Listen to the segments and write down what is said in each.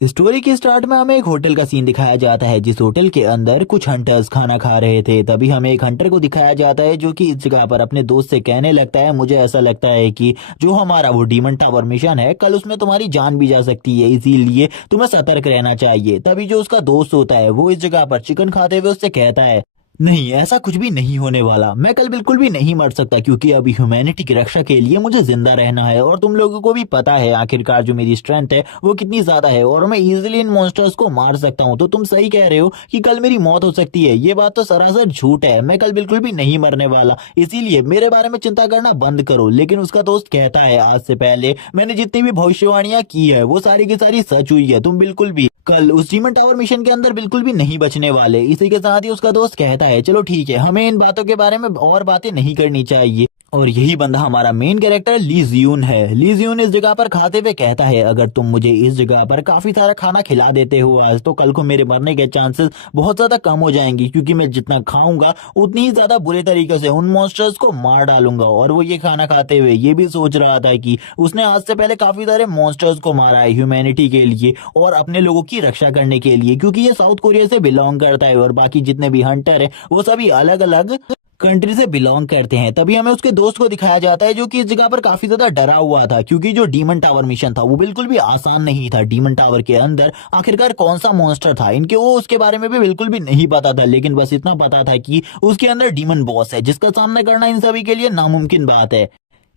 Story के start में हमें एक होटल का सीन दिखाया जाता है, जिस होटल के अंदर कुछ हंटर्स खाना खा रहे थे। तभी हमें एक हंटर को दिखाया जाता है जो कि इस जगह पर अपने दोस्त से कहने लगता है, मुझे ऐसा लगता है कि जो हमारा वो डीमन टावर मिशन है, कल उसमें तुम्हारी जान भी जा सकती है, इसीलिए तुम्हें सतर्क रहना चाहिए। तभी जो उसका दोस्त होता है वो इस जगह पर चिकन खाते हुए उससे कहता है, नहीं, ऐसा कुछ भी नहीं होने वाला। मैं कल बिल्कुल भी नहीं मर सकता, क्योंकि अभी ह्यूमैनिटी की रक्षा के लिए मुझे जिंदा रहना है। और तुम लोगों को भी पता है आखिरकार जो मेरी स्ट्रेंथ है वो कितनी ज्यादा है, और मैं इजीली इन मॉन्स्टर्स को मार सकता हूँ। तो तुम सही कह रहे हो कि कल मेरी मौत हो सकती है। ये बात तो सरासर झूठ है, मैं कल बिल्कुल भी नहीं मरने वाला, इसीलिए मेरे बारे में चिंता करना बंद करो। लेकिन उसका दोस्त कहता है, आज से पहले मैंने जितनी भी भविष्यवाणियां की है वो सारी की सारी सच हुई है। तुम बिल्कुल भी कल उस डीमन टावर मिशन के अंदर बिल्कुल भी नहीं बचने वाले। इसी के साथ ही उसका दोस्त कहता है, चलो ठीक है, हमें इन बातों के बारे में और बातें नहीं करनी चाहिए। और यही बंदा हमारा मेन कैरेक्टर ली जियून है। ली जियून इस जगह पर खाते हुए कहता है, अगर तुम मुझे इस जगह पर काफी सारा खाना खिला देते हो आज, तो कल को मेरे मरने के चांसेस बहुत ज्यादा कम हो जाएंगे, क्योंकि मैं जितना खाऊंगा उतनी ही ज्यादा बुरे तरीके से उन मॉन्स्टर्स को मार डालूंगा। और वो ये खाना खाते हुए ये भी सोच रहा था कि उसने आज से पहले काफी सारे मॉन्स्टर्स को मारा है ह्यूमैनिटी के लिए और अपने लोगों की रक्षा करने के लिए, क्योंकि ये साउथ कोरिया से बिलोंग करता है और बाकी जितने भी हंटर है वो सभी अलग अलग कंट्री से बिलोंग करते हैं। तभी हमें उसके दोस्त को दिखाया जाता है जो कि इस जगह पर काफी ज्यादा डरा हुआ था, क्योंकि जो डीमन टावर मिशन था वो बिल्कुल भी आसान नहीं था। डीमन टावर के अंदर आखिरकार कौन सा मॉन्स्टर था इनके, वो उसके बारे में भी बिल्कुल भी नहीं पता था। लेकिन बस इतना पता था कि उसके अंदर डीमन बॉस है, जिसका सामना करना इन सभी के लिए नामुमकिन बात है।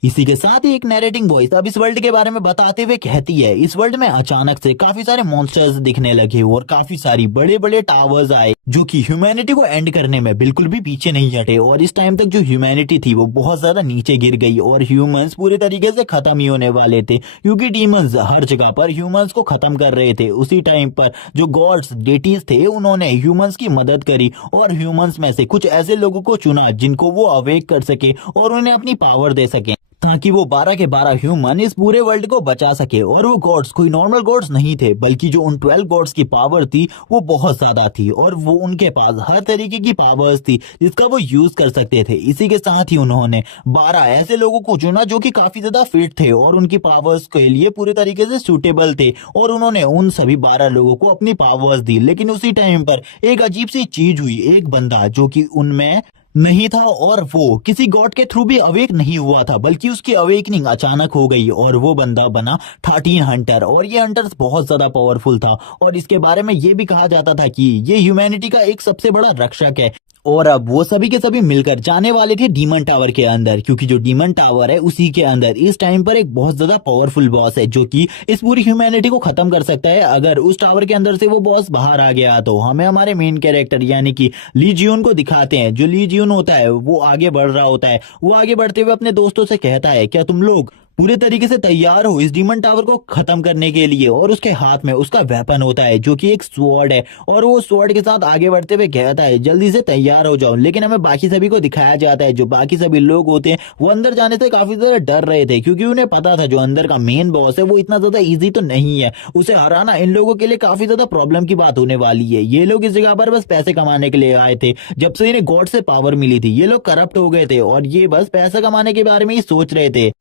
इसी के साथ ही एक नैरेटिंग वॉइस अब इस वर्ल्ड के बारे में बताते हुए कहती है, इस वर्ल्ड में अचानक से काफी सारे मॉन्स्टर्स दिखने लगे और काफी सारी बड़े बड़े टावर्स आए, जो कि ह्यूमैनिटी को एंड करने में बिल्कुल भी पीछे नहीं हटे। और इस टाइम तक जो ह्यूमैनिटी थी वो बहुत ज्यादा नीचे गिर गई और ह्यूमंस पूरे तरीके से खत्म ही होने वाले थे, क्योंकि डीमंस हर जगह पर ह्यूमंस को खत्म कर रहे थे। उसी टाइम पर जो गॉड्स डेटीज थे उन्होंने ह्यूमंस की मदद करी और ह्यूमंस में से कुछ ऐसे लोगों को चुना जिनको वो अवेक कर सके और उन्हें अपनी पावर दे सके, ताकि वो 12 के 12 ह्यूमन इस पूरे वर्ल्ड को बचा सके। और वो गॉड्स कोई नॉर्मल गॉड्स नहीं थे, बल्कि जो उन 12 गॉड्स की पावर थी वो बहुत ज्यादा थी और वो उनके पास हर तरीके की पावर्स थी जिसका वो यूज कर सकते थे। इसी के साथ ही उन्होंने 12 ऐसे लोगों को चुना जो कि काफी ज्यादा फिट थे और उनकी पावर्स के लिए पूरे तरीके से सूटेबल थे, और उन्होंने उन सभी 12 लोगों को अपनी पावर्स दी। लेकिन उसी टाइम पर एक अजीब सी चीज हुई, एक बंदा जो कि उनमें नहीं था और वो किसी गॉड के थ्रू भी अवेक नहीं हुआ था, बल्कि उसकी अवेकनिंग अचानक हो गई और वो बंदा बना 13 हंटर। और ये हंटर्स बहुत ज्यादा पावरफुल था और इसके बारे में ये भी कहा जाता था कि ये ह्यूमैनिटी का एक सबसे बड़ा रक्षक है। और अब वो सभी के सभी मिलकर जाने वाले थे डीमन टावर के अंदर, क्योंकि जो डीमन टावर है उसी के अंदर इस टाइम पर एक बहुत ज्यादा पावरफुल बॉस है जो कि इस पूरी ह्यूमैनिटी को खत्म कर सकता है। अगर उस टावर के अंदर से वो बॉस बाहर आ गया तो हमें हमारे मेन कैरेक्टर यानी कि ली जियून को दिखाते हैं। जो ली जियून होता है वो आगे बढ़ रहा होता है, वो आगे बढ़ते हुए अपने दोस्तों से कहता है, क्या तुम लोग पूरे तरीके से तैयार हो इस डीमन टावर को खत्म करने के लिए। और उसके हाथ में उसका वेपन होता है जो कि एक स्वॉर्ड है, और वो स्वॉर्ड के साथ आगे बढ़ते हुए कहता है, जल्दी से तैयार हो जाओ। लेकिन हमें बाकी सभी को दिखाया जाता है, जो बाकी सभी लोग होते हैं वो अंदर जाने से काफी ज्यादा डर रहे थे, क्योंकि उन्हें पता था जो अंदर का मेन बॉस है वो इतना ज्यादा इजी तो नहीं है, उसे हराना इन लोगों के लिए काफी ज्यादा प्रॉब्लम की बात होने वाली है। ये लोग इस जगह पर बस पैसे कमाने के लिए आए थे। जब से इन्हें गॉड से पावर मिली थी ये लोग करप्ट हो गए थे और ये बस पैसा कमाने के बारे में ही सोच रहे थे।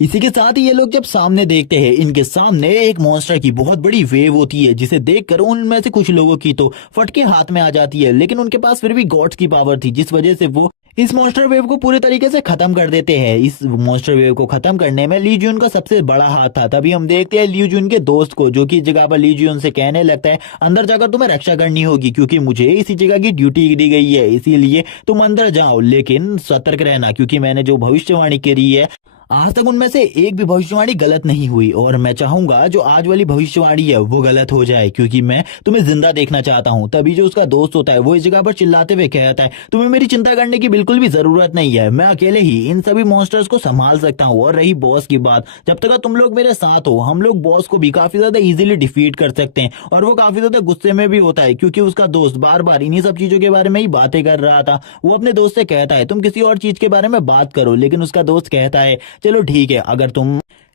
इसी के साथ ही ये लोग जब सामने देखते हैं, इनके सामने एक मॉन्स्टर की बहुत बड़ी वेव होती है, जिसे देखकर उनमें से कुछ लोगों की तो फटके हाथ में आ जाती है। लेकिन उनके पास फिर भी गॉड्स की पावर थी, जिस वजह से वो इस मॉन्स्टर वेव को पूरे तरीके से खत्म कर देते हैं। इस मॉन्स्टर वेव को खत्म करने में ली जून का सबसे बड़ा हाथ था। तभी हम देखते हैं ली जून के दोस्त को, जो कि इस जगह पर ली जून से कहने लगता है, अंदर जाकर तुम्हें रक्षा करनी होगी, क्योंकि मुझे इसी जगह की ड्यूटी दी गई है, इसीलिए तुम अंदर जाओ। लेकिन सतर्क रहना, क्योंकि मैंने जो भविष्यवाणी करी है आज तक उनमें से एक भी भविष्यवाणी गलत नहीं हुई, और मैं चाहूंगा जो आज वाली भविष्यवाणी है वो गलत हो जाए, क्योंकि मैं तुम्हें जिंदा देखना चाहता हूं। तभी जो उसका दोस्त होता है वो इस जगह पर चिल्लाते हुए कहता है, तुम्हें मेरी चिंता करने की बिल्कुल भी जरूरत नहीं है, मैं अकेले ही इन सभी मॉन्स्टर्स को संभाल सकता हूँ। और रही बॉस की बात, जब तक तुम लोग मेरे साथ हो हम लोग बॉस को भी काफी ज्यादा इजीली डिफीट कर सकते हैं। और वो काफी ज्यादा गुस्से में भी होता है, क्योंकि उसका दोस्त बार बार इन्हीं सब चीजों के बारे में ही बातें कर रहा था। वो अपने दोस्त से कहता है, तुम किसी और चीज के बारे में बात करो। लेकिन उसका दोस्त कहता है, चलो ठीक है, अगर तुम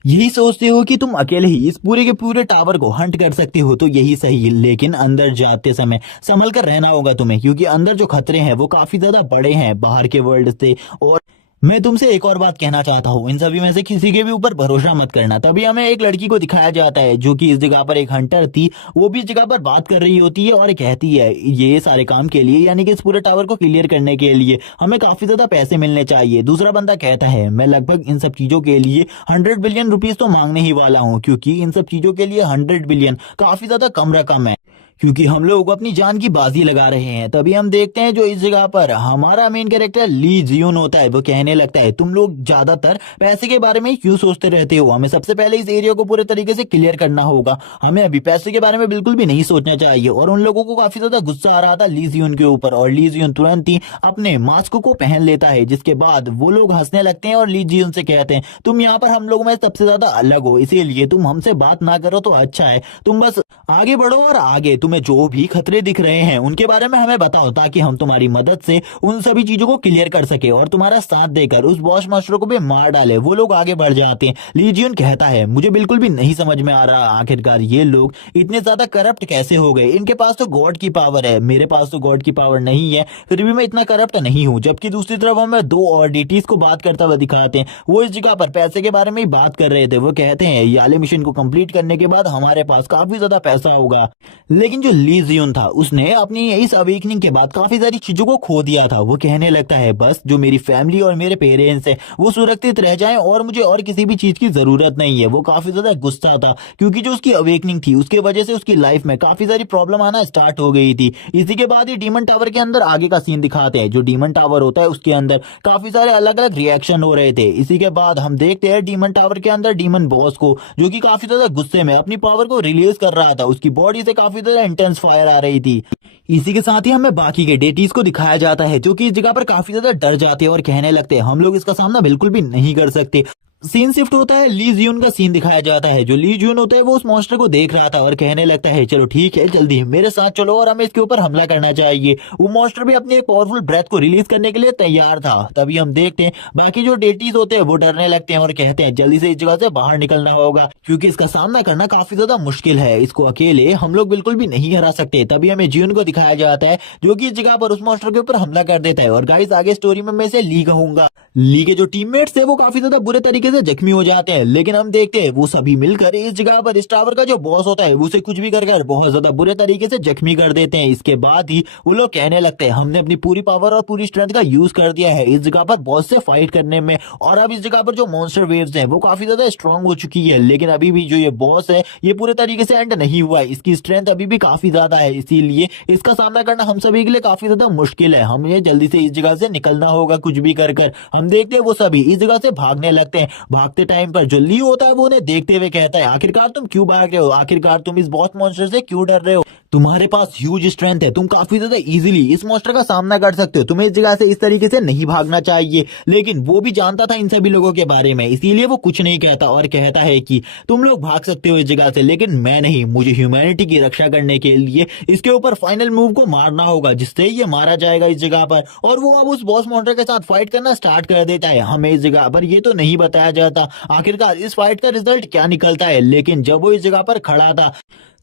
यही सोचते हो कि तुम अकेले ही इस पूरे के पूरे टावर को हंट कर सकते हो तो यही सही, लेकिन अंदर जाते समय संभल कर रहना होगा तुम्हें, क्योंकि अंदर जो खतरे हैं वो काफी ज्यादा बड़े हैं बाहर के वर्ल्ड से। और मैं तुमसे एक और बात कहना चाहता हूँ, इन सभी में से किसी के भी ऊपर भरोसा मत करना। तभी हमें एक लड़की को दिखाया जाता है जो कि इस जगह पर एक हंटर थी। वो भी इस जगह पर बात कर रही होती है और कहती है ये सारे काम के लिए, यानी कि इस पूरे टावर को क्लियर करने के लिए हमें काफी ज्यादा पैसे मिलने चाहिए। दूसरा बंदा कहता है मैं लगभग इन सब चीजों के लिए 100 बिलियन रुपीज तो मांगने ही वाला हूँ, क्योंकि इन सब चीजों के लिए 100 बिलियन काफी ज्यादा कम रकम है, क्योंकि हम लोग अपनी जान की बाजी लगा रहे हैं। तभी हम देखते हैं जो इस जगह पर हमारा मेन कैरेक्टर ली जियोन होता है, वो कहने लगता है तुम लोग ज्यादातर पैसे के बारे में ही क्यों सोचते रहते हो, हमें सबसे पहले इस एरिया को पूरे तरीके से क्लियर करना होगा, हमें अभी पैसे के बारे में बिल्कुल भी नहीं सोचना चाहिए। और उन लोगों को काफी ज्यादा गुस्सा आ रहा था ली जियोन के ऊपर, और ली जियोन तुरंत ही अपने मास्क को पहन लेता है, जिसके बाद वो लोग हंसने लगते हैं और ली जियोन से कहते हैं तुम यहाँ पर हम लोग में सबसे ज्यादा अलग हो, इसीलिए तुम हमसे बात ना करो तो अच्छा है, तुम बस आगे बढ़ो और आगे तुम्हें जो भी खतरे दिख रहे हैं उनके बारे में हमें बताओ, ताकि हम तुम्हारी मदद से उन सभी चीजों को क्लियर कर सके और तुम्हारा साथ देकर उस बॉस मास्टर को भी मार डाले। वो लोग आगे बढ़ जाते हैं। लीजियन कहता है मुझे बिल्कुल भी नहीं समझ में आ रहा आखिरकार ये लोग इतने ज्यादा करप्ट कैसे हो गए, इनके पास तो गॉड की पावर है, मेरे पास तो गॉड की पावर नहीं है, फिर भी मैं इतना करप्ट नहीं हूँ। जबकि दूसरी तरफ हमें दो और डीटीज को बात करता हुआ दिखाते हैं, वो इस जगह पर पैसे के बारे में ही बात कर रहे थे। वो कहते हैं ये वाले मिशन को कंप्लीट करने के बाद हमारे पास काफी ज्यादा पैसा होगा, लेकिन जो ली जियोन था उसने अपनी इस अवेकनिंग के बाद काफी सारी चीजों को खो दिया था। वो कहने लगता है बस जो मेरी फैमिली और मेरे पेरेंट्स है वो सुरक्षित रह जाएं और मुझे और किसी भी चीज की जरूरत नहीं है। वो काफी ज्यादा गुस्सा था, क्योंकि जो उसकी अवेकनिंग थी उसके वजह से उसकी लाइफ में काफी सारी प्रॉब्लम आना स्टार्ट हो गई थी। इसी के बाद ही डीमन टावर के अंदर आगे का सीन दिखाते हैं। जो डीमन टावर होता है उसके अंदर काफी सारे अलग अलग रिएक्शन हो रहे थे। इसी के बाद हम देखते हैं डीमन टावर के अंदर डीमन बॉस को, जो कि काफी ज्यादा गुस्से में अपनी पावर को रिलीज कर रहा था, उसकी बॉडी से काफी ज्यादा इंटेंस फायर आ रही थी। इसी के साथ ही हमें बाकी के डेटीज को दिखाया जाता है, जो कि इस जगह पर काफी ज्यादा डर जाते हैं और कहने लगते हैं हम लोग इसका सामना बिल्कुल भी नहीं कर सकते। सीन शिफ्ट होता है, ली जियोन का सीन दिखाया जाता है। जो ली जियोन होता है वो उस मॉन्स्टर को देख रहा था और कहने लगता है चलो ठीक है जल्दी मेरे साथ चलो और हमें इसके ऊपर हमला करना चाहिए। वो मॉन्स्टर भी अपनी एक पावरफुल ब्रेथ को रिलीज करने के लिए तैयार था। तभी हम देखते हैं बाकी जो डेटीज होते हैं वो डरने लगते हैं और कहते हैं जल्दी से इस जगह से बाहर निकलना होगा, क्योंकि इसका सामना करना काफी ज्यादा मुश्किल है, इसको अकेले हम लोग बिल्कुल भी नहीं हरा सकते। तभी हमें जियोन को दिखाया जाता है जो कि इस जगह पर उस मॉन्स्टर के ऊपर हमला कर देता है। और गाइस आगे स्टोरी में मैं इसे ली कहूंगा। ली के जो टीममेट्स थे वो काफी ज्यादा बुरे तरीके से जख्मी हो जाते हैं, लेकिन हम देखते हैं वो सभी मिलकर इस जगह पर इस टावर का जो बॉस होता है उसे कुछ भी कर बहुत ज्यादा बुरे तरीके से जख्मी कर देते हैं। इसके बाद ही वो लोग कहने लगते हैं हमने अपनी पूरी पावर और पूरी स्ट्रेंथ का यूज कर दिया है इस जगह पर बॉस से फाइट करने में, और अब इस जगह पर जो मॉन्स्टर वेव्स हैं वो काफी ज्यादा स्ट्रांग हो चुकी है। लेकिन अभी भी जो ये बॉस है ये पूरे तरीके से एंड नहीं हुआ है, इसकी स्ट्रेंथ अभी भी काफी ज्यादा है, इसीलिए इसका सामना करना हम सभी के लिए काफी ज्यादा मुश्किल है। हमें जल्दी से इस जगह से निकलना होगा कुछ भी कर हम देखते हैं वो सभी इस जगह से भागने लगते हैं। भागते टाइम पर जो ली होता है वो उन्हें देखते हुए कहता है आखिरकार तुम क्यों भाग रहे हो, आखिरकार तुम इस बॉस मॉन्स्टर से क्यों डर रहे हो, तुम्हारे पास ह्यूज स्ट्रेंथ है, तुम काफी ज्यादा इजीली इस मॉन्स्टर का सामना कर सकते हो, तुम्हें इस जगह से इस तरीके से नहीं भागना चाहिए। लेकिन वो भी जानता था इन सभी लोगों के बारे में, इसीलिए वो कुछ नहीं कहता और कहता है कि तुम लोग भाग सकते हो इस जगह से, लेकिन मैं नहीं, मुझे ह्यूमैनिटी की रक्षा करने के लिए इसके ऊपर फाइनल मूव को मारना होगा जिससे ये मारा जाएगा इस जगह पर। और वो अब उस बॉस मॉन्स्टर के साथ फाइट करना स्टार्ट कर देता है। हमें इस जगह पर ये तो नहीं बताया जाता आखिरकार इस फाइट का रिजल्ट क्या निकलता है, लेकिन जब वो इस जगह पर खड़ा था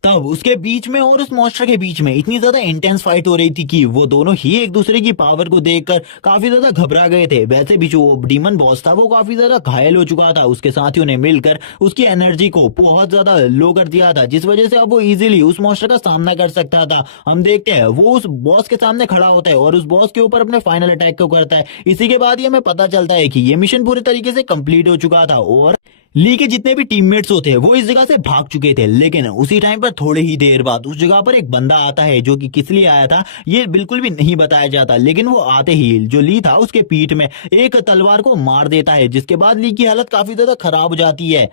तब उसके बीच में और उस मॉन्स्टर के बीच में इतनी ज्यादा इंटेंस फाइट हो रही थी कि वो दोनों ही एक दूसरे की पावर को देखकर काफी ज्यादा घबरा गए थे। वैसे भी जो डीमन बॉस था वो काफी ज्यादा घायल हो चुका था, उसके साथियों ने मिलकर उसकी एनर्जी को बहुत ज्यादा लो कर दिया था, जिस वजह से अब वो इजीली उस मॉन्स्टर का सामना कर सकता था। हम देखते हैं वो उस बॉस के सामने खड़ा होता है और उस बॉस के ऊपर अपने फाइनल अटैक को करता है। इसी के बाद ही हमें पता चलता है कि ये मिशन पूरी तरीके से कंप्लीट हो चुका था और ली के जितने भी टीममेट्स होते हैं वो इस जगह से भाग चुके थे। लेकिन उसी टाइम पर थोड़ी ही देर बाद उस जगह पर एक बंदा आता है, जो कि किस लिए आया था ये बिल्कुल भी नहीं बताया जाता, लेकिन वो आते ही जो ली था उसके पीठ में एक तलवार को मार देता है, जिसके बाद ली की हालत काफी ज्यादा खराब हो जाती है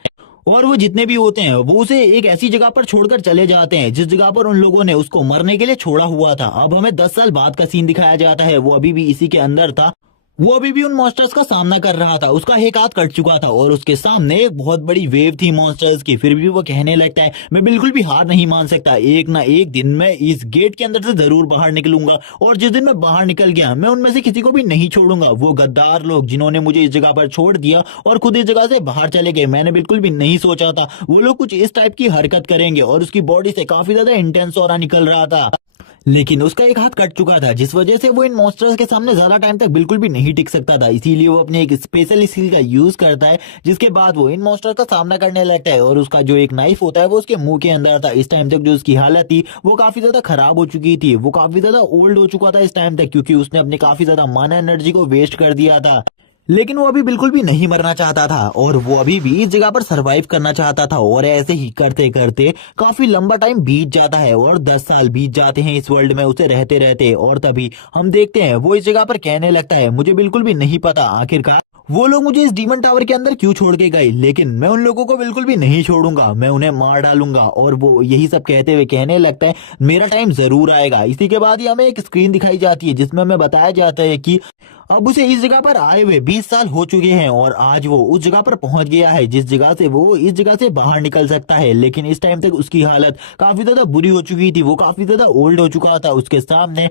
और वो जितने भी होते हैं वो उसे एक ऐसी जगह पर छोड़कर चले जाते हैं जिस जगह पर उन लोगों ने उसको मरने के लिए छोड़ा हुआ था। अब हमें 10 साल बाद का सीन दिखाया जाता है, वो अभी भी इसी के अंदर था, वो अभी भी उन मॉन्स्टर्स का सामना कर रहा था, उसका एक हाथ कट चुका था और उसके सामने एक बहुत बड़ी वेव थी मॉन्स्टर्स की। फिर भी वो कहने लगता है मैं बिल्कुल भी हार नहीं मान सकता, एक ना एक दिन मैं इस गेट के अंदर से जरूर बाहर निकलूंगा और जिस दिन मैं बाहर निकल गया मैं उनमें से किसी को भी नहीं छोड़ूंगा। वो गद्दार लोग जिन्होंने मुझे इस जगह पर छोड़ दिया और खुद इस जगह से बाहर चले गए, मैंने बिल्कुल भी नहीं सोचा था वो लोग कुछ इस टाइप की हरकत करेंगे। और उसकी बॉडी से काफी ज्यादा इंटेंस ऑरा निकल रहा था, लेकिन उसका एक हाथ कट चुका था, जिस वजह से वो इन मॉन्स्टर्स के सामने ज्यादा टाइम तक बिल्कुल भी नहीं टिक सकता था। इसीलिए वो अपने एक स्पेशल स्किल का यूज करता है, जिसके बाद वो इन मॉन्स्टर्स का सामना करने लगता है। और उसका जो एक नाइफ होता है वो उसके मुंह के अंदर था। इस टाइम तक जो उसकी हालत थी वो काफी ज्यादा खराब हो चुकी थी, वो काफी ज्यादा ओल्ड हो चुका था इस टाइम तक, क्योंकि उसने अपने काफी ज्यादा माना एनर्जी को वेस्ट कर दिया था। लेकिन वो अभी बिल्कुल भी नहीं मरना चाहता था, और वो अभी भी इस जगह पर सरवाइव करना चाहता था। और ऐसे ही करते करते काफी लंबा टाइम बीत जाता है, और 10 साल बीत जाते हैं इस वर्ल्ड में उसे रहते रहते। और तभी हम देखते हैं वो इस जगह पर कहने लगता है, मुझे बिल्कुल भी नहीं पता आखिरकार वो लोग मुझे इस डीमन टावर के अंदर क्यों छोड़ के गए, लेकिन मैं उन लोगों को बिल्कुल भी नहीं छोड़ूंगा, मैं उन्हें मार डालूंगा। और वो यही सब कहते हुए कहने लगता है, मेरा टाइम जरूर आएगा। इसी के बाद ही हमें एक स्क्रीन दिखाई जाती है, जिसमें हमें बताया जाता है कि अब उसे इस जगह पर आए हुए 20 साल हो चुके हैं, और आज वो उस जगह पर पहुंच गया है जिस जगह से वो इस जगह से बाहर निकल सकता है। लेकिन इस टाइम तक उसकी हालत काफी ज्यादा बुरी हो चुकी थी, वो काफी ज्यादा ओल्ड हो चुका था। उसके सामने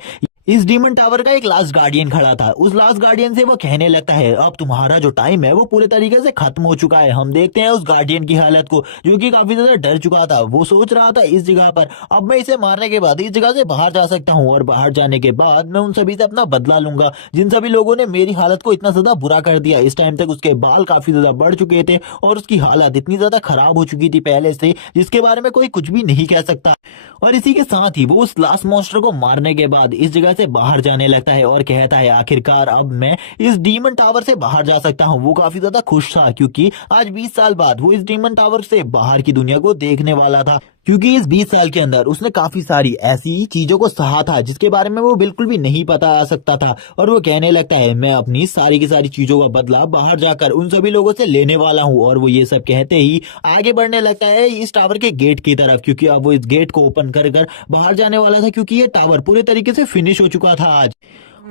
इस डीमन टावर का एक लास्ट गार्डियन खड़ा था। उस लास्ट गार्डियन से वो कहने लगता है, अब तुम्हारा जो टाइम है वो पूरे तरीके से खत्म हो चुका है। हम देखते हैं उस गार्डियन की हालत को, जो कि काफी ज्यादा डर चुका था। वो सोच रहा था इस जगह पर अब मैं इसे मारने के बाद इस जगह से बाहर जा सकता हूँ, और बाहर जाने के बाद मैं उन सभी से अपना बदला लूंगा जिन सभी लोगों ने मेरी हालत को इतना ज्यादा बुरा कर दिया। इस टाइम तक उसके बाल काफी ज्यादा बढ़ चुके थे, और उसकी हालत इतनी ज्यादा खराब हो चुकी थी पहले से, जिसके बारे में कोई कुछ भी नहीं कह सकता। और इसी के साथ ही वो उस लास्ट मॉन्स्टर को मारने के बाद इस जगह से बाहर जाने लगता है, और कहता है, आखिरकार अब मैं इस डीमन टावर से बाहर जा सकता हूँ। वो काफी ज्यादा खुश था, क्योंकि आज 20 साल बाद वो इस डीमन टावर से बाहर की दुनिया को देखने वाला था। क्योंकि इस 20 साल के अंदर उसने काफी सारी ऐसी चीजों को सहा था जिसके बारे में वो बिल्कुल भी नहीं पता आ सकता था। और वो कहने लगता है, मैं अपनी सारी की सारी चीजों का बदला बाहर जाकर उन सभी लोगों से लेने वाला हूँ। और वो ये सब कहते ही आगे बढ़ने लगता है इस टावर के गेट की तरफ, क्योंकि अब वो इस गेट को ओपन कर कर बाहर जाने वाला था, क्योंकि ये टावर पूरे तरीके से फिनिश हो चुका था आज।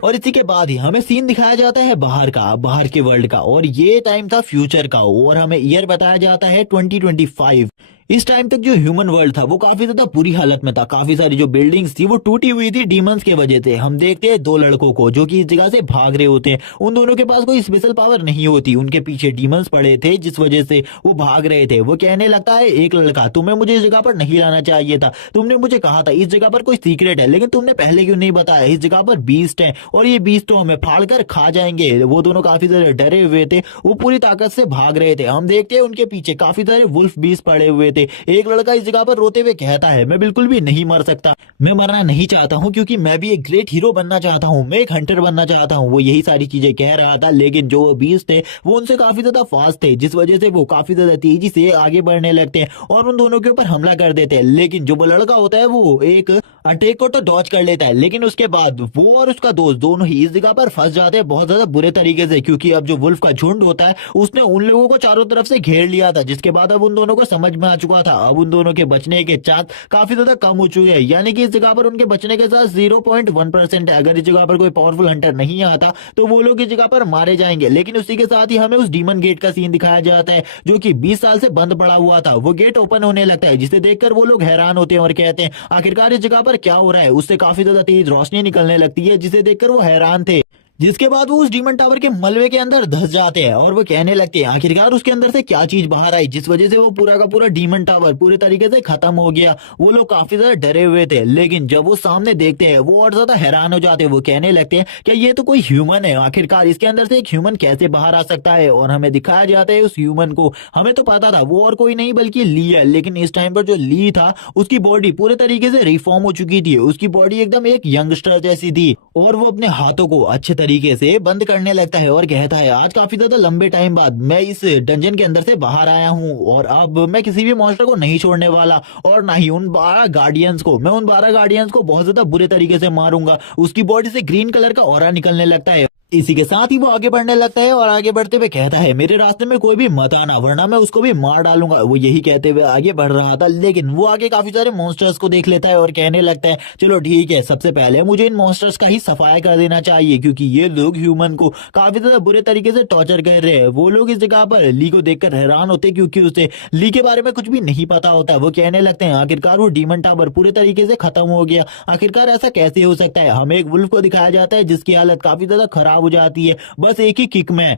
और इसी के बाद ही हमें सीन दिखाया जाता है बाहर का, बाहर के वर्ल्ड का, और ये टाइम था फ्यूचर का, और हमें ईयर बताया जाता है 2025। इस टाइम तक जो ह्यूमन वर्ल्ड था वो काफी ज्यादा बुरी हालत में था। काफी सारी जो बिल्डिंग्स थी वो टूटी हुई थी डीमंस के वजह से। हम देखते हैं दो लड़कों को जो कि इस जगह से भाग रहे होते हैं। उन दोनों के पास कोई स्पेशल पावर नहीं होती, उनके पीछे डीमंस पड़े थे जिस वजह से वो भाग रहे थे। वो कहने लगता है, एक लड़का, तुम्हें मुझे इस जगह पर नहीं लाना चाहिए था, तुमने मुझे कहा था इस जगह पर कोई सीक्रेट है, लेकिन तुमने पहले क्यों नहीं बताया, इस जगह पर बीस्ट है और ये बीस्ट तो हमें फाड़ कर खा जाएंगे। वो दोनों काफी ज्यादा डरे हुए थे, वो पूरी ताकत से भाग रहे थे। हम देखते हैं उनके पीछे काफी सारे वुल्फ बीस्ट पड़े हुए थे। एक लड़का इस जगह पर रोते हुए कहता है, मैं बिल्कुल भी नहीं मर सकता, मैं मरना नहीं चाहता हूँ, क्योंकि मैं भी एक ग्रेट हीरो बनना चाहता हूँ, मैं एक हंटर बनना चाहता हूँ। वो यही सारी चीजें कह रहा था, लेकिन जो बीस्ट थे वो उनसे काफी ज्यादा फास्ट थे, जिस वजह से वो काफी ज्यादा तेजी से आगे बढ़ने लगते हैं और उन दोनों के ऊपर हमला कर देते हैं। लेकिन जो वो लड़का होता है वो एक अटैक को तो डॉज कर लेता है, लेकिन उसके बाद वो और उसका दोस्त दोनों ही इस जगह पर फंस जाते हैं बहुत ज्यादा बुरे तरीके से, क्योंकि अब जो वुल्फ का झुंड होता है उसने उन लोगों को चारों तरफ से घेर लिया था। जिसके बाद अब उन दोनों को समझ में आ चुका था, अब उन दोनों के बचने के चांस काफी ज्यादा कम हो चुके हैं, यानी कि इस जगह पर उनके बचने के साथ 0.1% है। अगर इस जगह पर कोई पावरफुल हंटर नहीं आता तो वो लोग इस जगह पर मारे जाएंगे। लेकिन उसी के साथ ही हमें उस डीमन गेट का सीन दिखाया जाता है, जो कि 20 साल से बंद पड़ा हुआ था। वो गेट ओपन होने लगता है, जिसे देखकर वो लोग हैरान होते हैं और कहते हैं, आखिरकार इस जगह पर क्या हो रहा है। उससे काफी ज्यादा तेज रोशनी निकलने लगती है, जिसे देखकर वो हैरान थे। जिसके बाद वो उस डीमन टावर के मलबे के अंदर धंस जाते हैं और वो कहने लगते हैं, आखिरकार उसके अंदर से क्या चीज बाहर आई जिस वजह से वो पूरा का पूरा डीमन टावर पूरे तरीके से खत्म हो गया। वो लोग काफी ज्यादा डरे हुए थे, लेकिन जब वो सामने देखते हैं वो और ज्यादा हैरान हो जाते हैं। वो कहने लगते हैं, क्या ये तो कोई ह्यूमन है, आखिरकार इसके अंदर से एक ह्यूमन कैसे बाहर आ सकता है। और हमें दिखाया जाता है उस ह्यूमन को, हमें तो पता था वो और कोई नहीं बल्कि ली है, लेकिन इस टाइम पर जो ली था उसकी बॉडी पूरे तरीके से रिफॉर्म हो चुकी थी। उसकी बॉडी एकदम एक यंगस्टर जैसी थी, और वो अपने हाथों को अच्छे तरीके से बंद करने लगता है और कहता है, आज काफी ज्यादा लंबे टाइम बाद मैं इस डंजन के अंदर से बाहर आया हूँ, और अब मैं किसी भी मॉन्स्टर को नहीं छोड़ने वाला, और ना ही उन 12 गार्डियंस को। मैं उन 12 गार्डियंस को बहुत ज्यादा बुरे तरीके से मारूंगा। उसकी बॉडी से ग्रीन कलर का ऑरा निकलने लगता है। इसी के साथ ही वो आगे बढ़ने लगता है और आगे बढ़ते हुए कहता है, मेरे रास्ते में कोई भी मत आना, वरना मैं उसको भी मार डालूंगा। वो यही कहते हुए आगे बढ़ रहा था, लेकिन वो आगे काफी सारे मॉन्स्टर्स को देख लेता है और कहने लगता है, चलो ठीक है, सबसे पहले मुझे इन मॉन्स्टर्स का ही सफाया कर देना चाहिए, क्योंकि ये लोग ह्यूमन को काफी ज्यादा बुरे तरीके से टॉर्चर कर रहे हैं। वो लोग इस जगह पर ली को देखकर हैरान होते, क्योंकि उसे ली के बारे में कुछ भी नहीं पता होता। वो कहने लगते हैं, आखिरकार वो डीमन टावर पूरे तरीके से खत्म हो गया, आखिरकार ऐसा कैसे हो सकता है। हमें एक वुल्फ को दिखाया जाता है जिसकी हालत काफी ज्यादा खराब हो जाती है बस एक ही किक में।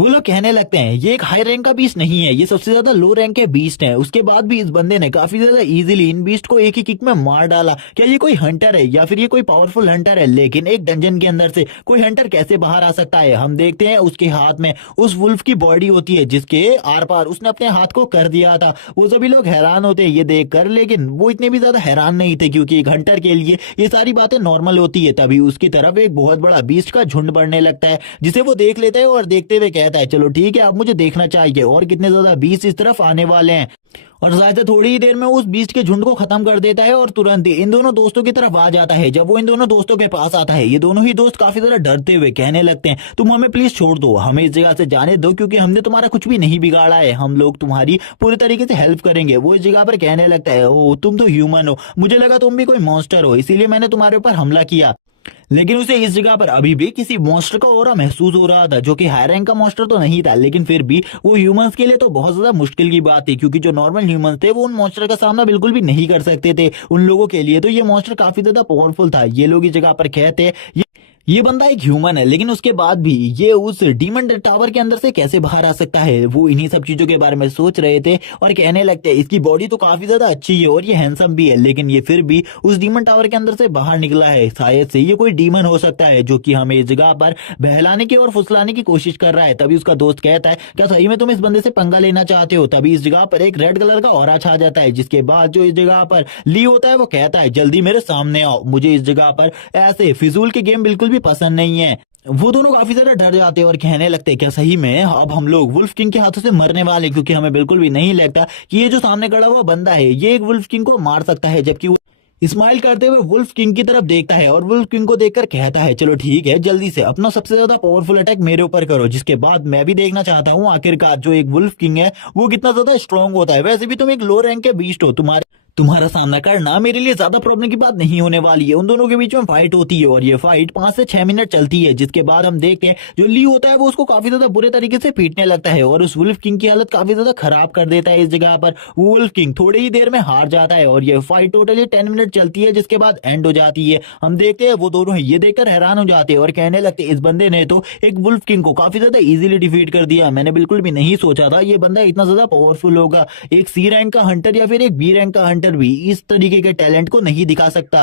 वो लोग कहने लगते हैं ये एक हाई रैंक का बीस्ट नहीं है, ये सबसे ज्यादा लो रैंक के बीस्ट है। उसके बाद भी इस बंदे ने काफी ज्यादा इजीली इन बीस्ट को एक ही किक में मार डाला। क्या ये कोई हंटर है या फिर ये कोई पावरफुल हंटर है? लेकिन एक डंजन के अंदर से कोई हंटर कैसे बाहर आ सकता है? हम देखते हैं उसके हाथ में उस वुल्फ की बॉडी होती है जिसके आर पार उसने अपने हाथ को कर दिया था। वो सभी लोग हैरान होते हैं ये देखकर, लेकिन वो इतने भी ज्यादा हैरान नहीं थे क्योंकि एक हंटर के लिए ये सारी बातें नॉर्मल होती है। तभी उसकी तरफ एक बहुत बड़ा बीस्ट का झुंड बढ़ने लगता है जिसे वो देख लेता है और देखते हुए कहता है चलो ठीक है, अब मुझे देखना चाहिए और कितने ज्यादा बीस्ट इस तरफ आने वाले हैं। और शायद थोड़ी ही देर में उस बीस्ट के झुंड को खत्म कर देता है और तुरंत ही इन दोनों दोस्तों की तरफ आ जाता है। जब वो इन दोनों दोस्तों के पास आता है, ये दोनों ही दोस्त काफी ज्यादा डरते हुए कहने लगते हैं तुम हमें प्लीज छोड़ दो, हमें इस जगह से जाने दो क्योंकि हमने तुम्हारा कुछ भी नहीं बिगाड़ा है, हम लोग तुम्हारी पूरी तरीके से हेल्प करेंगे। वो इस जगह पर कहने लगता है ओ तुम तो ह्यूमन हो, मुझे लगा तुम भी कोई मॉन्स्टर हो, इसीलिए मैंने तुम्हारे ऊपर हमला किया। लेकिन उसे इस जगह पर अभी भी किसी मॉन्स्टर का ऑरा महसूस हो रहा था जो कि हाई रैंक का मॉन्स्टर तो नहीं था, लेकिन फिर भी वो ह्यूमंस के लिए तो बहुत ज्यादा मुश्किल की बात थी क्योंकि जो नॉर्मल ह्यूमंस थे वो उन मॉन्स्टर का सामना बिल्कुल भी नहीं कर सकते थे। उन लोगों के लिए तो ये मॉन्स्टर काफी ज्यादा पावरफुल था। ये लोग इस जगह पर कहते ये बंदा एक ह्यूमन है, लेकिन उसके बाद भी ये उस डीमन टावर के अंदर से कैसे बाहर आ सकता है? वो इन्हीं सब चीजों के बारे में सोच रहे थे और कहने लगते हैं इसकी बॉडी तो काफी ज्यादा अच्छी है और ये हैंडसम भी है, लेकिन ये फिर भी उस डीमन टावर के अंदर से बाहर निकला है। शायद से ये कोई डीमन हो सकता है जो कि हमें इस जगह पर बहलाने की और फुसलाने की कोशिश कर रहा है। तभी उसका दोस्त कहता है क्या सही में तुम इस बंदे से पंगा लेना चाहते हो? तभी इस जगह पर एक रेड कलर का ऑरा छा जाता है, जिसके बाद जो इस जगह पर ली होता है वो कहता है जल्दी मेरे सामने आओ, मुझे इस जगह पर ऐसे फिजूल के गेम बिल्कुल भी पसंद नहीं है। वो दोनों काफी ज्यादा डर जाते हैं और कहने लगते हैं क्या सही में अब हम लोग वुल्फ किंग के हाथों से मरने वाले हैं? क्योंकि हमें बिल्कुल भी नहीं लगता कि ये जो सामने खड़ा हुआ बंदा है ये एक वुल्फ किंग को मार सकता है। जबकि वो स्माइल करते हुए वुल्फ किंग की तरफ देखता है और वुल्फ किंग को देखकर कहता है चलो ठीक है, जल्दी से अपना सबसे ज्यादा पावरफुल अटैक मेरे ऊपर करो। जिसके बाद मैं भी देखना चाहता हूँ आखिरकार जो एक वुल्फ किंग है वो कितना ज्यादा स्ट्रांग होता है। वैसे भी तुम एक लो रैंक के बीस्ट हो, तुम्हारा सामना करना मेरे लिए ज्यादा प्रॉब्लम की बात नहीं होने वाली है। उन दोनों के बीच में फाइट होती है और ये फाइट 5 से 6 मिनट चलती है। जिसके बाद हम देखते हैं जो ली होता है वो उसको काफी ज्यादा बुरे तरीके से पीटने लगता है और उस वुल्फ किंग की हालत काफी ज्यादा खराब कर देता है। इस जगह पर वो वुल्फ किंग थोड़ी ही देर में हार जाता है और ये फाइट टोटली 10 मिनट चलती है, जिसके बाद एंड हो जाती है। हम देखते हैं वो दोनों ये देखकर हैरान हो जाते हैं और कहने लगते हैं इस बंदे ने तो एक वुल्फ किंग को काफी ज्यादा इजीली डिफीट कर दिया, मैंने बिल्कुल भी नहीं सोचा था ये बंदा इतना ज्यादा पावरफुल होगा। एक सी रैंक का हंटर या फिर एक बी रैंक का हंटर भी इस तरीके के टैलेंट को नहीं दिखा सकता।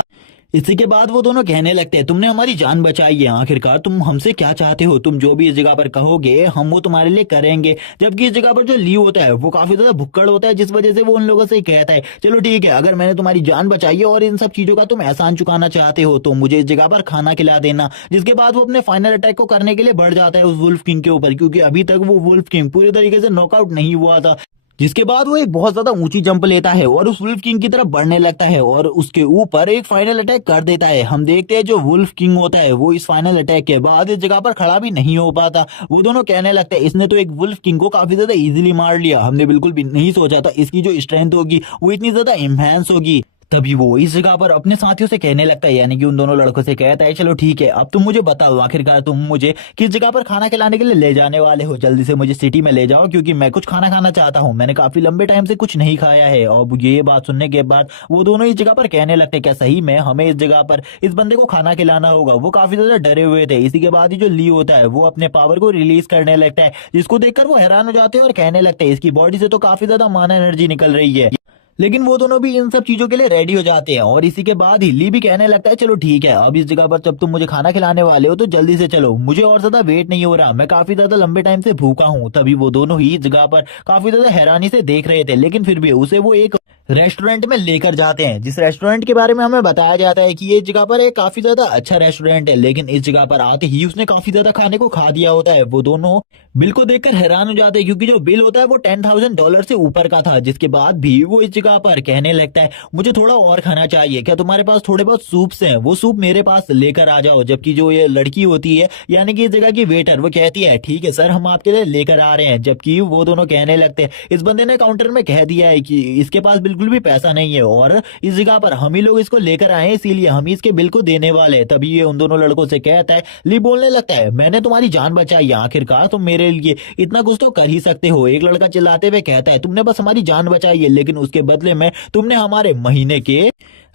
इसी के बाद वो दोनों कहने लगते हैं तुमने हमारी जान बचाई है, आखिरकार तुम हमसे क्या चाहते हो? तुम जो भी इस जगह पर कहोगे हम वो तुम्हारे लिए करेंगे। जबकि इस जगह पर जो ली होता है वो काफी ज्यादा भुक्कड़ होता है, जिस वजह से वो उन लोगों से ही कहता है चलो ठीक है, अगर मैंने तुम्हारी जान बचाई है और इन सब चीजों का तुम एहसान चुकाना चाहते हो तो मुझे इस जगह पर खाना खिला देना। जिसके बाद वो अपने फाइनल अटैक को करने के लिए बढ़ जाता है उस वुल्फ किंग के ऊपर, क्योंकि अभी तक वो वुल्फ किंग पूरी तरीके से नॉकआउट नहीं हुआ था। जिसके बाद वो एक बहुत ज्यादा ऊंची जंप लेता है और उस वुल्फ किंग की तरफ बढ़ने लगता है और उसके ऊपर एक फाइनल अटैक कर देता है। हम देखते हैं जो वुल्फ किंग होता है वो इस फाइनल अटैक के बाद इस जगह पर खड़ा भी नहीं हो पाता। वो दोनों कहने लगते हैं इसने तो एक वुल्फ किंग को काफी ज्यादा इजीली मार लिया, हमने बिल्कुल भी नहीं सोचा था इसकी जो स्ट्रेंथ होगी वो इतनी ज्यादा इन्हांस होगी। तभी वो इस जगह पर अपने साथियों से कहने लगता है, यानी कि उन दोनों लड़कों से कहता है चलो ठीक है, अब तुम मुझे बताओ आखिरकार तुम मुझे किस जगह पर खाना खिलाने के लिए ले जाने वाले हो? जल्दी से मुझे सिटी में ले जाओ क्योंकि मैं कुछ खाना खाना चाहता हूँ, मैंने काफी लंबे टाइम से कुछ नहीं खाया है। और ये बात सुनने के बाद वो दोनों इस जगह पर कहने लगते हैं क्या सही में हमें इस जगह पर इस बंदे को खाना खिलाना होगा? वो काफी ज्यादा डरे हुए थे। इसी के बाद ही जो ली होता है वो अपने पावर को रिलीज करने लगता है, जिसको देखकर वो हैरान हो जाते हैं और कहने लगते हैं इसकी बॉडी से तो काफी ज्यादा माना एनर्जी निकल रही है। लेकिन वो दोनों भी इन सब चीजों के लिए रेडी हो जाते हैं और इसी के बाद ही ली भी कहने लगता है चलो ठीक है, अब इस जगह पर जब तुम मुझे खाना खिलाने वाले हो तो जल्दी से चलो, मुझे और ज्यादा वेट नहीं हो रहा, मैं काफी ज्यादा लंबे टाइम से भूखा हूँ। तभी वो दोनों ही इस जगह पर काफी ज्यादा हैरानी से देख रहे थे, लेकिन फिर भी उसे वो एक रेस्टोरेंट में लेकर जाते हैं, जिस रेस्टोरेंट के बारे में हमें बताया जाता है कि ये जगह पर एक काफी ज्यादा अच्छा रेस्टोरेंट है। लेकिन इस जगह पर आते ही उसने काफी ज्यादा खाने को खा दिया होता है। वो दोनों बिल को देखकर हैरान हो जाते हैं क्योंकि जो बिल होता है वो $10,000 से ऊपर का था। जिसके बाद भी वो इस जगह पर कहने लगता है मुझे थोड़ा और खाना चाहिए, क्या तुम्हारे पास थोड़े बहुत सूप्स हैं? वो सूप मेरे पास लेकर आ जाओ। जबकि जो ये लड़की होती है यानी कि इस जगह की वेटर वो कहती है ठीक है सर, हम आपके लिए लेकर आ रहे हैं। जबकि वो दोनों कहने लगते हैं इस बंदे ने काउंटर में कह दिया है कि इसके पास बिल्कुल भी पैसा नहीं है और इस जगह पर हम ही लोग इसको लेकर आए इसीलिए हम ही इसके बिल को देने वाले हैं। तभी ये उन दोनों लड़कों से कहता है, ली बोलने लगता है मैंने तुम्हारी जान बचाई है, आखिरकार तुम मेरे लिए इतना कुछ तो कर ही सकते हो। एक लड़का चिल्लाते हुए कहता है तुमने बस हमारी जान बचाई है, लेकिन उसके बदले में तुमने हमारे महीने के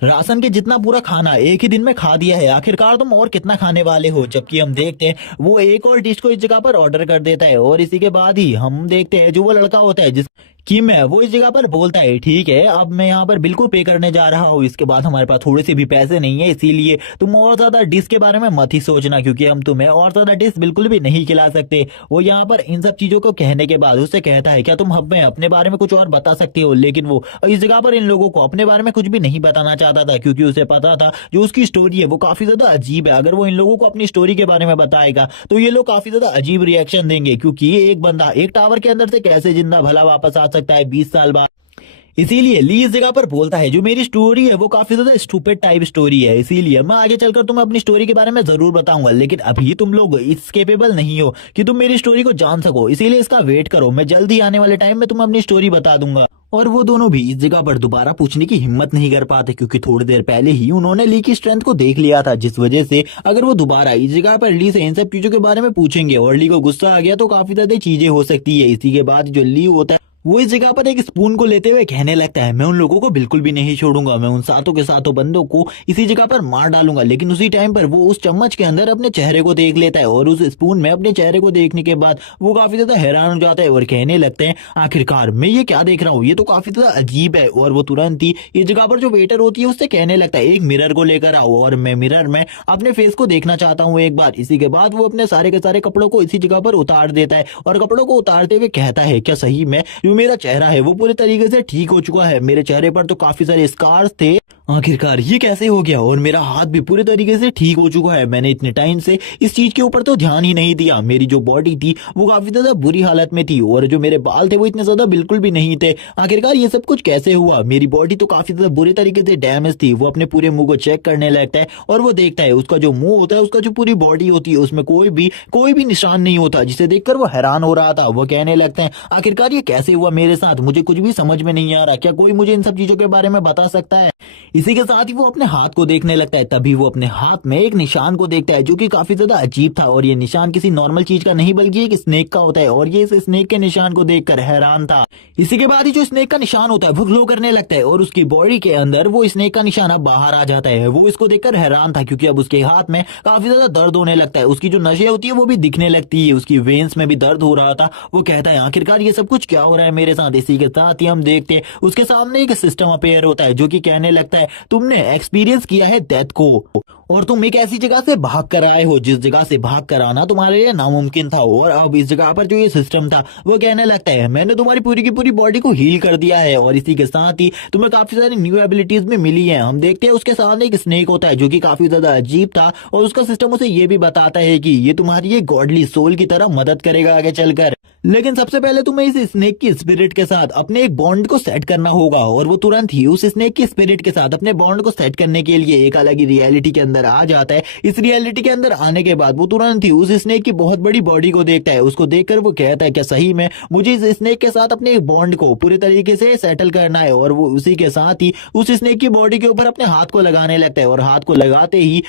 राशन के जितना पूरा खाना एक ही दिन में खा दिया है, आखिरकार तुम और कितना खाने वाले हो। जबकि हम देखते हैं वो एक और डिश को इस जगह पर ऑर्डर कर देता है और इसी के बाद ही हम देखते हैं जो वो लड़का होता है जिस कि मैं वो इस जगह पर बोलता है ठीक है अब मैं यहाँ पर बिल्कुल पे करने जा रहा हूँ। इसके बाद हमारे पास थोड़े से भी पैसे नहीं है, इसीलिए तुम और ज्यादा डिश के बारे में मत ही सोचना क्योंकि हम तुम्हें और ज्यादा डिश बिल्कुल भी नहीं खिला सकते। वो यहाँ पर इन सब चीजों को कहने के बाद उससे कहता है क्या तुम हमें अपने बारे में कुछ और बता सकते हो, लेकिन वो इस जगह पर इन लोगों को अपने बारे में कुछ भी नहीं बताना चाहता था क्योंकि उसे पता था जो उसकी स्टोरी है वो काफी ज्यादा अजीब है। अगर वो इन लोगों को अपनी स्टोरी के बारे में बताएगा तो ये लोग काफी ज्यादा अजीब रिएक्शन देंगे क्योंकि ये एक बंदा एक टावर के अंदर से कैसे जिंदा भला वापस आ सकता है 20 साल बाद। इसीलिए ली इस जगह पर बोलता है जो मेरी स्टोरी है वो काफी ज्यादा स्टूपिड टाइप स्टोरी है, इसीलिए मैं आगे चलकर तुम्हें अपनी स्टोरी के बारे में जरूर बताऊंगा, लेकिन अभी तुम लोग इस केपेबल नहीं हो कि तुम मेरी स्टोरी को जान सको, इसीलिए इसका वेट करो, मैं जल्दी आने वाले टाइम में तुम्हें अपनी स्टोरी बता दूंगा। और वो दोनों भी इस जगह पर दोबारा पूछने की हिम्मत नहीं कर पाते क्योंकि थोड़ी देर पहले ही उन्होंने ली की स्ट्रेंथ को देख लिया था, जिस वजह से अगर वो दोबारा इस जगह पर ली से इन सब चीजों के बारे में पूछेंगे और ली को गुस्सा आ गया तो काफी ज्यादा चीजें हो सकती है। इसी के बाद जो ली होता है वो इस जगह पर एक स्पून को लेते हुए कहने लगता है मैं उन लोगों को बिल्कुल भी नहीं छोड़ूंगा, मैं उन सातों के सातों बंदों को इसी जगह पर मार डालूंगा। लेकिन उसी टाइम पर वो उस चम्मच के अंदर अपने चेहरे को देख लेता है और उस स्पून में अपने चेहरे को देखने के बाद वो काफी ज्यादा हैरान हो जाता है और कहने लगते हैं आखिरकार मैं ये क्या देख रहा हूँ, ये तो काफी ज्यादा अजीब है। और वो तुरंत ही इस जगह पर जो वेटर होती है उससे कहने लगता है एक मिरर को लेकर आओ और मैं मिरर में अपने फेस को देखना चाहता हूँ एक बार। इसी के बाद वो अपने सारे के सारे कपड़ों को इसी जगह पर उतार देता है और कपड़ों को उतारते हुए कहता है क्या सही में जो मेरा चेहरा है वो पूरे तरीके से ठीक हो चुका है, मेरे चेहरे पर तो काफी सारे स्कार्स थे, आखिरकार ये कैसे हो गया, और मेरा हाथ भी पूरे तरीके से ठीक हो चुका है, मैंने इतने टाइम से इस चीज के ऊपर तो ध्यान ही नहीं दिया, मेरी जो बॉडी थी वो काफी ज्यादा बुरी हालत में थी और जो मेरे बाल थे वो इतने ज्यादा बिल्कुल भी नहीं थे, आखिरकार ये सब कुछ कैसे हुआ, मेरी बॉडी तो काफी ज्यादा बुरे तरीके से डैमेज थी। वो अपने पूरे मुंह को चेक करने लगता है और वो देखता है उसका जो मुंह होता है उसका जो पूरी बॉडी होती है उसमें कोई भी निशान नहीं होता, जिसे देखकर वो हैरान हो रहा था। वो कहने लगते हैं आखिरकार ये कैसे हुआ मेरे साथ, मुझे कुछ भी समझ में नहीं आ रहा, क्या कोई मुझे इन सब चीजों के बारे में बता सकता है। इसी के साथ ही वो अपने हाथ को देखने लगता है, तभी वो अपने हाथ में एक निशान को देखता है जो कि काफी ज्यादा अजीब था और ये निशान किसी नॉर्मल चीज का नहीं बल्कि एक स्नेक का होता है और ये इस स्नेक के निशान को देखकर हैरान था। इसी के बाद ही जो स्नेक का निशान होता है वो ग्लो करने लगता है और उसकी बॉडी के अंदर वो स्नेक का निशान अब बाहर आ जाता है। वो इसको देखकर हैरान था क्योंकि अब उसके हाथ में काफी ज्यादा दर्द होने लगता है, उसकी जो नसें होती है वो भी दिखने लगती है, उसकी वेन्स में भी दर्द हो रहा था। वो कहता है आखिरकार ये सब कुछ क्या हो रहा है मेरे साथ। इसी के साथ ही हम देखते हैं उसके सामने एक सिस्टम अपेयर होता है जो कि कहने लगता है तुमने एक्सपीरियंस किया है डेथ को और तुम एक ऐसी जगह से भाग कर आए हो जिस जगह से भाग कर आना तुम्हारे लिए नामुमकिन था। और अब इस जगह पर जो ये सिस्टम था वो कहने लगता है मैंने तुम्हारी पूरी की पूरी बॉडी को हील कर दिया है और इसी के साथ ही तुम्हें काफी सारी न्यू एबिलिटीज भी मिली हैं। हम देखते हैं उसके सामने एक स्नेक होता है जो कि काफी ज्यादा अजीब था और उसका सिस्टम उसे ये भी बताता है कि ये तुम्हारी एक गॉडली सोल की तरह मदद करेगा आगे चलकर, लेकिन सबसे पहले तुम्हें इस स्नेक की स्पिरिट के साथ अपने एक बॉन्ड को सेट करना होगा। और वो तुरंत ही उस स्नेक की स्पिरिट के साथ अपने बॉन्ड को सेट करने के लिए एक अलग ही रियलिटी के अंदर आ जाता है। इस रियलिटी के अंदर आने के बाद वो तुरंत ही उस स्नेक की बहुत बड़ी बॉडी को देखता है, उसको देखकर वो कहता है क्या सही में मुझे इस स्नेक के साथ अपने एक बॉन्ड को पूरी तरीके से सेटल करना है। और वो उसी के साथ ही उस स्नेक की बॉडी के ऊपर अपने हाथ को लगाने लगता है और हाथ को लगाते ही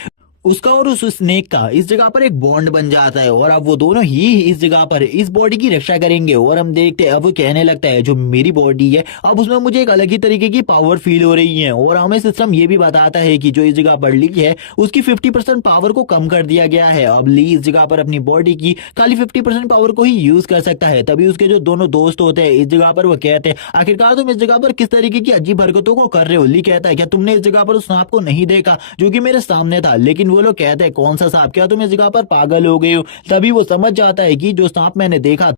उसका और उस स्नेक का इस जगह पर एक बॉन्ड बन जाता है और अब वो दोनों ही इस जगह पर इस बॉडी की रक्षा करेंगे। और हम देखते हैं अब वो कहने लगता है जो मेरी बॉडी है अब उसमें मुझे एक अलग ही तरीके की पावर फील हो रही है। और हमें सिस्टम ये भी बताता है कि जो इस जगह पर ली है उसकी 50% पावर को कम कर दिया गया है, अब ली इस जगह पर अपनी बॉडी की खाली 50% पावर को ही यूज कर सकता है। तभी उसके जो दोनों दोस्त होते हैं इस जगह पर वो कहते हैं आखिरकार तुम इस जगह पर किस तरीके की अजीब हरकतों को कर रहे हो। ली कहता है क्या तुमने इस जगह पर उस सांप को नहीं देखा जो कि मेरे सामने था, लेकिन वो लोग कहते हैं कौन सा सांप, क्या तुम इस जगह पर पागल हो गए हो। तभी वो समझ जाता है कि जो सांप मैंने देखा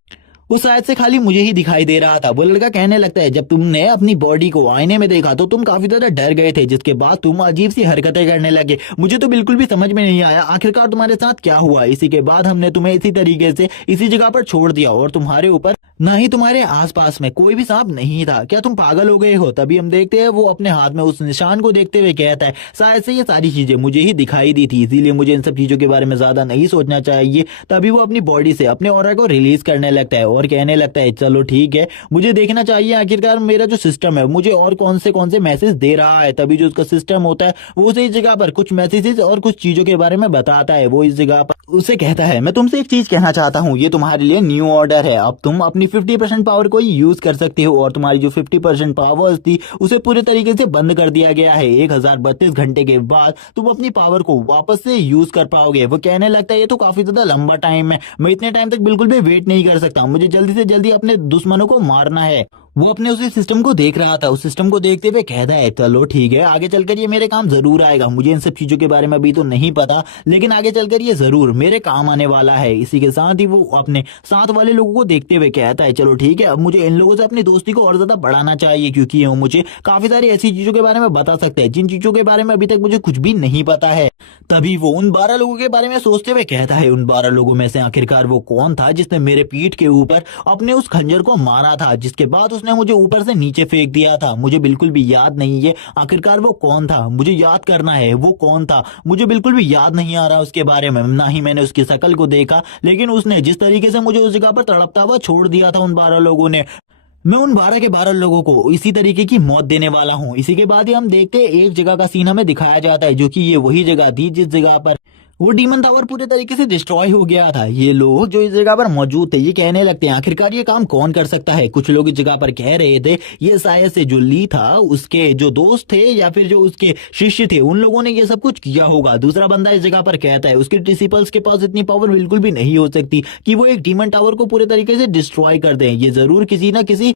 वो शायद से खाली मुझे ही दिखाई दे रहा था। वो लड़का कहने लगता है जब तुमने अपनी बॉडी को आईने में देखा तो तुम काफी ज्यादा डर गए थे, जिसके बाद तुम अजीब सी हरकतें करने लगे, मुझे तो बिल्कुल भी समझ में नहीं आया आखिरकार तुम्हारे साथ क्या हुआ। इसी के बाद हमने तुम्हें इसी तरीके से इसी जगह पर छोड़ दिया और तुम्हारे ऊपर ना ही तुम्हारे आसपास में कोई भी सांप नहीं था, क्या तुम पागल हो गए हो। तभी हम देखते हैं वो अपने हाथ में उस निशान को देखते हुए कहता है शायद से ये सारी चीजें मुझे ही दिखाई दी थी, इसीलिए मुझे इन सब चीजों के बारे में ज्यादा नहीं सोचना चाहिए। तभी वो अपनी बॉडी से अपने ऑरा को रिलीज करने लगता है और कहने लगता है चलो ठीक है, मुझे देखना चाहिए आखिरकार मेरा जो सिस्टम है मुझे और कौन से मैसेज दे रहा है। तभी जो उसका सिस्टम होता है वो उसे इस जगह पर कुछ मैसेजेस और कुछ चीजों के बारे में बताता है। वो इस जगह पर उसे कहता है मैं तुमसे एक चीज कहना चाहता हूँ, ये तुम्हारे लिए न्यू ऑर्डर है। अब तुम अपनी 50% पावर को यूज कर सकते हो और तुम्हारी जो 50% पावर्स थी उसे पूरे तरीके से बंद कर दिया गया है। 1032 घंटे के बाद तुम अपनी पावर को वापस से यूज कर पाओगे। वो कहने लगता है ये तो काफी ज्यादा लंबा टाइम है, मैं इतने टाइम तक बिल्कुल भी वेट नहीं कर सकता, मुझे जल्दी से जल्दी अपने दुश्मनों को मारना है। वो अपने उसी सिस्टम को देख रहा था, उस सिस्टम को देखते हुए कहता है चलो ठीक है, आगे चलकर ये मेरे काम जरूर आएगा। मुझे इन सब चीजों के बारे में अभी तो नहीं पता, लेकिन आगे चलकर ये जरूर मेरे काम आने वाला है। इसी के साथ ही वो अपने साथ वाले लोगों को देखते हुए कहता है चलो ठीक है, अब मुझे इन लोगों से अपनी दोस्ती को और ज्यादा बढ़ाना चाहिए, क्योंकि वो मुझे काफी सारी ऐसी चीजों के बारे में बता सकते हैं जिन चीजों के बारे में अभी तक मुझे कुछ भी नहीं पता है। तभी वो उन 12 लोगों के बारे में सोचते हुए कहता है उन 12 लोगों में से आखिरकार वो कौन था जिसने मेरे पीठ के ऊपर अपने उस खंजर को मारा था, जिसके बाद उसने मुझे ऊपर से नीचे फेंक दिया था। मुझे बिल्कुल भी याद नहीं है आखिरकार वो कौन था, मुझे याद करना है वो कौन था। मुझे बिल्कुल भी याद नहीं आ रहा उसके बारे में, ना ही मैंने उसकी शक्ल को देखा, लेकिन उसने जिस तरीके से मुझे उस जगह पर तड़पता हुआ छोड़ दिया था उन 12 लोगों ने, मैं उन 12 के 12 लोगों को इसी तरीके की मौत देने वाला हूँ। इसी के बाद ही हम देखते हैं एक जगह का सीन हमें दिखाया जाता है, जो कि ये वही जगह थी जिस जगह पर वो डीमन टावर पूरे तरीके से डिस्ट्रॉय हो गया था। ये लोग जो इस जगह पर मौजूद थे ये कहने लगते हैं आखिरकार ये काम कौन कर सकता है। कुछ लोग इस जगह पर कह रहे थे ये शायद से जो ली था उसके जो दोस्त थे या फिर जो उसके शिष्य थे उन लोगों ने ये सब कुछ किया होगा। दूसरा बंदा इस जगह पर कहता है उसके डिसिपल्स के पास इतनी पावर बिल्कुल भी नहीं हो सकती कि वो एक डीमन टावर को पूरे तरीके से डिस्ट्रॉय कर दें, ये जरूर किसी ना किसी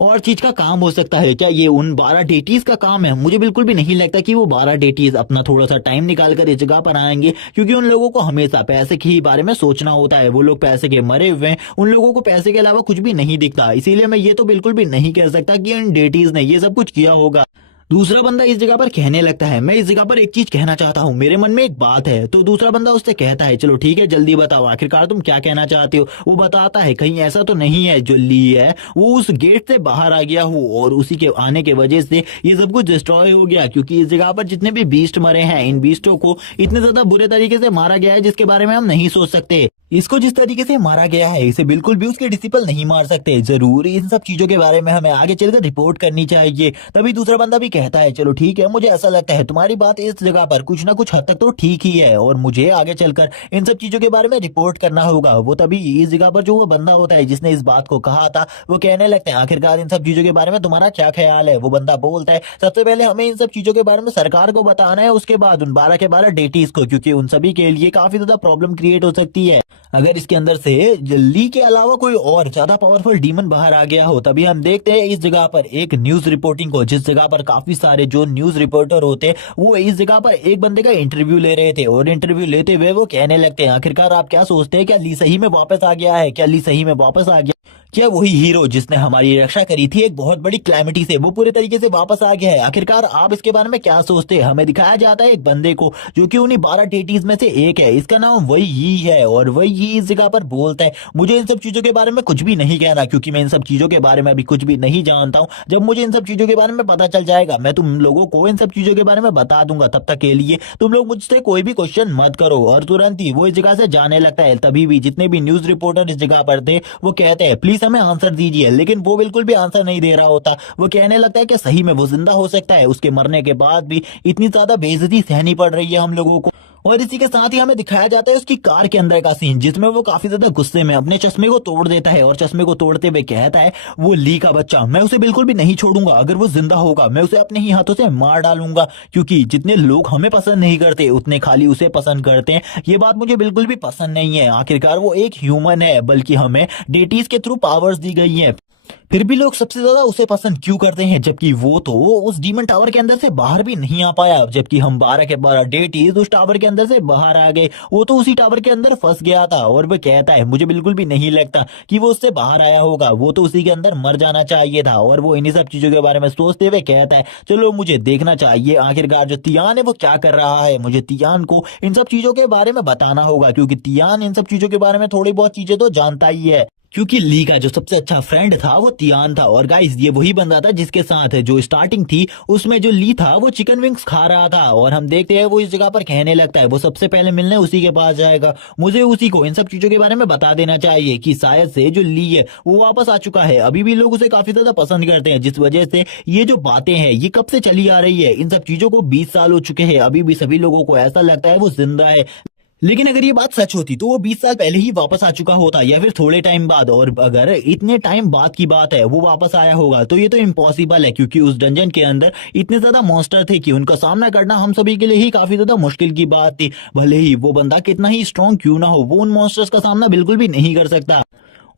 और चीज का काम हो सकता है। क्या ये उन 12 डेटीज का काम है? मुझे बिल्कुल भी नहीं लगता कि वो 12 डेटीज अपना थोड़ा सा टाइम निकाल कर इस जगह पर आएंगे, क्योंकि उन लोगों को हमेशा पैसे के ही बारे में सोचना होता है। वो लोग पैसे के मरे हुए हैं, उन लोगों को पैसे के अलावा कुछ भी नहीं दिखता। इसीलिए मैं ये तो बिल्कुल भी नहीं कह सकता कि इन डेटीज ने ये सब कुछ किया होगा। दूसरा बंदा इस जगह पर कहने लगता है मैं इस जगह पर एक चीज कहना चाहता हूँ, मेरे मन में एक बात है। तो दूसरा बंदा उससे कहता है चलो ठीक है जल्दी बताओ आखिरकार तुम क्या कहना चाहते हो। वो बताता है कहीं ऐसा तो नहीं है जो ली है वो उस गेट से बाहर आ गया हो और उसी के आने के वजह से ये सब कुछ डिस्ट्रॉय हो गया, क्योंकि इस जगह पर जितने भी बीस्ट मरे हैं इन बीस्टों को इतने ज्यादा बुरे तरीके से मारा गया है जिसके बारे में हम नहीं सोच सकते। इसको जिस तरीके से मारा गया है इसे बिल्कुल भी उसके डिसिपल नहीं मार सकते। जरूर इन सब चीजों के बारे में हमें आगे चलकर रिपोर्ट करनी चाहिए। तभी दूसरा बंदा भी कहता है चलो ठीक है, मुझे ऐसा लगता है तुम्हारी बात इस जगह पर कुछ ना कुछ हद तक तो ठीक ही है और मुझे आगे चलकर इन सब चीजों के बारे में रिपोर्ट करना होगा। वो तभी इस जगह पर जो वो बंदा होता है जिसने इस बात को कहा था वो कहने लगते हैं आखिरकार इन सब चीजों के बारे में तुम्हारा क्या ख्याल है। वो बंदा बोलता है सबसे पहले हमें इन सब चीजों के बारे में सरकार को बताना है, उसके बाद उन 12 के 12 डेटीज को, क्योंकि उन सभी के लिए काफी ज्यादा प्रॉब्लम क्रिएट हो सकती है अगर इसके अंदर से ली के अलावा कोई और ज्यादा पावरफुल डीमन बाहर आ गया हो। तभी हम देखते हैं इस जगह पर एक न्यूज रिपोर्टिंग को, जिस जगह पर काफी सारे जो न्यूज रिपोर्टर होते हैं वो इस जगह पर एक बंदे का इंटरव्यू ले रहे थे और इंटरव्यू लेते हुए वो कहने लगते हैं आखिरकार आप क्या सोचते हैं, क्या ली सही में वापस आ गया है? क्या ली सही में वापस आ गया? क्या वही हीरो जिसने हमारी रक्षा करी थी एक बहुत बड़ी क्लैमिटी से वो पूरे तरीके से वापस आ गया है? आखिरकार आप इसके बारे में क्या सोचते हैं? हमें दिखाया जाता है एक बंदे को जो कि उन्हीं 12 डेटीज में से एक है, इसका नाम वही ही है और वही ही इस जगह पर बोलता है मुझे इन सब चीजों के बारे में कुछ भी नहीं कहना, क्योंकि मैं इन सब चीजों के बारे में अभी कुछ भी नहीं जानता हूँ। जब मुझे इन सब चीजों के बारे में पता चल जाएगा मैं तुम लोगों को इन सब चीजों के बारे में बता दूंगा। तब तक के लिए तुम लोग मुझसे कोई भी क्वेश्चन मत करो। और तुरंत ही वो इस जगह से जाने लगता है। तभी भी जितने भी न्यूज रिपोर्टर इस जगह पर थे वो कहते हैं प्लीज हमें आंसर दीजिए, लेकिन वो बिल्कुल भी आंसर नहीं दे रहा होता। वो कहने लगता है कि सही में वो जिंदा हो सकता है, उसके मरने के बाद भी इतनी ज्यादा बेइज्जती सहनी पड़ रही है हम लोगों को। और इसी के साथ ही हमें दिखाया जाता है उसकी कार के अंदर का सीन, जिसमें वो काफी ज्यादा गुस्से में अपने चश्मे को तोड़ देता है और चश्मे को तोड़ते हुए कहता है वो ली का बच्चा, मैं उसे बिल्कुल भी नहीं छोड़ूंगा, अगर वो जिंदा होगा मैं उसे अपने ही हाथों से मार डालूंगा, क्योंकि जितने लोग हमें पसंद नहीं करते उतने खाली उसे पसंद करते हैं। ये बात मुझे बिल्कुल भी पसंद नहीं है। आखिरकार वो एक ह्यूमन है, बल्कि हमें डेटीज के थ्रू पावर्स दी गई है, फिर भी लोग सबसे ज्यादा उसे पसंद क्यों करते हैं, जबकि वो तो उस डीमन टावर के अंदर से बाहर भी नहीं आ पाया, जबकि हम 12 के 12 डेटीज उस टावर के अंदर से बाहर आ गए। वो तो उसी टावर के अंदर फंस गया था और वो कहता है मुझे बिल्कुल भी नहीं लगता कि वो उससे बाहर आया होगा, वो तो उसी के अंदर मर जाना चाहिए था। और वो इन्हीं सब चीजों के बारे में सोचते हुए कहता है चलो मुझे देखना चाहिए आखिरकार जो तियान है वो क्या कर रहा है, मुझे तियान को इन सब चीजों के बारे में बताना होगा, क्योंकि तियान इन सब चीजों के बारे में थोड़ी बहुत चीजें तो जानता ही है। क्योंकि ली का जो सबसे अच्छा फ्रेंड था वो तियान था। और गाइस ये वही बंदा था जिसके साथ जो स्टार्टिंग थी उसमें जो ली था वो चिकन विंग्स खा रहा था। और हम देखते हैं वो इस जगह पर कहने लगता है वो सबसे पहले मिलने उसी के पास जाएगा। मुझे उसी को इन सब चीजों के बारे में बता देना चाहिए कि शायद से जो ली है वो वापस आ चुका है। अभी भी लोग उसे काफी ज्यादा पसंद करते हैं, जिस वजह से ये जो बातें हैं ये कब से चली आ रही है, इन सब चीजों को 20 साल हो चुके हैं, अभी भी सभी लोगों को ऐसा लगता है वो जिंदा है। लेकिन अगर ये बात सच होती तो वो 20 साल पहले ही वापस आ चुका होता या फिर थोड़े टाइम बाद। और अगर इतने टाइम बाद की बात है वो वापस आया होगा तो ये तो इम्पॉसिबल है, क्योंकि उस डंजन के अंदर इतने ज्यादा मॉन्स्टर थे कि उनका सामना करना हम सभी के लिए ही काफी ज्यादा मुश्किल की बात थी। भले ही वो बंदा कितना ही स्ट्रांग क्यों ना हो, वो उन मॉन्स्टर्स का सामना बिल्कुल भी नहीं कर सकता।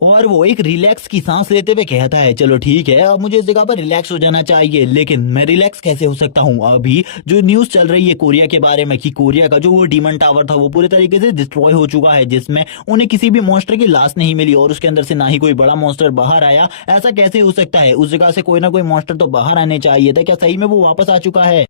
और वो एक रिलैक्स की सांस लेते हुए कहता है चलो ठीक है अब मुझे इस जगह पर रिलैक्स हो जाना चाहिए। लेकिन मैं रिलैक्स कैसे हो सकता हूँ, अभी जो न्यूज चल रही है कोरिया के बारे में कि कोरिया का जो वो डीमन टावर था वो पूरे तरीके से डिस्ट्रॉय हो चुका है, जिसमें उन्हें किसी भी मॉन्स्टर की लाश नहीं मिली और उसके अंदर से ना ही कोई बड़ा मॉन्स्टर बाहर आया। ऐसा कैसे हो सकता है, उस जगह से कोई ना कोई मॉन्स्टर तो बाहर आने चाहिए था। क्या सही में वो वापस आ चुका है?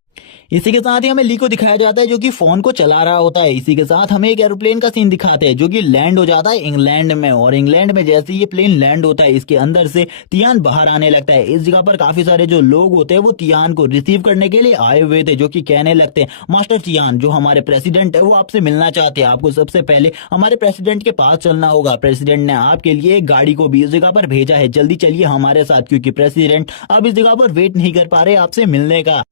इसी के साथ ही हमें ली को दिखाया जाता है जो कि फोन को चला रहा होता है। इसी के साथ हमें एक एरोप्लेन का सीन दिखाते हैं जो कि लैंड हो जाता है इंग्लैंड में। और इंग्लैंड में जैसे ही ये प्लेन लैंड होता है इसके अंदर से तियान बाहर आने लगता है। इस जगह पर काफी सारे जो लोग होते हैं वो तियान को रिसीव करने के लिए आए हुए थे, जो कि कहने लगते हैं मास्टर तियान जो हमारे प्रेसिडेंट है वो आपसे मिलना चाहते हैं, आपको सबसे पहले हमारे प्रेसिडेंट के पास चलना होगा। प्रेसिडेंट ने आपके लिए एक गाड़ी को भी इस जगह पर भेजा है, जल्दी चलिए हमारे साथ, क्योंकि प्रेसिडेंट अब इस जगह पर वेट नहीं कर पा रहे आपसे मिलने का।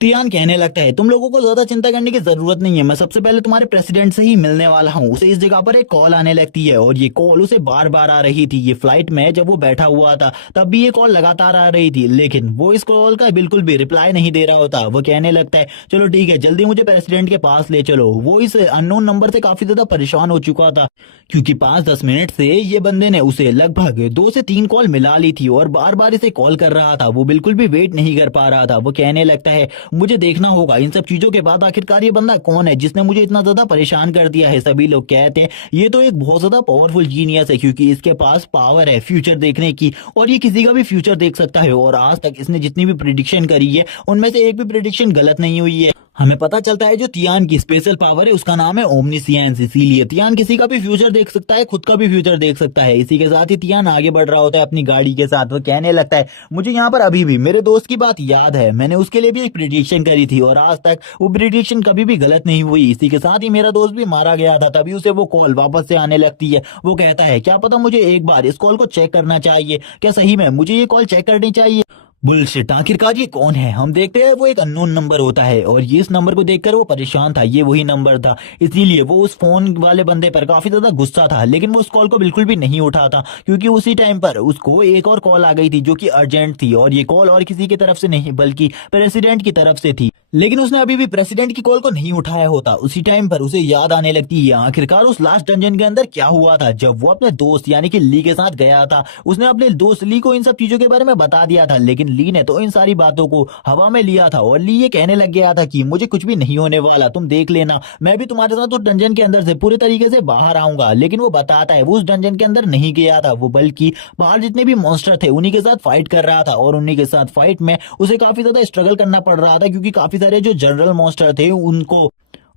तियान कहने लगता है तुम लोगों को ज्यादा चिंता करने की जरूरत नहीं है, मैं सबसे पहले तुम्हारे प्रेसिडेंट से ही मिलने वाला हूँ। उसे इस जगह पर एक कॉल आने लगती है और ये कॉल उसे बार बार आ रही थी। ये फ्लाइट में जब वो बैठा हुआ था तब भी ये कॉल लगातार आ रही थी, लेकिन वो इस कॉल का बिल्कुल भी रिप्लाई नहीं दे रहा होता। वो कहने लगता है चलो ठीक है जल्दी मुझे प्रेसिडेंट के पास ले चलो। वो इस अननोन नंबर से काफी ज्यादा परेशान हो चुका था, क्योंकि 5-10 मिनट से ये बंदे ने उसे लगभग 2 से 3 कॉल मिला ली थी और बार बार इसे कॉल कर रहा था। वो बिल्कुल भी वेट नहीं कर पा रहा था। वो कहने लगता है मुझे देखना होगा इन सब चीजों के बाद आखिरकार ये बंदा कौन है जिसने मुझे इतना ज्यादा परेशान कर दिया है। सभी लोग कहते हैं ये तो एक बहुत ज्यादा पावरफुल जीनियस है, क्योंकि इसके पास पावर है फ्यूचर देखने की और ये किसी का भी फ्यूचर देख सकता है। और आज तक इसने जितनी भी प्रिडिक्शन करी है उनमें से एक भी प्रिडिक्शन गलत नहीं हुई है। हमें पता चलता है जो तियान की स्पेशल पावर है उसका नाम है ओमनीसियंस, इसीलिए तियान किसी का भी फ्यूचर देख सकता है, खुद का भी फ्यूचर देख सकता है। इसी के साथ ही तियान आगे बढ़ रहा होता है अपनी गाड़ी के साथ। वो कहने लगता है मुझे यहाँ पर अभी भी मेरे दोस्त की बात याद है, मैंने उसके लिए भी एक प्रिडिक्शन करी थी और आज तक वो प्रिडिक्शन कभी भी गलत नहीं हुई। इसी के साथ ही मेरा दोस्त भी मारा गया था, तभी उसे वो कॉल वापस से आने लगती है। वो कहता है क्या पता मुझे एक बार इस कॉल को चेक करना चाहिए, क्या सही में मुझे ये कॉल चेक करनी चाहिए? बुलशिट, आखिरकार ये कौन है? हम देखते हैं वो एक अननोन नंबर होता है और ये इस नंबर को देखकर वो परेशान था, ये वही नंबर था। इसीलिए वो उस फोन वाले बंदे पर काफी ज्यादा गुस्सा था, लेकिन वो उस कॉल को बिल्कुल भी नहीं उठाता, क्योंकि उसी टाइम पर उसको एक और कॉल आ गई थी जो कि अर्जेंट थी। और ये कॉल और किसी की तरफ से नहीं बल्कि प्रेसिडेंट की तरफ से थी, लेकिन उसने अभी भी प्रेसिडेंट की कॉल को नहीं उठाया होता। उसी टाइम पर उसे याद आने लगती है आखिरकार उस लास्ट डंजन के अंदर क्या हुआ था जब वो अपने दोस्त यानी कि ली के साथ गया था। उसने अपने दोस्त ली को इन सब चीजों के बारे में बता दिया था, लेकिन ली ने तो इन सारी बातों को हवा में लिया था और ली ये कहने लग गया था कि मुझे कुछ भी नहीं होने वाला, तुम देख लेना, मैं भी तुम्हारे साथ उस डंजन के अंदर से पूरे तरीके से बाहर आऊंगा। लेकिन वो बताता है वो उस डंजन के अंदर नहीं गया था, वो बल्कि बाहर जितने भी मॉन्स्टर थे उन्हीं के साथ फाइट कर रहा था। और उन्हीं के साथ फाइट में उसे काफी ज्यादा स्ट्रगल करना पड़ रहा था, क्योंकि काफी सारे जो जनरल मॉन्स्टर थे उनको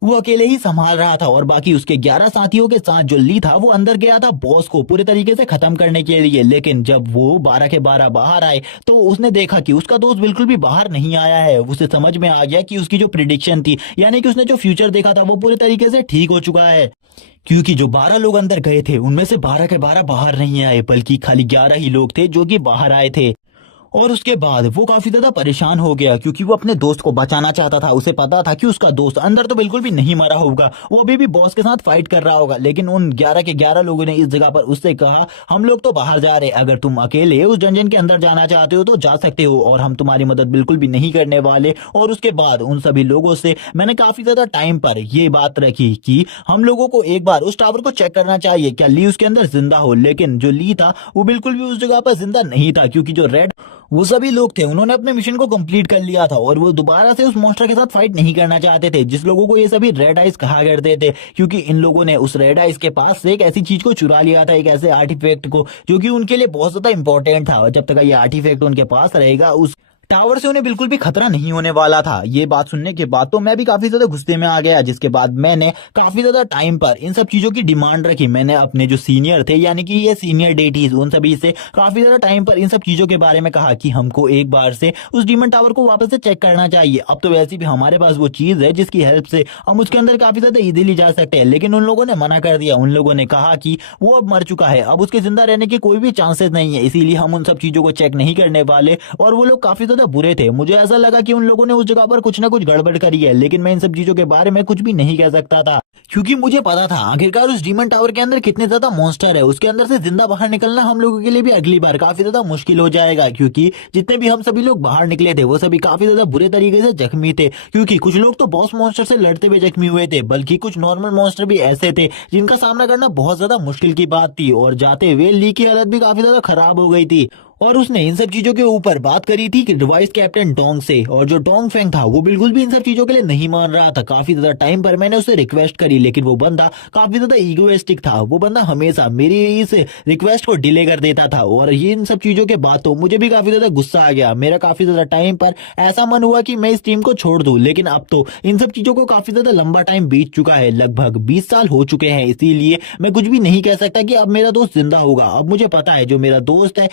वो अकेले ही संभाल रहा था। और बाकी उसके 11 साथियों के साथ जो ली था वो अंदर गया था बॉस को पूरे तरीके से खत्म करने के लिए। लेकिन जब वो 12 के 12 बाहर आए तो उसने देखा कि उसका दोस्त बिल्कुल भी बाहर नहीं आया है। उसे समझ में आ गया कि उसकी जो प्रिडिक्शन थी यानी कि उसने जो फ्यूचर देखा था वो पूरे तरीके से ठीक हो चुका है, क्योंकि जो 12 लोग अंदर गए थे उनमें से 12 के 12 बाहर नहीं आए, बल्कि खाली 11 ही लोग थे जो कि बाहर आए थे। और उसके बाद वो काफी ज्यादा परेशान हो गया, क्योंकि वो अपने दोस्त को बचाना चाहता था। उसे पता था कि उसका दोस्त अंदर तो बिल्कुल भी नहीं मरा होगा, वो अभी भी बॉस के साथ फाइट कर रहा होगा। लेकिन उन 11 के 11 लोगों ने इस जगह पर उससे कहा हम लोग तो बाहर जा रहे, अगर तुम अकेले उस डंजन के अंदर जाना चाहते हो तो जा सकते हो और हम तुम्हारी मदद बिल्कुल भी नहीं करने वाले। और उसके बाद उन सभी लोगों से मैंने काफी ज्यादा टाइम पर ये बात रखी कि हम लोगों को एक बार उस टावर को चेक करना चाहिए क्या ली उसके अंदर जिंदा हो। लेकिन जो ली था वो बिल्कुल भी उस जगह पर जिंदा नहीं था, क्योंकि जो रेड वो सभी लोग थे उन्होंने अपने मिशन को कंप्लीट कर लिया था और वो दोबारा से उस मॉन्स्टर के साथ फाइट नहीं करना चाहते थे, जिस लोगों को ये सभी रेड आइस कहा करते थे, क्योंकि इन लोगों ने उस रेड आइस के पास से एक ऐसी चीज को चुरा लिया था, एक ऐसे आर्टिफैक्ट को जो कि उनके लिए बहुत ज्यादा इंपॉर्टेंट था। और जब तक ये आर्टिफैक्ट उनके पास रहेगा उस टावर से उन्हें बिल्कुल भी खतरा नहीं होने वाला था। ये बात सुनने के बाद तो मैं भी काफी ज्यादा गुस्से में आ गया, जिसके बाद मैंने काफी ज्यादा टाइम पर इन सब चीजों की डिमांड रखी। मैंने अपने जो सीनियर थे, यानी कि ये सीनियर डेटीज, उन सभी से काफी ज्यादा टाइम पर इन सब चीजों के बारे में कहा कि हमको एक बार से उस डीमन टावर को वापस से चेक करना चाहिए। अब तो वैसे भी हमारे पास वो चीज है जिसकी हेल्प से हम उसके अंदर काफी ज्यादा इजीली जा सकते हैं, लेकिन उन लोगों ने मना कर दिया। उन लोगों ने कहा कि वो अब मर चुका है, अब उसके जिंदा रहने के कोई भी चांसेस नहीं है, इसीलिए हम उन सब चीजों को चेक नहीं करने वाले। और वो लोग काफी ज्यादा बुरे थे। मुझे ऐसा लगा कि उन लोगों ने उस जगह पर कुछ ना कुछ गड़बड़ करी है, लेकिन मैं इन सब चीजों के बारे में कुछ भी नहीं कह सकता था, क्योंकि मुझे पता था आखिरकार उस डीमन टावर के अंदर कितने ज्यादा मॉन्स्टर है। उसके अंदर से जिंदा बाहर निकलना हम लोगों के लिए भी अगली बार काफी ज्यादा मुश्किल हो जाएगा, क्योंकि जितने भी हम सभी लोग बाहर निकले थे वो सभी काफी ज्यादा बुरे तरीके से जख्मी थे। क्योंकि कुछ लोग तो बॉस मॉन्स्टर से लड़ते हुए जख्मी हुए थे, बल्कि कुछ नॉर्मल मॉन्स्टर भी ऐसे थे जिनका सामना करना बहुत ज्यादा मुश्किल की बात थी। और जाते हुए ली की हालत भी काफी ज्यादा खराब हो गई थी। और उसने इन सब चीजों के ऊपर बात करी थी कि वाइस कैप्टन डोंग से, और जो डोंग फेंग था वो बिल्कुल भी इन सब चीजों के लिए नहीं मान रहा था। काफी ज्यादा टाइम पर मैंने उसे रिक्वेस्ट करी, लेकिन वो बंदा काफी ज्यादा ईगोइस्टिक था। वो बंदा हमेशा मेरी इस रिक्वेस्ट को डिले कर देता था। और ये इन सब चीजों के बाद तो मुझे भी काफी ज्यादा गुस्सा आ गया। मेरा काफी ज्यादा टाइम पर ऐसा मन हुआ कि मैं इस टीम को छोड़ दूं, लेकिन अब तो इन सब चीजों को काफी ज्यादा लंबा टाइम बीत चुका है, लगभग 20 साल हो चुके हैं, इसीलिए मैं कुछ भी नहीं कह सकता कि अब मेरा दोस्त जिंदा होगा। अब मुझे पता है जो मेरा दोस्त है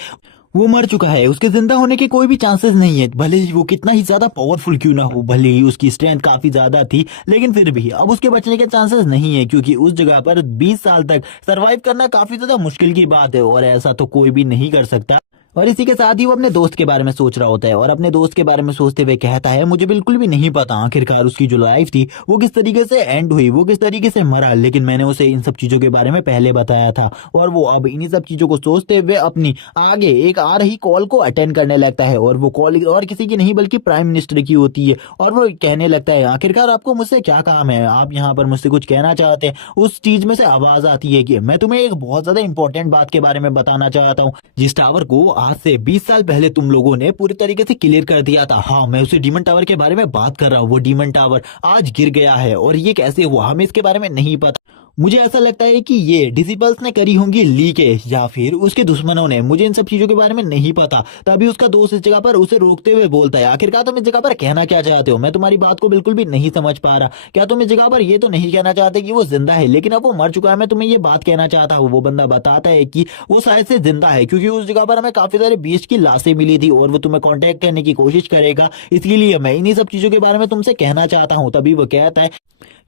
वो मर चुका है, उसके जिंदा होने के कोई भी चांसेस नहीं है। भले ही वो कितना ही ज्यादा पावरफुल क्यों ना हो, भले ही उसकी स्ट्रेंथ काफी ज्यादा थी, लेकिन फिर भी अब उसके बचने के चांसेस नहीं है, क्योंकि उस जगह पर 20 साल तक सरवाइव करना काफी ज्यादा मुश्किल की बात है, और ऐसा तो कोई भी नहीं कर सकता। और इसी के साथ ही वो अपने दोस्त के बारे में सोच रहा होता है, और अपने दोस्त के बारे में सोचते हुए कहता है मुझे बिल्कुल भी नहीं पता आखिरकार उसकी जो लाइफ थी वो किस तरीके से एंड हुई, वो किस तरीके से मरा, लेकिन मैंने उसे इन सब चीजों के बारे में पहले बताया था। और वो अब इन्हीं सब चीजों को सोचते हुए अपनी आगे एक आ रही कॉल को अटेंड करने लगता है। और वो कॉल और किसी की नहीं बल्कि प्राइम मिनिस्टर की होती है। और वो कहने लगता है आखिरकार आपको मुझसे क्या काम है, आप यहाँ पर मुझसे कुछ कहना चाहते हैं। उस चीज में से आवाज आती है कि मैं तुम्हें एक बहुत ज्यादा इंपॉर्टेंट बात के बारे में बताना चाहता हूँ, जिस टावर को आज से 20 साल पहले तुम लोगों ने पूरी तरीके से क्लियर कर दिया था। हाँ, मैं उसी डीमन टावर के बारे में बात कर रहा हूँ। वो डीमन टावर आज गिर गया है, और ये कैसे हुआ हमें इसके बारे में नहीं पता। मुझे ऐसा लगता है कि ये डिसिपल्स ने करी होंगी लीकेज, या फिर उसके दुश्मनों ने, मुझे इन सब चीजों के बारे में नहीं पता। तभी उसका दोस्त इस जगह पर उसे रोकते हुए बोलता है आखिरकार तुम इस जगह पर कहना क्या चाहते हो, मैं तुम्हारी बात को बिल्कुल भी नहीं समझ पा रहा। क्या तुम इस जगह पर ये तो नहीं कहना चाहते कि वो जिंदा है, लेकिन अब वो मर चुका है, मैं तुम्हें ये बात कहना चाहता हूँ। वो बंदा बताता है कि वो शायद से जिंदा है, क्योंकि उस जगह पर हमें काफी सारे बीच की लाशें मिली थी, और वो तुम्हें कॉन्टेक्ट करने की कोशिश करेगा, इसलिए मैं इन्हीं सब चीजों के बारे में तुमसे कहना चाहता हूँ। तभी वो कहता है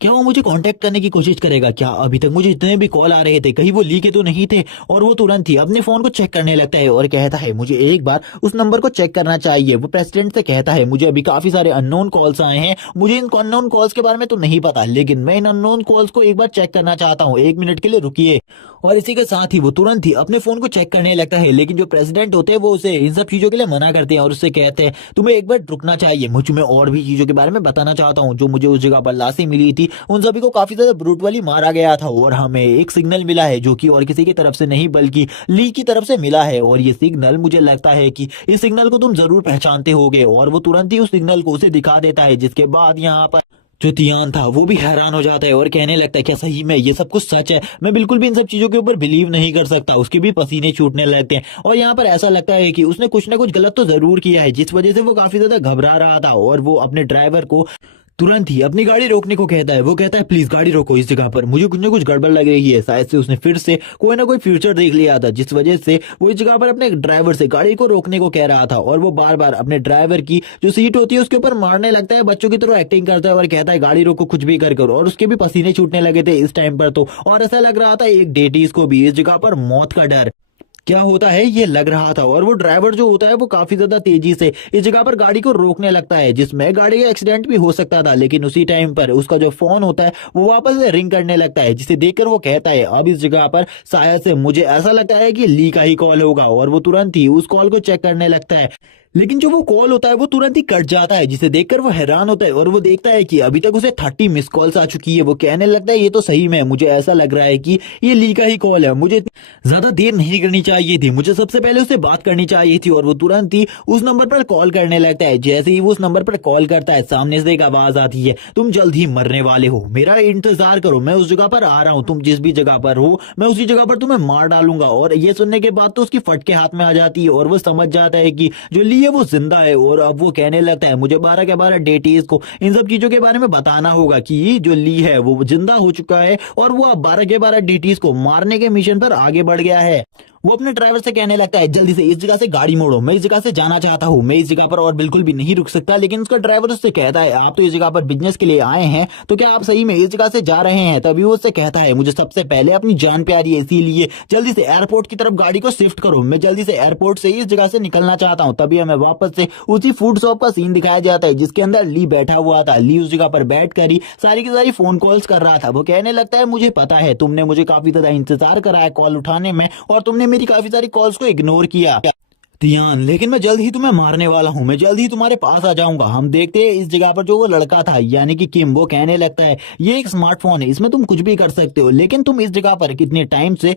क्या वो मुझे कांटेक्ट करने की कोशिश करेगा, क्या अभी तक मुझे इतने भी कॉल आ रहे थे, कहीं वो ली के तो नहीं थे। और वो तुरंत ही अपने फोन को चेक करने लगता है और कहता है मुझे एक बार उस नंबर को चेक करना चाहिए। वो प्रेसिडेंट से कहता है मुझे अभी काफी सारे अननोन कॉल्स आए हैं, मुझे इन अननोन कॉल्स के बारे में तो नहीं पता, लेकिन मैं इन अननोन कॉल्स को एक बार चेक करना चाहता हूँ, 1 मिनट के लिए रुकिए। और इसी के साथ ही वो तुरंत ही अपने फोन को चेक करने लगता है, लेकिन जो प्रेसिडेंट होते हैं वो उसे इन सब चीजों के लिए मना करते हैं, और उससे कहते हैं तुम्हें एक बार रुकना चाहिए, मुझे मैं और भी चीजों के बारे में बताना चाहता हूँ। जो मुझे उस जगह पर लाशें मिली थी उन सभी को काफी ज्यादा ब्रूटली मारा गया था, और हमें एक सिग्नल मिला है जो कि और किसी की तरफ से नहीं बल्कि ली की तरफ से मिला है। और ये सिग्नल मुझे लगता है कि इस सिग्नल को तुम जरूर पहचानते होगे। और वो तुरंत ही उस सिग्नल को उसे दिखा देता है, जिसके बाद यहाँ पर जो तियान था वो भी हैरान हो जाता है और कहने लगता है क्या सही में ये सब कुछ सच है, मैं बिल्कुल भी इन सब चीजों के ऊपर बिलीव नहीं कर सकता। उसके भी पसीने छूटने लगते हैं, और यहाँ पर ऐसा लगता है कि उसने कुछ ना कुछ गलत तो जरूर किया है, जिस वजह से वो काफी ज्यादा घबरा रहा था। और वो अपने ड्राइवर को तुरंत ही अपनी गाड़ी रोकने को कहता है। वो कहता है प्लीज गाड़ी रोको, इस जगह पर मुझे कुछ ना कुछ गड़बड़ लग रही है। शायद से उसने फिर से कोई ना कोई फ्यूचर देख लिया था, जिस वजह से वो इस जगह पर अपने ड्राइवर से गाड़ी को रोकने को कह रहा था। और वो बार बार अपने ड्राइवर की जो सीट होती है उसके ऊपर मारने लगता है, बच्चों की तरह एक्टिंग करता है और कहता है गाड़ी रोको, कुछ भी कर करो। और उसके भी पसीने छूटने लगे थे इस टाइम पर तो, और ऐसा लग रहा था एक डेटीज को भी इस जगह पर मौत का डर क्या होता है ये लग रहा था। और वो ड्राइवर जो होता है वो काफी ज्यादा तेजी से इस जगह पर गाड़ी को रोकने लगता है, जिसमें गाड़ी का एक्सीडेंट भी हो सकता था। लेकिन उसी टाइम पर उसका जो फोन होता है वो वापस से रिंग करने लगता है, जिसे देखकर वो कहता है अब इस जगह पर शायद से मुझे ऐसा लगता है कि ली का ही कॉल होगा। और वो तुरंत ही उस कॉल को चेक करने लगता है, लेकिन जो वो कॉल होता है वो तुरंत ही कट जाता है, जिसे देखकर वो हैरान होता है। और वो देखता है कि अभी तक उसे 30 मिस कॉल्स आ चुकी है। वो कहने लगता है ये तो सही में मुझे ऐसा लग रहा है कि ये ली का ही कॉल है, मुझे ज्यादा देर नहीं करनी चाहिए थी, मुझे सबसे पहले उससे बात करनी चाहिए थी। और वो तुरंत ही उस नंबर पर कॉल करने लगता है। जैसे ही वो उस नंबर पर कॉल करता है सामने से एक आवाज आती है, तुम जल्द ही मरने वाले हो, मेरा इंतजार करो, मैं उस जगह पर आ रहा हूँ, तुम जिस भी जगह पर हो मैं उसी जगह पर तुम्हें मार डालूंगा। और ये सुनने के बाद तो उसकी फटके हाथ में आ जाती है और वो समझ जाता है कि जो ली इसीलिए वो जिंदा है। और अब वो कहने लगता है मुझे 12 के 12 डेटीज को इन सब चीजों के बारे में बताना होगा कि ये जो ली है वो जिंदा हो चुका है और वो अब 12 के 12 डेटीज को मारने के मिशन पर आगे बढ़ गया है। वो अपने ड्राइवर से कहने लगता है जल्दी से इस जगह से गाड़ी मोड़ो, मैं इस जगह से जाना चाहता हूँ, मैं इस जगह पर और बिल्कुल भी नहीं रुक सकता। लेकिन उसका ड्राइवर उससे कहता है आप तो इस जगह पर बिजनेस के लिए आए हैं, तो क्या आप सही में इस जगह से जा रहे हैं? तभी वो उससे कहता है मुझे सबसे पहले अपनी जान प्यारी है, इसीलिए जल्दी से एयरपोर्ट की तरफ गाड़ी को शिफ्ट करो, मैं जल्दी से एयरपोर्ट से इस जगह से निकलना चाहता हूँ। तभी हमें वापस से उसी फूड शॉप का सीन दिखाया जाता है जिसके अंदर ली बैठा हुआ था। ली उस जगह पर बैठ कर ही सारी की सारी फोन कॉल्स कर रहा था। वो कहने लगता है मुझे पता है तुमने मुझे काफी ज्यादा इंतजार कराया कॉल उठाने में और तुमने मेरी काफी सारी कॉल्स को इग्नोर किया ध्यान, लेकिन मैं जल्द ही तुम्हें मारने वाला हूँ, मैं जल्द ही तुम्हारे पास आ जाऊंगा। हम देखते हैं इस जगह पर जो वो लड़का था यानी कि किम, वो कहने लगता है ये एक स्मार्टफोन है, इसमें तुम कुछ भी कर सकते हो, लेकिन तुम इस जगह पर कितने टाइम से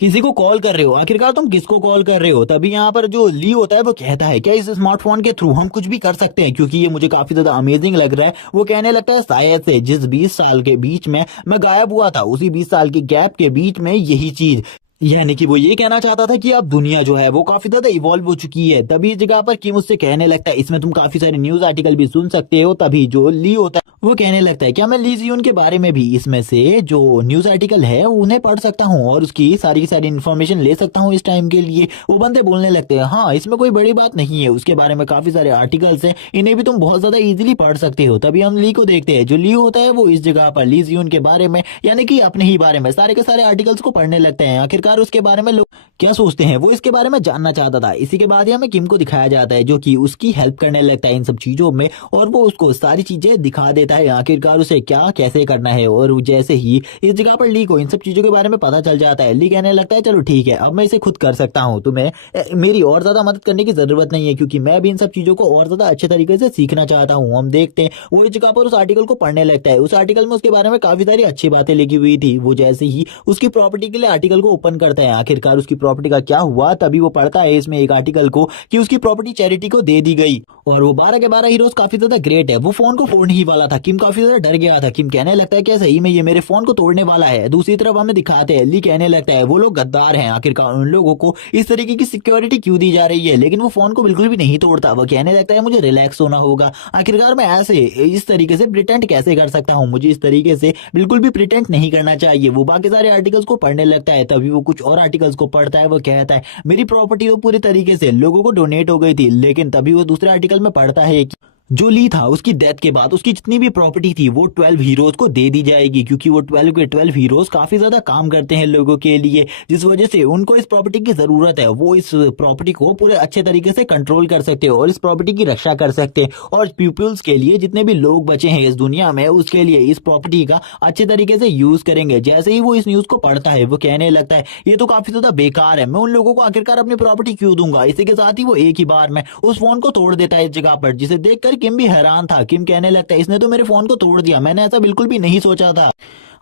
किसी को कॉल कर रहे हो, आखिरकार तुम किसको कॉल कर रहे हो? तभी यहाँ पर जो ली होता है वो कहता है क्या इस स्मार्टफोन के थ्रू हम कुछ भी कर सकते हैं, क्योंकि ये मुझे काफी ज्यादा अमेजिंग लग रहा है। वो कहने लगता है शायद से जिस 20 साल के बीच में मैं गायब हुआ था उसी 20 साल की गैप के बीच में यही चीज, यानी कि वो ये कहना चाहता था कि अब दुनिया जो है वो काफी ज्यादा इवॉल्व हो चुकी है। तभी इस जगह पर किम उससे कहने लगता है इसमें तुम काफी सारे न्यूज आर्टिकल भी सुन सकते हो। तभी जो ली होता है वो कहने लगता है क्या मैं ली जियोन के बारे में भी इसमें से जो न्यूज आर्टिकल है उन्हें पढ़ सकता हूँ और उसकी सारी की सारी इन्फॉर्मेशन ले सकता हूँ इस टाइम के लिए? वो बंदे बोलने लगते हैं हाँ इसमें कोई बड़ी बात नहीं है, उसके बारे में काफी सारे आर्टिकल्स हैं, इन्हें भी तुम बहुत ज्यादा इजीली पढ़ सकते हो। तभी हम ली को देखते हैं, जो ली होता है वो इस जगह पर ली जियोन के बारे में यानी कि अपने ही बारे में सारे के सारे आर्टिकल्स को पढ़ने लगते हैं। आखिरकार उसके बारे में लोग क्या सोचते हैं वो इसके बारे में जानना चाहता था। इसी के बाद ही हमें किम को दिखाया जाता है जो कि उसकी हेल्प करने लगता है इन सब चीजों में और वो उसको सारी चीजें दिखा देता है आखिरकार उसे क्या कैसे करना है। और जैसे ही इस जगह पर ली को इन सब चीजों के बारे में पता चल जाता है, ली कहने लगता है चलो ठीक है अब मैं इसे खुद कर सकता हूँ, तुम्हें मेरी और ज्यादा मदद करने की जरूरत नहीं है क्योंकि मैं भी इन सब चीजों को और ज्यादा अच्छे तरीके से सीखना चाहता हूँ। हम देखते हैं वो इस जगह पर उस आर्टिकल को पढ़ने लगता है। उस आर्टिकल में उसके बारे में काफी सारी अच्छी बातें लिखी हुई थी। वो जैसे ही उसकी प्रॉपर्टी के लिए आर्टिकल को ओपन करता है आखिरकार उसकी प्रॉपर्टी का क्या हुआ, तभी वो पढ़ता है इसमें एक आर्टिकल को कि उसकी प्रॉपर्टी चैरिटी को दे दी गई और वो 12 के 12 हीरोज काफी ज्यादा ग्रेट है। वो फोन को फोड़ने ही वाला था। किम काफी ज्यादा डर गया था। किम कहने लगता है कि सही में ये मेरे फोन को तोड़ने वाला है। दूसरी तरफ हमें दिखाते हैं ली कहने लगता है वो लोग गद्दार हैं, आखिरकार उन लोगों को इस तरीके की सिक्योरिटी क्यों दी जा रही है, लेकिन वो फोन को बिल्कुल भी नहीं तोड़ता। वो कहने लगता है मुझे रिलैक्स होना होगा, आखिरकार मैं ऐसे इस तरीके से प्रिटेंड कैसे कर सकता हूँ, मुझे इस तरीके से बिल्कुल भी प्रिटेंड नहीं करना चाहिए। वो बाकी सारे आर्टिकल्स को पढ़ने लगता है। तभी वो कुछ और आर्टिकल्स को पढ़ता है। वो कहता है मेरी प्रॉपर्टी वो पूरी तरीके से लोगों को डोनेट हो गई थी, लेकिन तभी वो दूसरे आर्टिकल में पढ़ता है कि जो ली था उसकी डेथ के बाद उसकी जितनी भी प्रॉपर्टी थी वो 12 हीरोज को दे दी जाएगी, क्योंकि वो 12 के 12 हीरोज काफी ज्यादा काम करते हैं लोगों के लिए, जिस वजह से उनको इस प्रॉपर्टी की जरूरत है। वो इस प्रॉपर्टी को पूरे अच्छे तरीके से कंट्रोल कर सकते हैं और इस प्रॉपर्टी की रक्षा कर सकते हैं और पीपल्स के लिए जितने भी लोग बचे हैं इस दुनिया में उसके लिए इस प्रॉपर्टी का अच्छे तरीके से यूज करेंगे। जैसे ही वो इस न्यूज को पढ़ता है वो कहने लगता है ये तो काफी ज्यादा बेकार है, मैं उन लोगों को आखिरकार अपनी प्रॉपर्टी क्यों दूंगा। इसी के साथ ही वो एक ही बार में उस फोन को तोड़ देता है इस जगह पर, जिसे देखकर किम भी हैरान था। किम कहने लगता है इसने तो मेरे फोन को तोड़ दिया, मैंने ऐसा बिल्कुल भी नहीं सोचा था।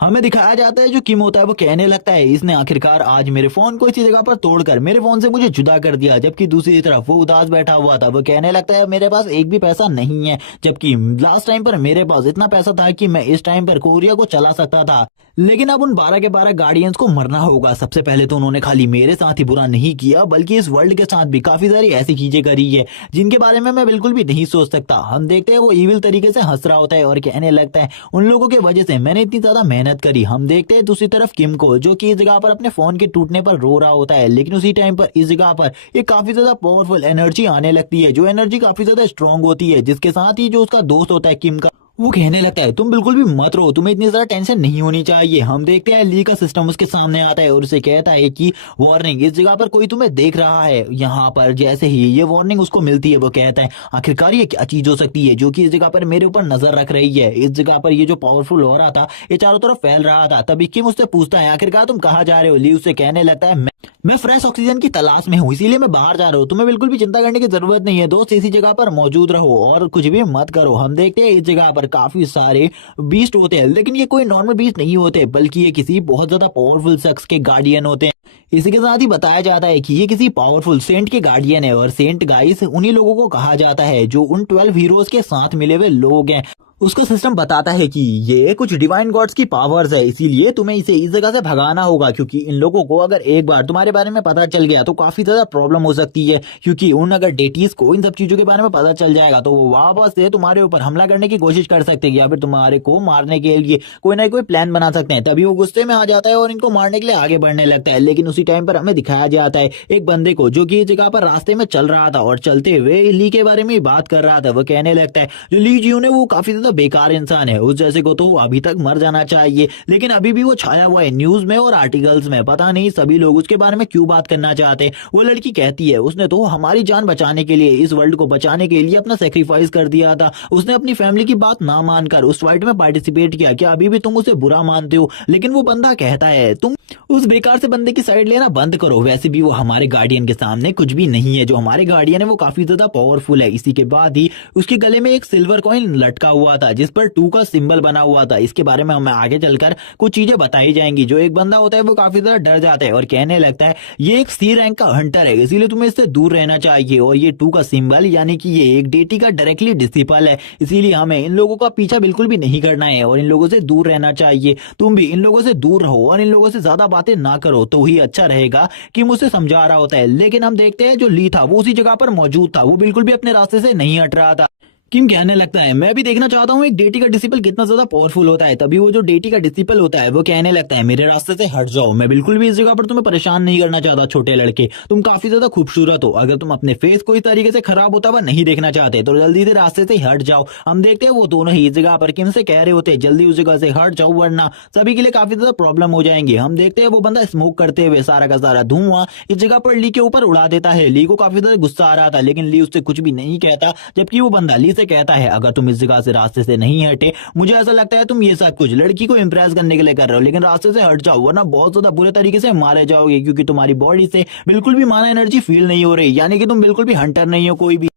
हमें दिखाया जाता है जो किम होता है वो कहने लगता है इसने आखिरकार आज मेरे फोन को इसी जगह पर तोड़कर मेरे फोन से मुझे जुदा कर दिया। जबकि दूसरी तरफ वो उदास बैठा हुआ था। वो कहने लगता है मेरे पास एक भी पैसा नहीं है, जबकि लास्ट टाइम पर मेरे पास इतना पैसा था कि मैं इस टाइम पर कोरिया को चला सकता था, लेकिन अब उन 12 के 12 गार्डियंस को मरना होगा। सबसे पहले तो उन्होंने खाली मेरे साथ ही बुरा नहीं किया बल्कि इस वर्ल्ड के साथ भी काफी सारी ऐसी चीजें करी है जिनके बारे में मैं बिल्कुल भी नहीं सोच सकता। हम देखते हैं वो इविल तरीके से हंस रहा होता है और कहने लगता है उन लोगों की वजह से मैंने इतनी ज्यादा मेहनत करी। हम देखते हैं दूसरी तरफ किम को जो कि इस जगह पर अपने फोन के टूटने पर रो रहा होता है, लेकिन उसी टाइम पर इस जगह पर एक काफी ज्यादा पावरफुल एनर्जी आने लगती है, जो एनर्जी काफी ज्यादा स्ट्रांग होती है, जिसके साथ ही जो उसका दोस्त होता है किम का वो कहने लगता है तुम बिल्कुल भी मत रो, तुम्हें इतनी ज्यादा टेंशन नहीं होनी चाहिए। हम देखते हैं ली का सिस्टम उसके सामने आता है और उसे कहता है कि वार्निंग इस जगह पर कोई तुम्हें देख रहा है। यहाँ पर जैसे ही ये वार्निंग उसको मिलती है वो कहता है आखिरकार ये क्या चीज हो सकती है जो कि इस जगह पर मेरे ऊपर नजर रख रही है। इस जगह पर ये जो पावरफुल हो रहा था ये चारों तरफ फैल रहा था। तभी किम उससे पूछता है आखिरकार तुम कहाँ जा रहे हो। ली उससे कहने लगता है मैं फ्रेश ऑक्सीजन की तलाश में हूँ, इसीलिए मैं बाहर जा रहा हूँ, तुम्हें बिल्कुल भी चिंता करने की जरूरत नहीं है दोस्त, इसी जगह पर मौजूद रहो और कुछ भी मत करो। हम देखते हैं इस जगह पर काफी सारे बीस्ट होते हैं, लेकिन ये कोई नॉर्मल बीस्ट नहीं होते बल्कि ये किसी बहुत ज्यादा पावरफुल शख्स के गार्डियन होते हैं। इसी के साथ ही बताया जाता है कि ये किसी पावरफुल सेंट के गार्डियन है और सेंट गाइस उन्हीं लोगों को कहा जाता है जो उन 12 हीरोज के साथ मिले हुए लोग हैं। उसका सिस्टम बताता है कि ये कुछ डिवाइन गॉड्स की पावर्स है, इसीलिए तुम्हें इसे इस जगह से भगाना होगा, क्योंकि इन लोगों को अगर एक बार तुम्हारे बारे में पता चल गया तो काफी ज्यादा प्रॉब्लम हो सकती है। क्योंकि उन अगर डेटीज को इन सब चीजों के बारे में पता चल जाएगा तो वो वापस से तुम्हारे ऊपर हमला करने की कोशिश कर सकते हैं या फिर तुम्हारे को मारने के लिए कोई ना कोई प्लान बना सकते हैं। तभी वो गुस्से में आ जाता है और इनको मारने के लिए आगे बढ़ने लगता है। लेकिन उसी टाइम पर हमें दिखाया जाता है एक बंदे को जो कि इस जगह पर रास्ते में चल रहा था और चलते हुए ली के बारे में बात कर रहा था। वो कहने लगता है जो ली जियो ने वो काफी ज्यादा बेकार इंसान है, उस जैसे को तो अभी तक मर जाना चाहिए, लेकिन अभी भी वो छाया हुआ है न्यूज में और आर्टिकल्स में। पता नहीं सभी लोग उसके बारे में क्यों बात करना चाहते हैं। वो लड़की कहती है उसने तो हमारी जान बचाने के लिए, इस वर्ल्ड को बचाने के लिए अपना सेक्रीफाइस कर दिया था। उसने अपनी फैमिली की बात ना मानकर उस फाइट में पार्टिसिपेट किया। क्या अभी भी तुम उसे बुरा मानते हो? लेकिन वो बंदा कहता है तुम उस बेकार से बंदे की साइड लेना बंद करो, वैसे भी वो हमारे गार्डियन के सामने कुछ भी नहीं है। जो हमारे गार्डियन है वो काफी ज्यादा पावरफुल है। इसी के बाद ही उसके गले में एक सिल्वर कॉइन लटका हुआ था जिस पर 2 का सिंबल बना हुआ था। इसके बारे में हमें आगे चलकर कुछ चीजें बताई जाएंगी। जो एक बंदा होता है वो काफी ज्यादा डर जाता है और कहने लगता है ये एक सी रैंक का हंटर है, इसीलिए तुम्हें इससे दूर रहना चाहिए। और ये 2 का सिंबल यानी कि ये एक डेटी का डायरेक्टली डिसिपल है, इसीलिए हमें इन लोगों का पीछा बिल्कुल भी नहीं करना है और इन लोगों से दूर रहना चाहिए। तुम भी इन लोगों से दूर रहो और इन लोगों से ज्यादा बातें ना करो तो ही अच्छा रहेगा। कि मुझसे समझा रहा होता है, लेकिन हम देखते हैं जो ली था वो उसी जगह पर मौजूद था। वो बिल्कुल भी अपने रास्ते से नहीं हट रहा था। किम कहने लगता है मैं भी देखना चाहता हूँ एक डेटी का डिसिपल कितना ज्यादा पावरफुल होता है। तभी वो जो डेटी का डिसिपल होता है वो कहने लगता है मेरे रास्ते से हट जाओ, मैं बिल्कुल भी इस जगह पर तुम्हें परेशान नहीं करना चाहता। छोटे लड़के तुम काफी ज्यादा खूबसूरत हो, अगर तुम अपने फेस को इस तरीके से खराब होता हुआ नहीं देखना चाहते तो जल्दी से रास्ते से हट जाओ। हम देखते हैं वो दोनों ही इस जगह पर किम से कह रहे होते हैं जल्दी उस जगह से हट जाओ वरना सभी के लिए काफी ज्यादा प्रॉब्लम हो जाएंगे। हम देखते हैं वो बंदा स्मोक करते हुए सारा का सारा धुआं इस जगह पर ली के ऊपर उड़ा देता है। ली को काफी ज्यादा गुस्सा आ रहा था, लेकिन ली उससे कुछ भी नहीं कहता। जबकि वो बंदा ली से कहता है अगर तुम इस जगह से रास्ते से नहीं हटे, मुझे ऐसा लगता है तुम ये सब कुछ लड़की को इंप्रेस करने के लिए कर रहे हो, लेकिन रास्ते से हट जाओ वरना बहुत ज्यादा बुरे तरीके से मारे जाओगे। क्योंकि तुम्हारी बॉडी से बिल्कुल भी माना एनर्जी फील नहीं हो रही, यानी कि तुम बिल्कुल भी हंटर नहीं हो कोई भी।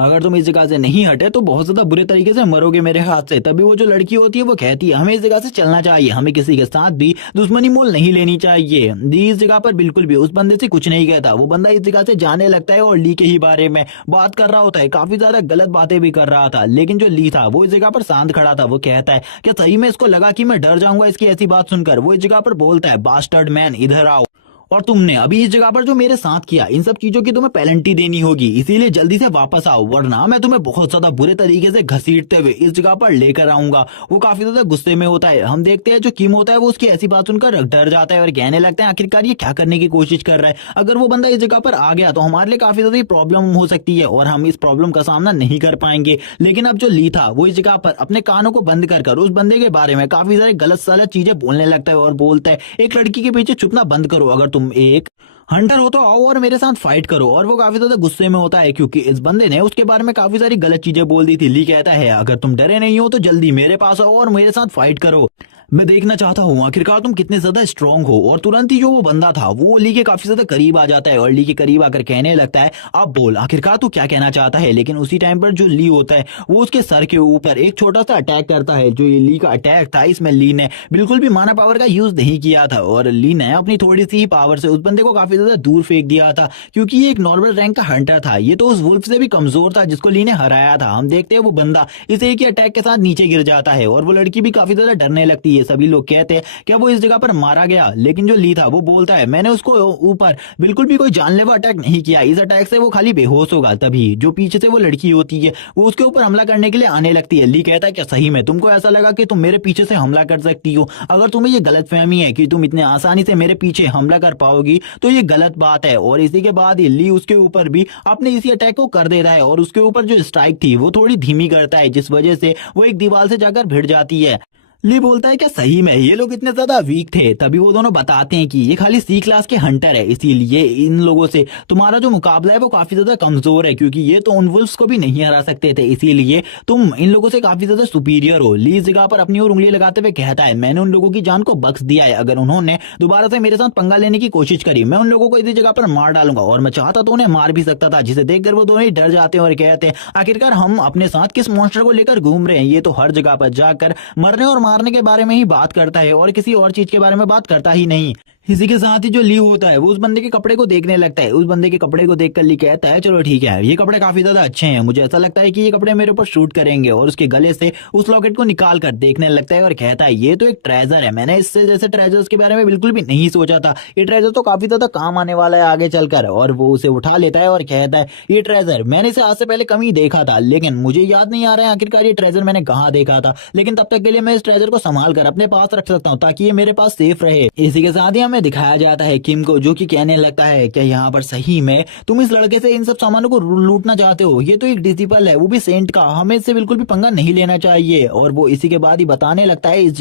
अगर तुम इस जगह से नहीं हटे तो बहुत ज्यादा बुरे तरीके से मरोगे मेरे हाथ से। तभी वो जो लड़की होती है वो कहती है हमें इस जगह से चलना चाहिए, हमें किसी के साथ भी दुश्मनी मोल नहीं लेनी चाहिए। ली इस जगह पर बिल्कुल भी उस बंदे से कुछ नहीं कहता। वो बंदा इस जगह से जाने लगता है और ली के ही बारे में बात कर रहा होता है, काफी ज्यादा गलत बातें भी कर रहा था। लेकिन जो ली था वो इस जगह पर शांत खड़ा था। वो कहता है क्या सही में इसको लगा कि मैं डर जाऊंगा इसकी ऐसी बात सुनकर? वो इस जगह पर बोलता है बास्टर्ड मैन इधर आओ, और तुमने अभी इस जगह पर जो मेरे साथ किया इन सब चीजों की तुम्हें पेनल्टी देनी होगी, इसीलिए जल्दी से वापस आओ वरना मैं तुम्हें बहुत ज्यादा बुरे तरीके से घसीटते हुए इस जगह पर लेकर आऊंगा। वो काफी ज्यादा गुस्से में होता है। हम देखते हैं जो किम होता है वो उसकी ऐसी बात सुनकर डर जाता है और कहने लगता है आखिरकार ये क्या करने की कोशिश कर रहा है। अगर वो बंदा इस जगह पर आ गया तो हमारे लिए काफी ज्यादा प्रॉब्लम हो सकती है और हम इस प्रॉब्लम का सामना नहीं कर पाएंगे। लेकिन अब जो ली था वो इस जगह पर अपने कानों को बंद कर उस बंदे के बारे में काफी सारी गलत सलत चीजें बोलने लगता है और बोलता है एक लड़की के पीछे छुपना बंद करो, अगर तुम एक हंटर हो तो आओ और मेरे साथ फाइट करो। और वो काफी ज्यादा गुस्से में होता है क्योंकि इस बंदे ने उसके बारे में काफी सारी गलत चीजें बोल दी थी। ली कहता है अगर तुम डरे नहीं हो तो जल्दी मेरे पास आओ और मेरे साथ फाइट करो, मैं देखना चाहता हूँ आखिरकार तुम कितने ज्यादा स्ट्रांग हो। और तुरंत ही जो वो बंदा था वो ली के काफी ज्यादा करीब आ जाता है और ली के करीब आकर कहने लगता है अब बोल आखिरकार तू क्या कहना चाहता है। लेकिन उसी टाइम पर जो ली होता है वो उसके सर के ऊपर एक छोटा सा अटैक करता है। जो ये ली का अटैक था इसमें ली ने बिल्कुल भी माना पावर का यूज नहीं किया था और ली ने अपनी थोड़ी सी ही पावर से उस बंदे को काफी ज्यादा दूर फेंक दिया था। क्योंकि ये एक नॉर्मल रैंक का हंटर था, ये तो उस वुल्फ से भी कमजोर था जिसको ली ने हराया था। हम देखते हैं वो बंदा इस एक ही अटैक के साथ नीचे गिर जाता है और वो लड़की भी काफी ज्यादा डरने लगती है। सभी लोग कहते हैं क्या वो इस जगह पर मारा गया, लेकिन जो ली था वो बोलता है मैंने उसको ऊपर बिल्कुल भी कोई जानलेवा अटैक नहीं किया, इस अटैक से वो खाली बेहोश होगा। तभी जो पीछे से वो लड़की होती है वो उसके ऊपर हमला करने के लिए आने लगती है। ली कहता है क्या सही में तुमको ऐसा लगा कि तुम मेरे पीछे से हमला कर सकती हो? अगर तुम्हें ये गलतफहमी है कि तुम इतने आसानी से मेरे पीछे हमला कर पाओगी तो ये गलत बात है। और इसी के बाद ली उसके ऊपर भी अपने इसी अटैक को कर देता है और उसके ऊपर जो स्ट्राइक थी वो थोड़ी धीमी करता है जिस वजह से वो एक दीवार से जाकर भिड़ जाती है। ली बोलता है क्या सही में ये लोग इतने ज्यादा वीक थे? तभी वो दोनों बताते हैं कि ये खाली सी क्लास के हंटर है, इसीलिए इन लोगों से तुम्हारा जो मुकाबला है वो काफी ज्यादा कमजोर है क्योंकि ये तो उन वुल्फ्स को भी नहीं हरा सकते थे, इसीलिए तुम इन लोगों से काफी ज्यादा सुपीरियर हो। ली इस जगह पर अपनी ओर उंगली लगाते हुए कहता है मैंने उन लोगों की जान को बख्श दिया है, अगर उन्होंने दोबारा से मेरे साथ पंगा लेने की कोशिश करी मैं उन लोगों को इसी जगह पर मार डालूंगा। और मैं चाहता तो उन्हें मार भी सकता था, जिसे देखकर वो दोनों ही डर जाते हैं और कहते हैं आखिरकार हम अपने साथ किस मॉन्स्टर को लेकर घूम रहे हैं, ये तो हर जगह पर जाकर मरने और मारने के बारे में ही बात करता है और किसी और चीज के बारे में बात करता ही नहीं। इसी के साथ ही जो ली होता है वो उस बंदे के कपड़े को देखने लगता है। उस बंदे के कपड़े को देखकर ली कहता है चलो ठीक है, ये कपड़े काफी ज्यादा अच्छे हैं, मुझे ऐसा लगता है कि ये कपड़े मेरे ऊपर शूट करेंगे। और उसके गले से उस लॉकेट को निकाल कर देखने लगता है और कहता है ये तो एक ट्रेजर है, मैंने इससे जैसे ट्रेजर्स के बारे में बिल्कुल भी नहीं सोचा था, ये ट्रेजर तो काफी ज्यादा काम आने वाला है आगे चलकर। और वो उसे उठा लेता है और कहता है ये ट्रेजर मैंने इसे आज से पहले कम ही देखा था, लेकिन मुझे याद नहीं आ रहा है आखिरकार ये ट्रेजर मैंने कहाँ देखा था, लेकिन तब तक के लिए मैं इस ट्रेजर को संभाल कर अपने पास रख सकता हूँ ताकि ये मेरे पास सेफ रहे। इसी के साथ ही हमें दिखाया जाता है किम को, जो कि कहने लगता है कि यहाँ पर सही में तुम इस लड़के से इन सब सामानों को लूटना चाहते हो, ये तो एक डिसिपल है वो भी सेंट का, हमें इससे बिल्कुल भी पंगा नहीं लेना चाहिए। और वो इसी के बाद ही बताने लगता है इस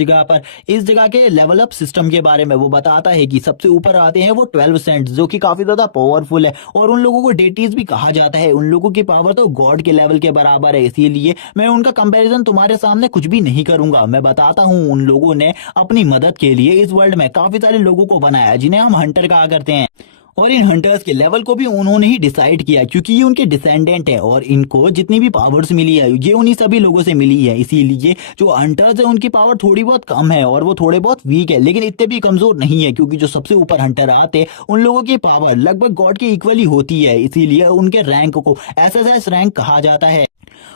जगह के लेवल अप सिस्टम के बारे में। वो बताता है कि सबसे ऊपर आते हैं वो 12 सेंट जो कि काफी ज्यादा पावरफुल है और उन लोगों को डेटीज भी कहा जाता है, उन लोगों की पावर तो गॉड के लेवल के बराबर है, इसीलिए मैं उनका कंपैरिजन तुम्हारे सामने कुछ भी नहीं करूंगा। मैं बताता हूँ उन लोगों ने अपनी मदद के लिए इस वर्ल्ड में काफी सारे लोगों को बनाया जिन्हें हम हंटर कहा करते हैं, और इन हंटर्स के लेवल को भी उन्होंने ही डिसाइड किया क्योंकि ये उनके डिसेंडेंट है और इनको जितनी भी पावर्स मिली है ये उन्हीं सभी लोगों से मिली है। इसीलिए जो हंटर्स है उनकी पावर थोड़ी बहुत कम है और वो थोड़े बहुत वीक है, लेकिन इतने भी कमजोर नहीं है क्योंकि जो सबसे ऊपर हंटर आते उन लोगों की पावर लगभग गॉड के इक्वली होती है, इसीलिए उनके रैंक को एसएसएस रैंक कहा जाता है।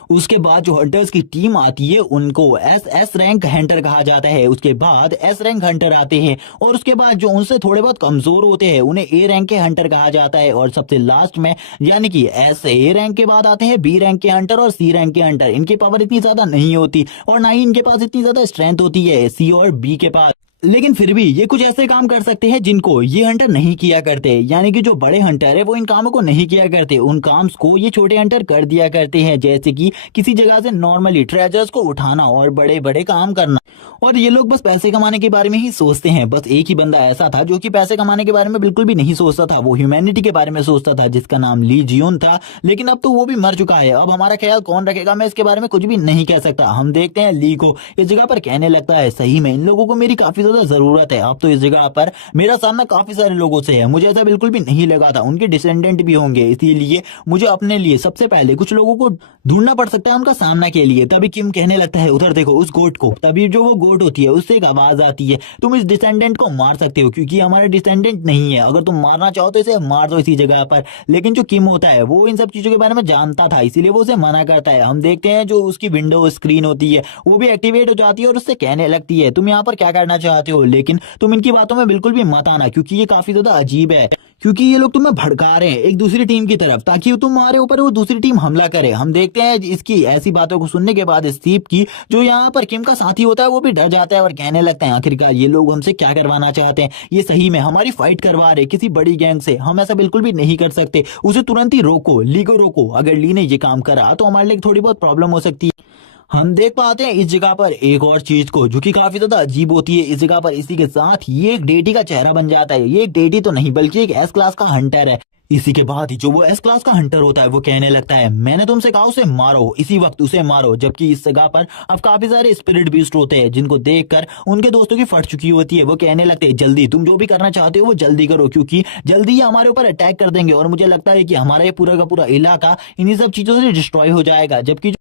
उसके बाद जो हंटर्स की टीम आती है उनको एस रैंक हंटर कहा जाता है, उसके बाद एस रैंक हंटर आते हैं और उसके बाद जो उनसे थोड़े बहुत कमजोर होते हैं उन्हें ए रैंक के हंटर कहा जाता है, और सबसे लास्ट में यानी कि एस ए रैंक के बाद आते हैं बी रैंक के हंटर और सी रैंक के हंटर। इनकी पावर इतनी ज्यादा नहीं होती और ना ही इनके पास इतनी ज्यादा स्ट्रेंथ होती है सी और बी के पास, लेकिन फिर भी ये कुछ ऐसे काम कर सकते हैं जिनको ये हंटर नहीं किया करते, यानी कि जो बड़े हंटर है वो इन कामों को नहीं किया करते, उन काम को ये छोटे हंटर कर दिया करते हैं, जैसे कि किसी जगह से नॉर्मली ट्रेजर्स को उठाना और बड़े बड़े काम करना। और ये लोग बस पैसे कमाने के बारे में ही सोचते हैं। बस एक ही बंदा ऐसा था जो कि पैसे कमाने के बारे में बिल्कुल भी नहीं सोचता था, वो ह्यूमैनिटी के बारे में सोचता था जिसका नाम ली जियोन था, लेकिन अब तो वो भी मर चुका है। अब हमारा ख्याल कौन रखेगा मैं इसके बारे में कुछ भी नहीं कह सकता। हम देखते हैं ली को इस जगह पर कहने लगता है सही में इन लोगों को मेरी काफी ज्यादा जरूरत है, अब तो इस जगह पर मेरा सामना काफी सारे लोगों से है, मुझे ऐसा बिल्कुल भी नहीं लगा था उनके डिसेंडेंट भी होंगे, इसीलिए मुझे अपने लिए सबसे पहले कुछ लोगों को ढूंढना पड़ सकता है उनका सामना के लिए। तभी किम कहने लगता है उधर देखो उस गोट को, तभी जो वो गोट होती है उससे एक आवाज आती है तुम इस डिसेंडेंट को मार सकते हो क्योंकि हमारा डिसेंडेंट नहीं है, अगर तुम मारना चाहो तो इसे मार दो इसी जगह पर। लेकिन जो किम होता है वो इन सब चीजों के बारे में जानता था, इसीलिए वो उसे मना करता है। हम देखते हैं जो उसकी विंडो स्क्रीन होती है वो भी एक्टिवेट हो जाती है और उससे कहने लगती है तुम यहाँ पर क्या करना चाहते हो, लेकिन तुम इनकी बातों में बिल्कुल भी मत आना क्योंकि ये काफी ज्यादा अजीब है, क्योंकि ये लोग तुम्हें भड़का रहे हैं एक दूसरी टीम की तरफ ताकि तुम्हारे ऊपर वो दूसरी टीम हमला करे। हम देखते हैं इसकी ऐसी बातों को सुनने के बाद स्टीव की जो यहाँ पर किम का साथी होता है वो भी डर जाता है और कहने लगता है आखिरकार ये लोग हमसे क्या करवाना चाहते हैं, ये सही में हमारी फाइट करवा रहे किसी बड़ी गैंग से, हम ऐसा बिल्कुल भी नहीं कर सकते, उसे तुरंत ही रोको, ली को रोको, अगर ली ने ये काम करा तो हमारे लिए थोड़ी बहुत प्रॉब्लम हो सकती है। हम देख पाते हैं इस जगह पर एक और चीज को जो कि काफी ज्यादा अजीब होती है इस जगह पर, इसी के साथ ये एक डेटी का चेहरा बन जाता है, ये एक डेटी तो नहीं बल्कि एक एस क्लास का हंटर है। इसी के बाद ही जो वो एस क्लास का हंटर होता है वो कहने लगता है मैंने तुमसे कहा उसे मारो, इसी वक्त उसे मारो, जबकि इस जगह पर अब काफी सारे स्पिरिट बीस्ट होते हैं जिनको देखकर उनके दोस्तों की फट चुकी होती है। वो कहने लगते हैं जल्दी तुम जो भी करना चाहते हो वो जल्दी करो क्योंकि जल्दी ही हमारे ऊपर अटैक कर देंगे और मुझे लगता है कि हमारा ये पूरा का पूरा इलाका इन्हीं सब चीजों से डिस्ट्रॉय हो जाएगा। जबकि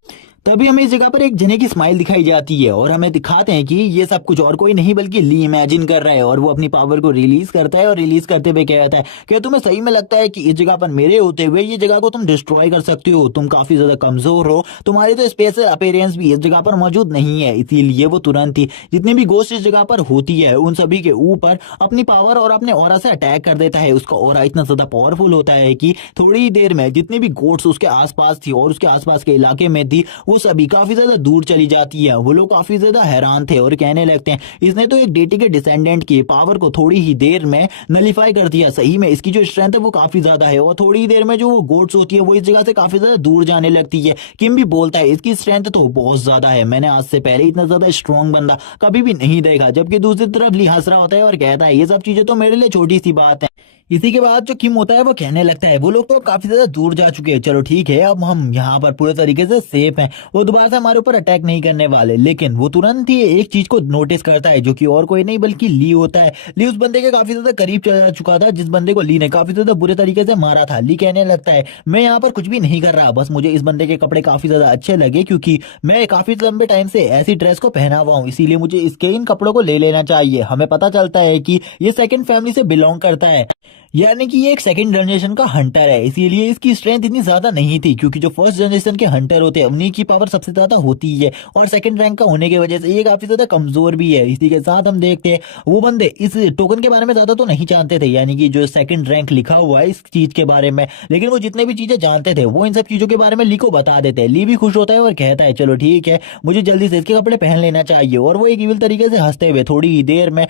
तभी हमें इस जगह पर एक जने की स्माइल दिखाई जाती है और हमें दिखाते हैं कि ये सब कुछ और कोई नहीं बल्कि ली इमेजिन कर रहा है और वो अपनी पावर को रिलीज करता है और रिलीज करते हुए कहता है क्या तुम्हें सही में लगता है कि इस जगह पर मेरे होते हुए ये जगह को तुम डिस्ट्रॉय कर सकते हो, तुम काफी ज्यादा कमजोर हो, तुम्हारी तो स्पेशल अपीयरेंस भी इस जगह पर मौजूद नहीं है। इसीलिए वो तुरंत ही जितनी भी गोस्ट इस जगह पर होती है उन सभी के ऊपर अपनी पावर और अपने ऑरा से अटैक कर देता है। उसका ऑरा इतना ज्यादा पावरफुल होता है कि थोड़ी ही देर में जितनी भी गोट्स उसके आसपास थी और उसके आसपास के इलाके में थी वो सभी काफी ज्यादा दूर चली जाती है। वो लोग काफी ज्यादा हैरान थे और कहने लगते हैं इसने तो एक डेटी के डिसेंडेंट की पावर को थोड़ी ही देर में नलीफाई कर दिया, सही में इसकी जो स्ट्रेंथ है वो काफी ज्यादा है और थोड़ी ही देर में जो वो गोट्स होती है वो इस जगह से काफी ज्यादा दूर जाने लगती है। किम भी बोलता है इसकी स्ट्रेंथ तो बहुत ज्यादा है, मैंने आज से पहले इतना ज्यादा स्ट्रॉन्ग बंदा कभी भी नहीं देखा, जबकि दूसरी तरफ ली हंस रहा होता है और कहता है ये सब चीजें तो मेरे लिए छोटी सी बात है। इसी के बाद जो किम होता है वो कहने लगता है वो लोग तो काफी ज्यादा दूर जा चुके हैं, चलो ठीक है अब हम यहाँ पर पूरे तरीके से सेफ हैं, वो दोबारा से हमारे ऊपर अटैक नहीं करने वाले। लेकिन वो तुरंत ही एक चीज को नोटिस करता है जो कि और कोई नहीं बल्कि ली होता है। ली उस बंदे के काफी ज्यादा करीब चला चुका था जिस बंदे को ली ने काफी ज्यादा बुरे तरीके से मारा था। ली कहने लगता है मैं यहाँ पर कुछ भी नहीं कर रहा, बस मुझे इस बंदे के कपड़े काफी ज्यादा अच्छे लगे क्योंकि मैं काफी लंबे टाइम से ऐसी ड्रेस को पहना हुआ हूँ, इसीलिए मुझे इसके इन कपड़ों को ले लेना चाहिए। हमें पता चलता है कि ये सेकंड फैमिली से बिलोंग करता है, यानी कि ये एक सेकंड जनरेशन का हंटर है, इसीलिए इसकी स्ट्रेंथ इतनी ज्यादा नहीं थी क्योंकि जो फर्स्ट जनरेशन के हंटर होते हैं उन्हीं की पावर सबसे ज्यादा होती है और सेकंड रैंक का होने की वजह से ये काफी ज्यादा कमजोर भी है। इसी के साथ हम देखते हैं वो बंदे इस टोकन के बारे में ज्यादा तो नहीं जानते थे, यानी कि जो सेकंड रैंक लिखा हुआ है इस चीज के बारे में, लेकिन वो जितने भी चीजें जानते थे वो इन सब चीजों के बारे में ली को बता देते हैं। ली भी खुश होता है और कहता है चलो ठीक है मुझे जल्दी से इसके कपड़े पहन लेना चाहिए, और वो एक इविल तरीके से हंसते हुए थोड़ी ही देर में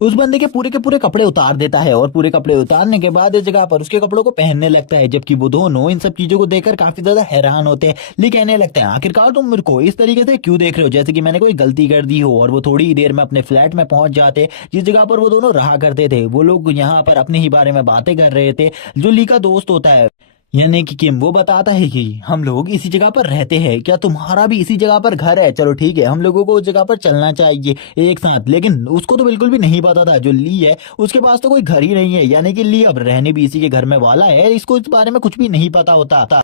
उस बंदे के पूरे कपड़े उतार देता है और पूरे कपड़े उतारने के बाद इस जगह पर उसके कपड़ों को पहनने लगता है, जबकि वो दोनों इन सब चीजों को देखकर काफी ज्यादा हैरान होते हैं। ली कहने लगता है आखिरकार तुम मेरे को इस तरीके से क्यों देख रहे हो जैसे कि मैंने कोई गलती कर दी हो, और वो थोड़ी ही देर में अपने फ्लैट में पहुंच जाते जिस जगह पर वो दोनों रहा करते थे। वो लोग यहाँ पर अपने ही बारे में बातें कर रहे थे। जो ली का दोस्त होता है यानी कि किम वो बताता है कि हम लोग इसी जगह पर रहते हैं, क्या तुम्हारा भी इसी जगह पर घर है, चलो ठीक है हम लोगों को उस जगह पर चलना चाहिए एक साथ। लेकिन उसको तो बिल्कुल भी नहीं पता था जो ली है उसके पास तो कोई घर ही नहीं है, यानी कि ली अब रहने भी इसी के घर में वाला है, इसको इस बारे में कुछ भी नहीं पता होता था।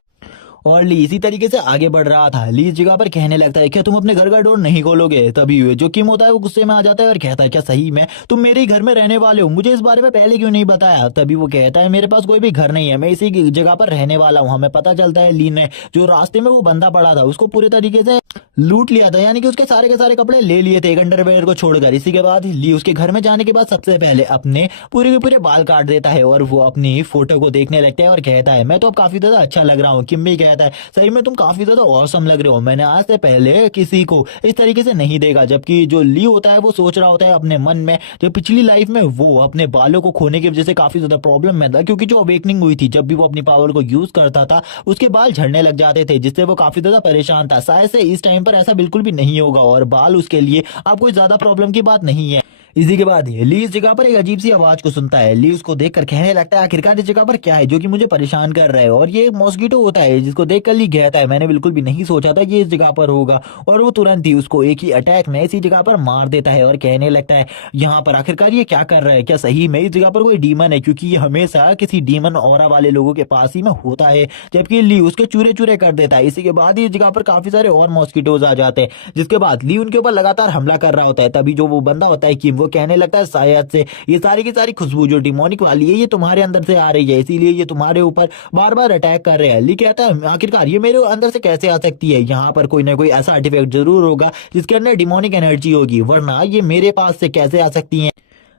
और ली इसी तरीके से आगे बढ़ रहा था। ली इस जगह पर कहने लगता है क्या तुम अपने घर का डोर नहीं खोलोगे, तभी जो किम होता है वो गुस्से में आ जाता है और कहता है क्या सही में तुम मेरे ही घर में रहने वाले हो, मुझे इस बारे में पहले क्यों नहीं बताया। तभी वो कहता है मेरे पास कोई भी घर नहीं है, मैं इसी जगह पर रहने वाला हूँ। हमें पता चलता है ली ने जो रास्ते में वो बंदा पड़ा था उसको पूरे तरीके से लूट लिया था, यानी कि उसके सारे के सारे कपड़े ले लिए थे एक अंडरवेयर को छोड़कर। इसी के बाद ली उसके घर में जाने के बाद सबसे पहले अपने पूरे के पूरे बाल काट देता है और वो अपनी फोटो को देखने लगता है और कहता है मैं तो अब काफी ज्यादा अच्छा लग रहा हूँ। किम भी कहता है सही में तुम काफी ज्यादा औसम लग रहे हो, मैंने आज से पहले किसी को इस तरीके से नहीं देखा। जबकि जो ली होता है वो सोच रहा होता है अपने मन में जो पिछली लाइफ में वो अपने बालों को खोने की वजह से काफी ज्यादा प्रॉब्लम में था, क्योंकि जो अवेकनिंग हुई थी जब भी वो अपनी पावर को यूज करता था उसके बाल झड़ने लग जाते थे जिससे वो काफी ज्यादा परेशान था। शायद से इस टाइम पर ऐसा बिल्कुल भी नहीं होगा और बाल उसके लिए अब कोई ज्यादा प्रॉब्लम की बात नहीं है। इसी के बाद ली इस जगह पर एक अजीब सी आवाज को सुनता है। ली उसको देखकर कहने लगता है आखिरकार इस जगह पर क्या है जो कि मुझे परेशान कर रहा है, और ये एक मॉस्किटो होता है जिसको देखकर ली कहता है मैंने बिल्कुल भी नहीं सोचा था ये इस जगह पर होगा, और वो तुरंत ही उसको एक ही अटैक में इसी जगह पर मार देता है और कहने लगता है यहाँ पर आखिरकार ये क्या कर रहा है, क्या सही में इस जगह पर कोई डीमन है, क्योंकि ये हमेशा किसी डीमन ऑरा वाले लोगों के पास ही में होता है। जबकि ली उसके चूरे चूरे कर देता है। इसी के बाद इस जगह पर काफी सारे और मॉस्किटोज आ जाते हैं जिसके बाद ली उनके ऊपर लगातार हमला कर रहा होता है। तभी जो वो बंदा होता है कि वो कहने लगता है शायद से ये सारी की सारी खुशबू जो डिमोनिक वाली है ये तुम्हारे अंदर से आ रही है, इसीलिए ये तुम्हारे ऊपर बार बार अटैक कर रहे हैं। ली कहता है आखिरकार ये मेरे अंदर से कैसे आ सकती है, यहाँ पर कोई ना कोई ऐसा आर्टिफैक्ट जरूर होगा जिसके अंदर डिमोनिक एनर्जी होगी, वरना ये मेरे पास से कैसे आ सकती है।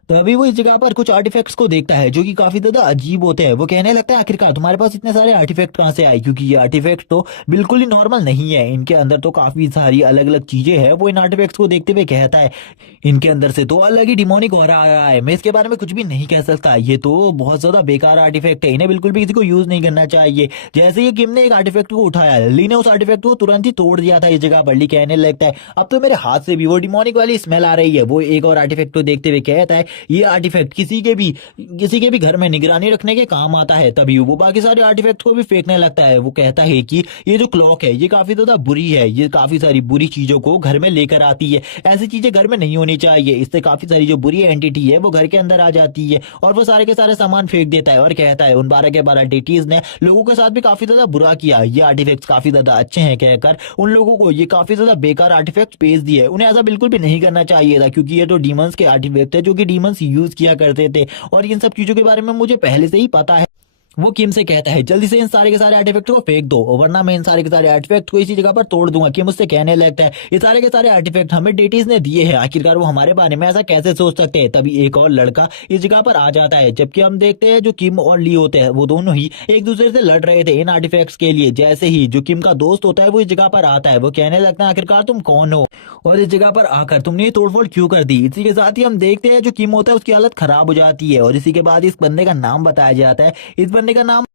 तो अभी वो इस जगह पर कुछ आर्टिफैक्ट्स को देखता है जो कि काफी ज्यादा अजीब होते हैं। वो कहने लगता है आखिरकार तुम्हारे पास इतने सारे आर्टिफैक्ट कहाँ से आए, क्योंकि ये आर्टिफैक्ट तो बिल्कुल ही नॉर्मल नहीं है, इनके अंदर तो काफी सारी अलग अलग चीजें हैं। वो इन आर्टिफैक्ट्स को देखते हुए कहता है इनके अंदर से तो अलग ही डिमोनिक हो रहा है, मैं इसके बारे में कुछ भी नहीं कह सकता, ये तो बहुत ज्यादा बेकार आर्टिफैक्ट है, इन्हें बिल्कुल भी किसी को यूज नहीं करना चाहिए। जैसे ही किम ने एक आर्टिफैक्ट को उठाया ली ने उस आर्टिफैक्ट को तुरंत ही तोड़ दिया था इस जगह पर। ली कहने लगता है अब तो मेरे हाथ से भी वो डिमोनिक वाली स्मेल आ रही है। वो एक और आर्टिफैक्ट को देखते हुए कहता है ये आर्टिफैक्ट किसी के भी घर में निगरानी रखने के काम आता है। तभी वो बाकी सारे आर्टिफैक्ट्स को भी फेंकने लगता है। वो कहता है कि ये जो क्लॉक है ये काफी ज्यादा बुरी है, ये काफी सारी बुरी चीजों को घर में लेकर आती है, ऐसी चीजें घर में नहीं होनी चाहिए, इससे काफी सारी जो बुरी एंटिटी है वो घर के अंदर आ जाती है। और वो सारे के सारे सामान फेंक देता है और कहता है उन 12 के 12 एंटिटीज ने लोगों के साथ भी काफी ज्यादा बुरा किया, ये आर्टिफैक्ट्स काफी ज्यादा अच्छे हैं कहकर उन लोगों को ये काफी ज्यादा बेकार आर्टिफैक्ट भेज दिए। उन्हें ऐसा बिल्कुल भी नहीं करना चाहिए था, क्योंकि ये तो डीमंस के आर्टिफैक्ट है जो कि डीमंस यूज किया करते थे, और इन सब चीजों के बारे में मुझे पहले से ही पता है। वो किम से कहता है जल्दी से इन सारे के सारे आर्टिफैक्ट को फेंक दो, वरना मैं इन सारे के सारे आर्टिफैक्ट को इसी जगह पर तोड़ दूंगा। किम उससे कहने लगता है ये सारे के सारे आर्टिफैक्ट हमें डेटीज ने दिए हैं, आखिरकार वो हमारे बारे में ऐसा कैसे सोच सकते हैं। तभी एक और लड़का इस जगह पर आ जाता है, जबकि हम देखते हैं जो किम और ली होते हैं वो दोनों ही एक दूसरे से लड़ रहे थे इन आर्टिफैक्ट्स के लिए। जैसे ही जो किम का दोस्त होता है वो इस जगह पर आता है, वो कहने लगता है आखिरकार तुम कौन हो और इस जगह पर आकर तुमने ये तोड़फोड़ क्यों कर दी। इसी के साथ ही हम देखते हैं जो किम होता है उसकी हालत खराब हो जाती है, और इसी के बाद इस बंदे का नाम बताया जाता है। इस बंदे का नाम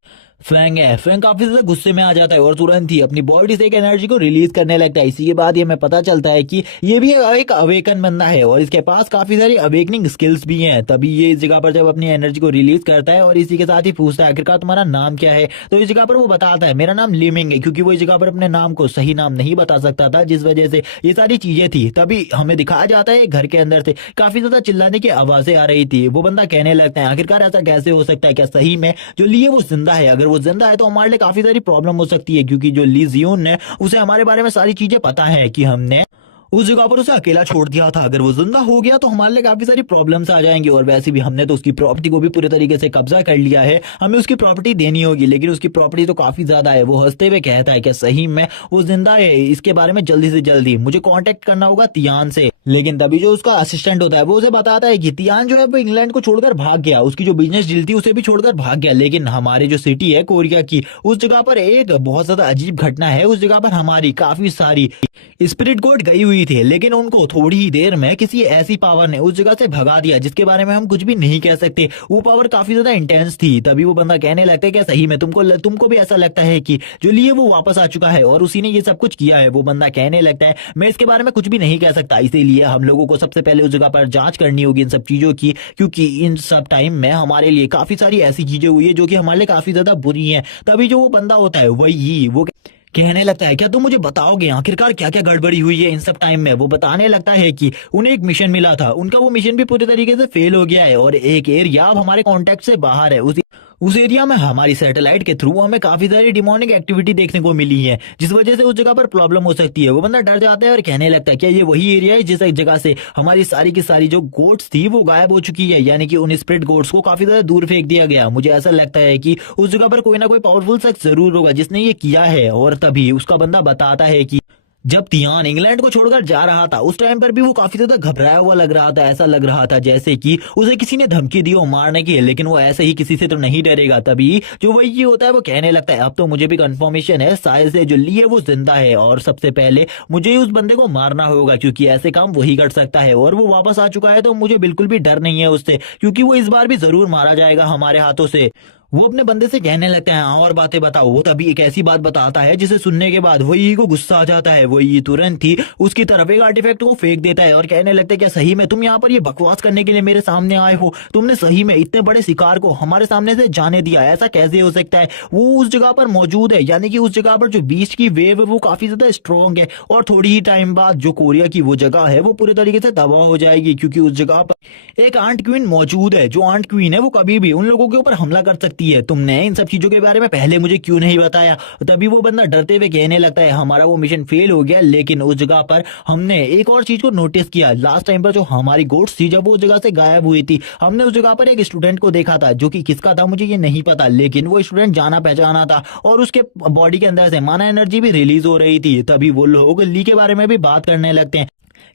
फैंग है, फैंग काफी ज्यादा गुस्से में आ जाता है और तुरंत ही अपनी बॉडी से एक एनर्जी को रिलीज करने लगता है। इसी के बाद ये हमें पता चलता है कि ये भी एक अवेकन बंदा है और इसके पास काफी सारी अवेकनिंग स्किल्स भी हैं। तभी ये इस जगह पर जब अपनी एनर्जी को रिलीज करता है और इसी के साथ ही पूछता है आखिरकार तुम्हारा नाम क्या है। तो इस जगह पर वो बताता है मेरा नाम लिमिंग है, क्योंकि वो इस जगह पर अपने नाम को सही नाम नहीं बता सकता था, जिस वजह से ये सारी चीजें थी। तभी हमें दिखाया जाता है घर के अंदर से काफी ज्यादा चिल्लाने की आवाजें आ रही थी। वो बंदा कहने लगता है आखिरकार ऐसा कैसे हो सकता है, क्या सही में जो ली है वो जिंदा है? अगर वो जिंदा है तो हमारे लिए काफी सारी प्रॉब्लम हो सकती है, क्योंकि जो ली जियोन है उसे हमारे बारे में सारी चीजें पता है कि हमने उस जगह पर उसे अकेला छोड़ दिया था। अगर वो जिंदा हो गया तो हमारे लिए काफी सारी प्रॉब्लम्स आ जाएंगी। और वैसे भी हमने तो उसकी प्रॉपर्टी को भी पूरे तरीके से कब्जा कर लिया है, हमें उसकी प्रॉपर्टी देनी होगी, लेकिन उसकी प्रॉपर्टी तो काफी ज्यादा है। वो हंसते हुए कहता है कि सही में वो जिंदा है, इसके बारे में जल्दी से जल्दी मुझे कांटेक्ट करना होगा तियान से। लेकिन तभी जो उसका असिस्टेंट होता है वो उसे बताता है कि तियान जो है वो इंग्लैंड को छोड़कर भाग गया, उसकी जो बिजनेस डील थी उसे भी छोड़कर भाग गया। लेकिन हमारी जो सिटी है कोरिया की, उस जगह पर एक बहुत ज्यादा अजीब घटना है। उस जगह पर हमारी काफी सारी स्पिरिट गोड गई हुई थी, लेकिन उनको थोड़ी ही देर में किसी ऐसी पावर ने उस जगह से भगा दिया जिसके बारे में हम कुछ भी नहीं कह सकते। वो पावर काफी ज्यादा इंटेंस थी। तभी वो बंदा कहने लगता है कि सही में तुमको भी ऐसा लगता है कि जो लिए वो वापस आ चुका है और उसी ने ये सब कुछ किया है? वो बंदा कहने लगता है मैं इसके बारे में कुछ भी नहीं कह सकता, इसीलिए हम लोगों को सबसे पहले उस जगह पर जांच करनी होगी इन सब चीजों की, क्योंकि इन सब टाइम में हमारे लिए काफी सारी ऐसी चीजें हुई है जो कि हमारे लिए काफी ज्यादा बुरी हैं। तभी जो वो बंदा होता है वही वो कहने लगता है क्या तुम मुझे बताओगे आखिरकार क्या क्या गड़बड़ी हुई है इन सब टाइम में? वो बताने लगता है कि उन्हें एक मिशन मिला था, उनका वो मिशन भी पूरी तरीके से फेल हो गया है और एक एरिया अब हमारे कांटेक्ट से बाहर है। उस एरिया में हमारी सैटेलाइट के थ्रू हमें काफी सारी डिमोनिक एक्टिविटी देखने को मिली है, जिस वजह से उस जगह पर प्रॉब्लम हो सकती है। वो बंदा डर जाता है और कहने लगता है क्या ये वही एरिया है जिस जगह से हमारी सारी की सारी जो गोट्स थी वो गायब हो चुकी है, यानी कि उन स्प्रिट गोट्स को काफी ज्यादा दूर फेंक दिया गया। मुझे ऐसा लगता है कि उस जगह पर कोई ना कोई पावरफुल शख्स जरूर होगा जिसने ये किया है। और तभी उसका बंदा बताता है कि जब तियान इंग्लैंड को छोड़कर जा रहा था उस टाइम पर भी वो काफी ज्यादा घबराया हुआ लग रहा था। ऐसा लग रहा था जैसे कि उसे किसी ने धमकी दी हो मारने की, लेकिन वो ऐसे ही किसी से तो नहीं डरेगा। तभी जो वही ये होता है वो कहने लगता है अब तो मुझे भी कंफर्मेशन है, शायद से जो ली है वो जिंदा है और सबसे पहले मुझे ही उस बंदे को मारना होगा, क्योंकि ऐसे काम वही कर सकता है और वो वापस आ चुका है। तो मुझे बिल्कुल भी डर नहीं है उससे, क्योंकि वो इस बार भी जरूर मारा जाएगा हमारे हाथों से। वो अपने बंदे से कहने लगता है हाँ और बातें बताओ। वो तभी एक ऐसी बात बताता है जिसे सुनने के बाद वही को गुस्सा आ जाता है। वही तुरंत ही उसकी तरफ एक आर्टिफैक्ट को फेंक देता है और कहने लगता है क्या सही में तुम यहाँ पर ये बकवास करने के लिए मेरे सामने आए हो? तुमने सही में इतने बड़े शिकार को हमारे सामने से जाने दिया? ऐसा कैसे हो सकता है? वो उस जगह पर मौजूद है, यानी कि उस जगह पर जो बीच की वेव है वो काफी ज्यादा स्ट्रॉन्ग है और थोड़ी ही टाइम बाद जो कोरिया की वो जगह है वो पूरे तरीके से तबाह हो जाएगी, क्योंकि उस जगह पर एक आंट क्वीन मौजूद है। जो आंट क्वीन है वो कभी भी उन लोगों के ऊपर हमला कर सकती है। तुमने इन सब चीजों के बारे में पहले मुझे क्यों नहीं बताया? तभी वो बंदा डरते हुए कहने लगता है हमारा वो मिशन फेल हो गया, लेकिन उस जगह पर हमने एक और चीज को नोटिस किया। लास्ट टाइम पर जो हमारी गोट्स थी जब वो उस जगह से गायब हुई थी, हमने उस जगह पर एक स्टूडेंट को देखा था, जो कि किसका था मुझे ये नहीं पता, लेकिन वो स्टूडेंट जाना पहचाना था और उसके बॉडी के अंदर से माना एनर्जी भी रिलीज हो रही थी। तभी वो लोग ली के बारे में भी बात करने लगते हैं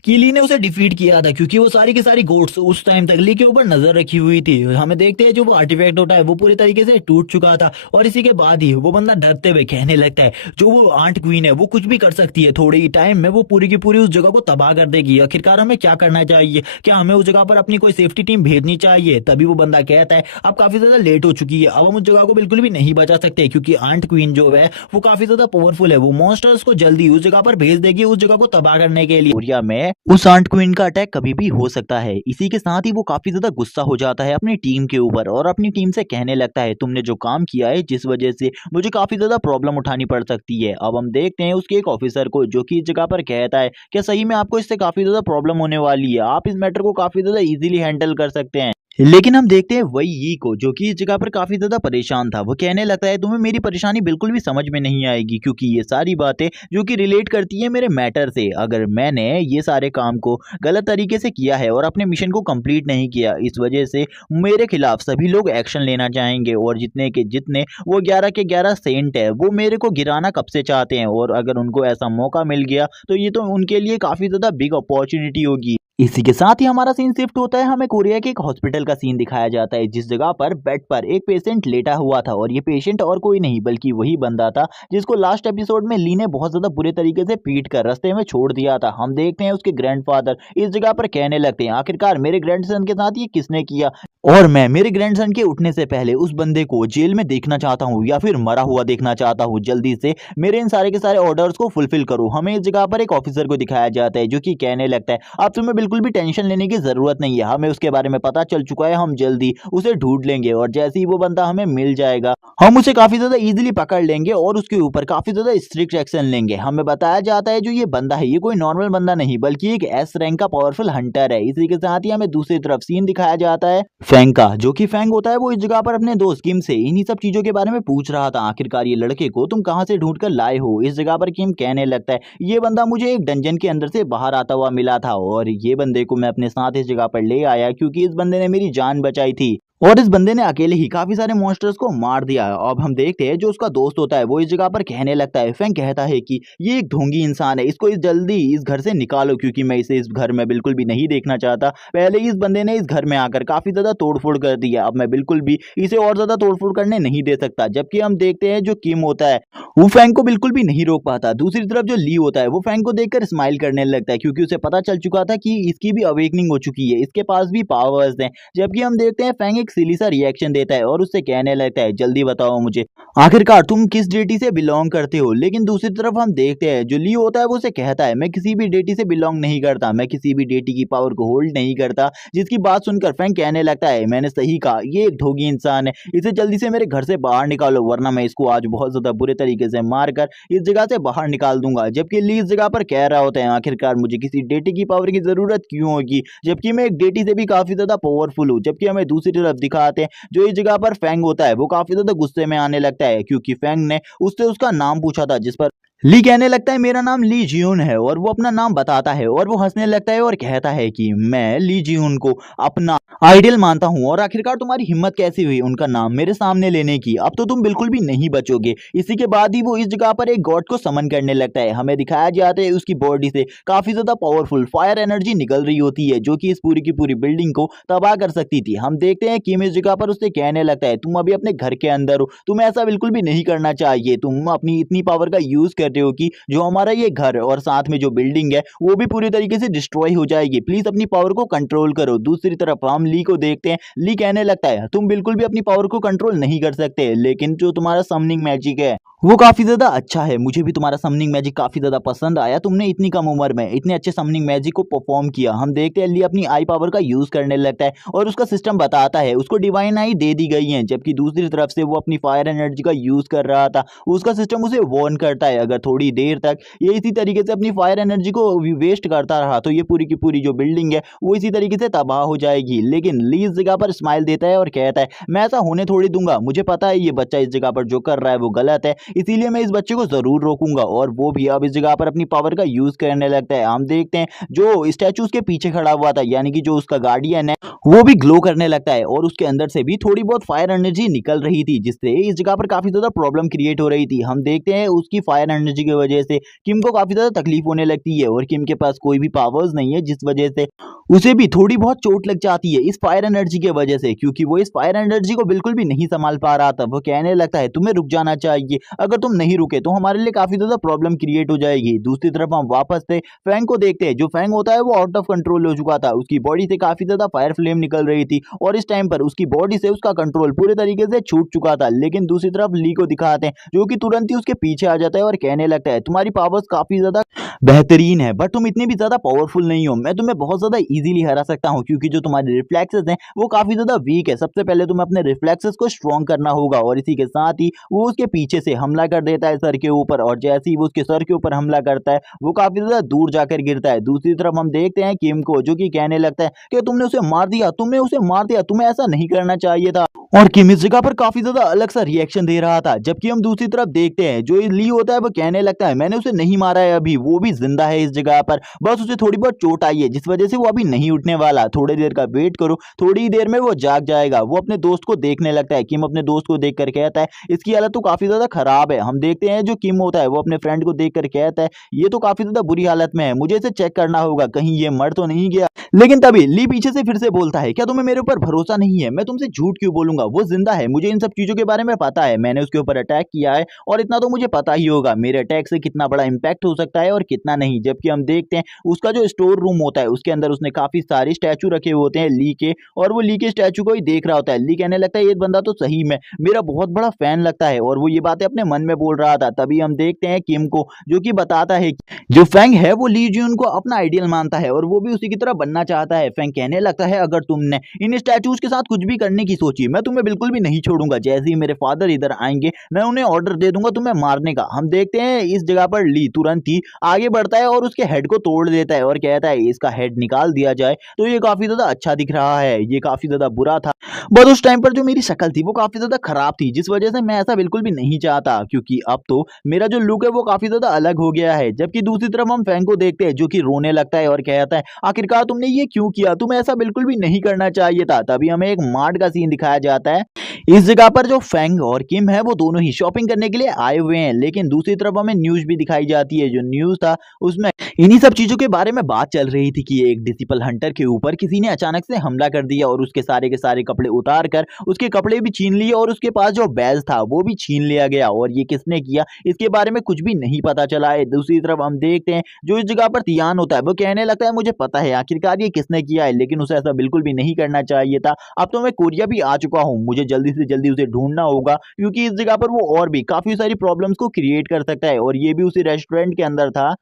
कि ली ने उसे डिफीट किया था, क्योंकि वो सारी की सारी गोट्स उस टाइम तक ली के ऊपर नजर रखी हुई थी। हमें देखते हैं जो वो आर्टिफैक्ट होता है वो पूरी तरीके से टूट चुका था और इसी के बाद ही वो बंदा डरते हुए कहने लगता है जो वो आंट क्वीन है वो कुछ भी कर सकती है, थोड़े ही टाइम में वो पूरी की पूरी उस जगह को तबाह कर देगी। आखिरकार हमें क्या करना चाहिए? क्या हमें उस जगह पर अपनी कोई सेफ्टी टीम भेजनी चाहिए? तभी वो बंदा कहता है अब काफी ज्यादा लेट हो चुकी है, अब हम उस जगह को बिल्कुल भी नहीं बचा सकते, क्योंकि आंट क्वीन जो है वो काफी ज्यादा पावरफुल है। वो मॉन्स्टर्स को जल्दी उस जगह पर भेज देगी उस जगह को तबाह करने के लिए। कोरिया में उस आंट क्वीन का अटैक कभी भी हो सकता है। इसी के साथ ही वो काफी ज्यादा गुस्सा हो जाता है अपनी टीम के ऊपर और अपनी टीम से कहने लगता है तुमने जो काम किया है जिस वजह से मुझे काफी ज्यादा प्रॉब्लम उठानी पड़ सकती है। अब हम देखते हैं उसके एक ऑफिसर को जो कि इस जगह पर कहता है क्या सही में आपको इससे काफी ज्यादा प्रॉब्लम होने वाली है, आप इस मैटर को काफी ज्यादा इजीली हैंडल कर सकते हैं। लेकिन हम देखते हैं वही यी को जो कि इस जगह पर काफी ज्यादा परेशान था। वो कहने लगता है तुम्हें मेरी परेशानी बिल्कुल भी समझ में नहीं आएगी, क्योंकि ये सारी बातें जो कि रिलेट करती है मेरे मैटर से। अगर मैंने ये सारे काम को गलत तरीके से किया है और अपने मिशन को कंप्लीट नहीं किया, इस वजह से मेरे खिलाफ सभी लोग एक्शन लेना चाहेंगे और जितने के जितने वो 11 के 11 सेंट है वो मेरे को गिराना कब से चाहते हैं। और अगर उनको ऐसा मौका मिल गया तो ये तो उनके लिए काफी ज्यादा बिग अपॉर्चुनिटी होगी। इसी के साथ ही हमारा सीन शिफ्ट होता है, हमें कोरिया के एक हॉस्पिटल का सीन दिखाया जाता है जिस जगह पर बेड पर एक पेशेंट लेटा हुआ था और ये पेशेंट और कोई नहीं बल्कि वही बंदा था जिसको लास्ट एपिसोड में ली ने बहुत ज्यादा बुरे तरीके से पीट कर रास्ते में छोड़ दिया था। हम देखते हैं उसके ग्रैंडफादर इस जगह पर कहने लगते हैं आखिरकार मेरे ग्रैंडसन के साथ ये किसने किया। और मैं मेरे ग्रैंडसन के उठने से पहले उस बंदे को जेल में देखना चाहता हूँ या फिर मरा हुआ देखना चाहता हूँ। जल्दी से मेरे इन सारे के सारे ऑर्डर्स को फुलफिल करो। हमें इस जगह पर एक ऑफिसर को दिखाया जाता है जो कि कहने लगता है अब तुम्हें बिल्कुल भी टेंशन लेने की जरूरत नहीं है, हमें उसके बारे में पता चल चुका है, हम जल्दी उसे ढूंढ लेंगे और जैसे ही वो बंदा हमें मिल जाएगा हम उसे काफी ज्यादा इजीली पकड़ लेंगे और उसके ऊपर काफी ज्यादा स्ट्रिक्ट एक्शन लेंगे। हमें बताया जाता है जो ये बंदा है ये कोई नॉर्मल बंदा नहीं बल्कि एक एस रैंक का पावरफुल हंटर है। इसी के साथ ही हमें दूसरी तरफ सीन दिखाया जाता है फैंग का, जो कि फैंग होता है वो इस जगह पर अपने दोस्त किम से इन्हीं सब चीजों के बारे में पूछ रहा था। आखिरकार ये लड़के को तुम कहां से ढूंढ कर लाए हो। इस जगह पर किम कहने लगता है ये बंदा मुझे एक डंजन के अंदर से बाहर आता हुआ मिला था और ये बंदे को मैं अपने साथ इस जगह पर ले आया क्योंकि इस बंदे ने मेरी जान बचाई थी और इस बंदे ने अकेले ही काफी सारे मॉन्स्टर्स को मार दिया। अब हम देखते हैं जो उसका दोस्त होता है वो इस जगह पर कहने लगता है, फैंग कहता है कि ये एक ढोंगी इंसान है, इसको इस जल्दी इस घर से निकालो क्योंकि मैं इसे इस घर में बिल्कुल भी नहीं देखना चाहता। पहले ही इस बंदे ने इस घर में आकर काफी ज्यादा तोड़फोड़ कर दिया, अब मैं बिल्कुल भी इसे और ज्यादा तोड़फोड़ करने नहीं दे सकता। जबकि हम देखते हैं जो किम होता है वो फैंग को बिल्कुल भी नहीं रोक पाता। दूसरी तरफ जो ली होता है वो फैंग को देखकर स्माइल करने लगता है क्योंकि उसे पता चल चुका था कि इसकी भी अवेकनिंग हो चुकी है, इसके पास भी पावर्स हैं। जबकि हम देखते हैं फैंग एक सिली सा रिएक्शन देता है और उससे कहने लगता है जल्दी बताओ मुझे आखिरकार तुम किस डेटी से बिलोंग करते हो। लेकिन दूसरी तरफ हम देखते हैं जो ली होता है वो उसे कहता है मैं किसी भी डेटी से बिलोंग नहीं करता, मैं किसी भी डेटी की पावर को होल्ड नहीं करता। जिसकी बात सुनकर फैंग कहने लगता है मैंने सही कहा, ये एक ढोंगी इंसान है, इसे जल्दी से मेरे घर से बाहर निकालो वरना मैं इसको आज बहुत ज्यादा बुरे तरीके से मारकर इस जगह से बाहर निकाल दूंगा। जबकि ली इस जगह पर कह रहा होता है आखिरकार मुझे किसी डेटी की पावर की जरूरत क्यों होगी जबकि मैं एक डेटी से भी काफी ज्यादा पावरफुल हूँ। जबकि हमें दूसरी तरफ दिखाते हैं जो इस जगह पर फैंग होता है वो काफी ज्यादा गुस्से में आने लगता है क्योंकि फैंग ने उससे उसका नाम पूछा था जिस पर ली कहने लगता है मेरा नाम ली जियून है और वो अपना नाम बताता है और वो हंसने लगता है और कहता है कि मैं ली जियून को अपना आइडियल मानता हूँ और आखिरकार तुम्हारी हिम्मत कैसी हुई उनका नाम मेरे सामने लेने की, अब तो तुम बिल्कुल भी नहीं बचोगे। इसी के बाद ही वो इस जगह पर एक गॉड को समन करने लगता है। हमें दिखाया जाता है उसकी बॉडी से काफी ज्यादा पावरफुल फायर एनर्जी निकल रही होती है जो कि इस पूरी की पूरी बिल्डिंग को तबाह कर सकती थी। हम देखते हैं किम इस जगह पर उससे कहने लगता है तुम अभी अपने घर के अंदर हो, तुम्हें ऐसा बिल्कुल भी नहीं करना चाहिए, तुम अपनी इतनी पावर का यूज करते हो कि जो हमारा ये घर और साथ में जो बिल्डिंग है वो भी पूरी तरीके से डिस्ट्रॉय हो जाएगी, प्लीज अपनी पावर को कंट्रोल करो। दूसरी तरफ हम ली को देखते हैं, ली कहने लगता है तुम बिल्कुल भी अपनी पावर को कंट्रोल नहीं कर सकते, लेकिन जो तुम्हारा समनिंग मैजिक है वो काफी ज्यादा अच्छा है, मुझे भी तुम्हारा समनिंग मैजिक काफी ज्यादा पसंद आया, तुमने इतनी कम उम्र में इतने अच्छे समनिंग मैजिक को परफॉर्म किया। हम देखते हैं ली अपनी आई पावर का यूज करने लगता है और उसका सिस्टम बताता है उसको डिवाइन आई दे दी गई है। जबकि दूसरी तरफ से वो अपनी फायर एनर्जी का यूज कर रहा था, उसका सिस्टम उसे वार्न करता है अगर थोड़ी देर तक ये इसी तरीके से अपनी फायर एनर्जी को वेस्ट करता रहा तो ये पूरी की पूरी जो बिल्डिंग है वो इसी तरीके से तबाह हो जाएगी। लेकिन ली इस जगह पर स्माइल देता है और कहता है मैं ऐसा होने थोड़ी दूंगा, मुझे पता है ये बच्चा इस जगह पर जो कर रहा है वो गलत है, इसीलिए मैं इस बच्चे को जरूर रोकूंगा। और वो भी अब इस जगह पर अपनी पावर का यूज करने लगता है। हम देखते हैं जो स्टैचू उसके पीछे खड़ा हुआ था यानी कि जो उसका गार्डियन है वो भी ग्लो करने लगता है और उसके अंदर से भी थोड़ी बहुत फायर एनर्जी निकल रही थी जिससे इस जगह पर काफी ज्यादा प्रॉब्लम क्रिएट हो रही थी। हम देखते हैं उसकी फायर एनर्जी की वजह से किम को काफी ज्यादा तकलीफ होने लगती है और किम के पास कोई भी पावर्स नहीं है जिस वजह से उसे भी थोड़ी बहुत चोट लग जाती है इस फायर एनर्जी की वजह से, क्योंकि वो इस फायर एनर्जी को बिल्कुल भी नहीं संभाल पा रहा था। वो कहने लगता है तुम्हें रुक जाना चाहिए, अगर तुम नहीं रुके तो हमारे लिए काफी ज्यादा प्रॉब्लम क्रिएट हो जाएगी। दूसरी तरफ हम वापस से फैंग को देखते हैं, जो फैंग होता है वो आउट ऑफ कंट्रोल हो चुका था, उसकी बॉडी से काफी ज्यादा फायर फ्लेम निकल रही थी और इस टाइम पर उसकी बॉडी से उसका कंट्रोल पूरे तरीके से छूट चुका था। लेकिन दूसरी तरफ ली को दिखाते हैं जो कि तुरंत ही उसके पीछे आ जाता है और कहने लगता है तुम्हारी पावर्स काफी ज्यादा बेहतरीन है बट तुम इतने भी ज्यादा पावरफुल नहीं हो, मैं तुम्हें बहुत ज्यादा इजीली हरा सकता हूं क्योंकि जो तुम्हारे रिफ्लेक्सेस हैं वो काफी ज्यादा वीक है। सबसे पहले तुम्हें अपने रिफ्लेक्सेस को स्ट्रॉन्ग करना होगा। और इसी के साथ ही वो उसके पीछे से हमला कर देता है सर के ऊपर और जैसे ही वो उसके सर के ऊपर हमला करता है वो काफी ज्यादा दूर जाकर गिरता है। दूसरी तरफ हम देखते हैं किम को जो कि कहने लगता है कि तुमने उसे मार दिया, तुमने उसे मार दिया, तुम्हें ऐसा नहीं करना चाहिए था। और किम इस जगह पर काफी ज्यादा अलग सा रिएक्शन दे रहा था। जबकि हम दूसरी तरफ देखते हैं जो ली होता है वो कहने लगता है मैंने उसे नहीं मारा है, अभी वो भी जिंदा है इस जगह पर, बस उसे थोड़ी बहुत चोट आई है जिस वजह से वो अभी नहीं उठने वाला, थोड़ी देर का वेट करो, थोड़ी ही देर में वो जाग जाएगा। वो अपने दोस्त को देखने लगता है, किम अपने दोस्त को देख कर कहता है इसकी हालत तो काफी ज्यादा खराब है। हम देखते हैं जो किम होता है वो अपने फ्रेंड को देख कर कहता है ये तो काफी ज्यादा बुरी हालत में है, मुझे इसे चेक करना होगा कहीं ये मर तो नहीं गया। लेकिन तभी ली पीछे से फिर से बोलता है क्या तुम्हें मेरे ऊपर भरोसा नहीं है, मैं तुमसे झूठ क्यों बोलूंगा, छोड़ूंगा, वो जिंदा है, मुझे इन सब चीजों के बारे में पता है, मैंने उसके ऊपर अटैक किया है और इतना तो मुझे पता ही होगा मेरे अटैक से कितना बड़ा इम्पैक्ट हो सकता है और कितना नहीं। जबकि हम देखते हैं उसका जो स्टोर रूम होता है उसके अंदर उसने काफी सारे स्टैचू रखे हुए होते हैं ली के, और वो ली के स्टैचू को ही देख रहा होता है। ली कहने लगता है ये बंदा तो सही में मेरा बहुत बड़ा फैन लगता है, और वो ये बातें अपने मन में बोल रहा था। तभी हम देखते हैं किम को, जो कि बताता है कि जो फेंग है वो ली जुन को अपना आइडियल मानता है और वो भी उसी की तरह बनना चाहता है। फेंग कहने लगता है अगर तुमने इन स्टैचूज के साथ कुछ भी करने की सोची मैं तुम्हें बिल्कुल भी नहीं छोड़ूंगा, जैसे ही मेरे फादर इधर आएंगे मैं उन्हें ऑर्डर दे दूंगा तुम्हें मारने का। हम देखते हैं इस जगह पर ली तुरंत ही आगे बढ़ता है और उसके हेड को तोड़ देता है और कहता है इसका हेड निकाल दिया जाए तो ये काफी ज्यादा अच्छा दिख रहा है, ये काफी ज्यादा बुरा था। बट उस टाइम पर जो मेरी शक्ल थी वो काफी ज्यादा खराब थी, जिस वजह से मैं ऐसा बिल्कुल भी नहीं चाहता, क्योंकि अब तो मेरा जो लुक है वो काफी ज्यादा अलग हो गया है। जबकि दूसरी तरफ हम फेंग को देखते हैं जो कि रोने लगता है और कहता है आखिरकार तुमने ये क्यों किया, तुम्हें ऐसा बिल्कुल भी नहीं करना चाहिए था। तभी हमें एक मार्ट का सीन दिखाया जाता है। इस जगह पर जो फेंग और किम है वो दोनों ही शॉपिंग करने के लिए आए हुए हैं, लेकिन दूसरी तरफ हमें न्यूज भी दिखाई जाती है। जो न्यूज था उसमें इन्हीं सब चीजों के बारे में बात चल रही थी कि एक डिसिपल हंटर के ऊपर किसी ने अचानक से हमला कर दिया और उसके सारे के सारे कपड़े उतार कर उसके कपड़े भी छीन लिए और उसके पास जो बैज था वो भी छीन लिया गया, और ये किसने किया इसके बारे में कुछ भी नहीं पता चला है। दूसरी तरफ हम देखते हैं जो इस जगह पर तियान होता है वो कहने लगता है मुझे पता है आखिरकार ये किसने किया है, लेकिन उसे ऐसा बिल्कुल भी नहीं करना चाहिए था। अब तो मैं कोरिया भी आ चुका हूँ, मुझे जल्दी से जल्दी उसे ढूंढना होगा, क्योंकि इस जगह पर वो और भी काफी सारी प्रॉब्लम्स को क्रिएट कर सकता है। और ये भी उसी रेस्टोरेंट के अंदर था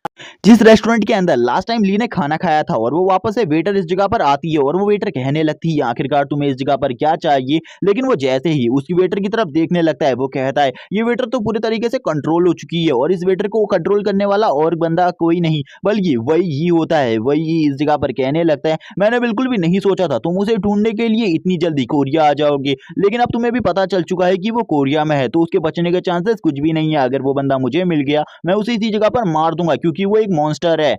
जिस रेस्टोरेंट के अंदर लास्ट टाइम ली ने खाना खाया था, और वो वापस से वेटर इस जगह पर आती है और वो वेटर कहने लगती है आखिरकार तुम्हें इस जगह पर क्या चाहिए। लेकिन वो जैसे ही उसकी वेटर की तरफ देखने लगता है वो कहता है ये वेटर तो पूरे तरीके से कंट्रोल हो चुकी है और इस वेटर को कंट्रोल करने वाला और बंदा कोई नहीं बल्कि वही ही होता है। वही इस जगह पर कहने लगता है मैंने बिल्कुल भी नहीं सोचा था तुम उसे ढूंढने के लिए इतनी जल्दी कोरिया आ जाओगे, लेकिन अब तुम्हें भी पता चल चुका है कि वो कोरिया में है तो उसके बचने के चांसेस कुछ भी नहीं है। अगर वो बंदा मुझे मिल गया मैं उसे इसी जगह पर मार दूंगा क्योंकि वो एक मॉन्स्टर है।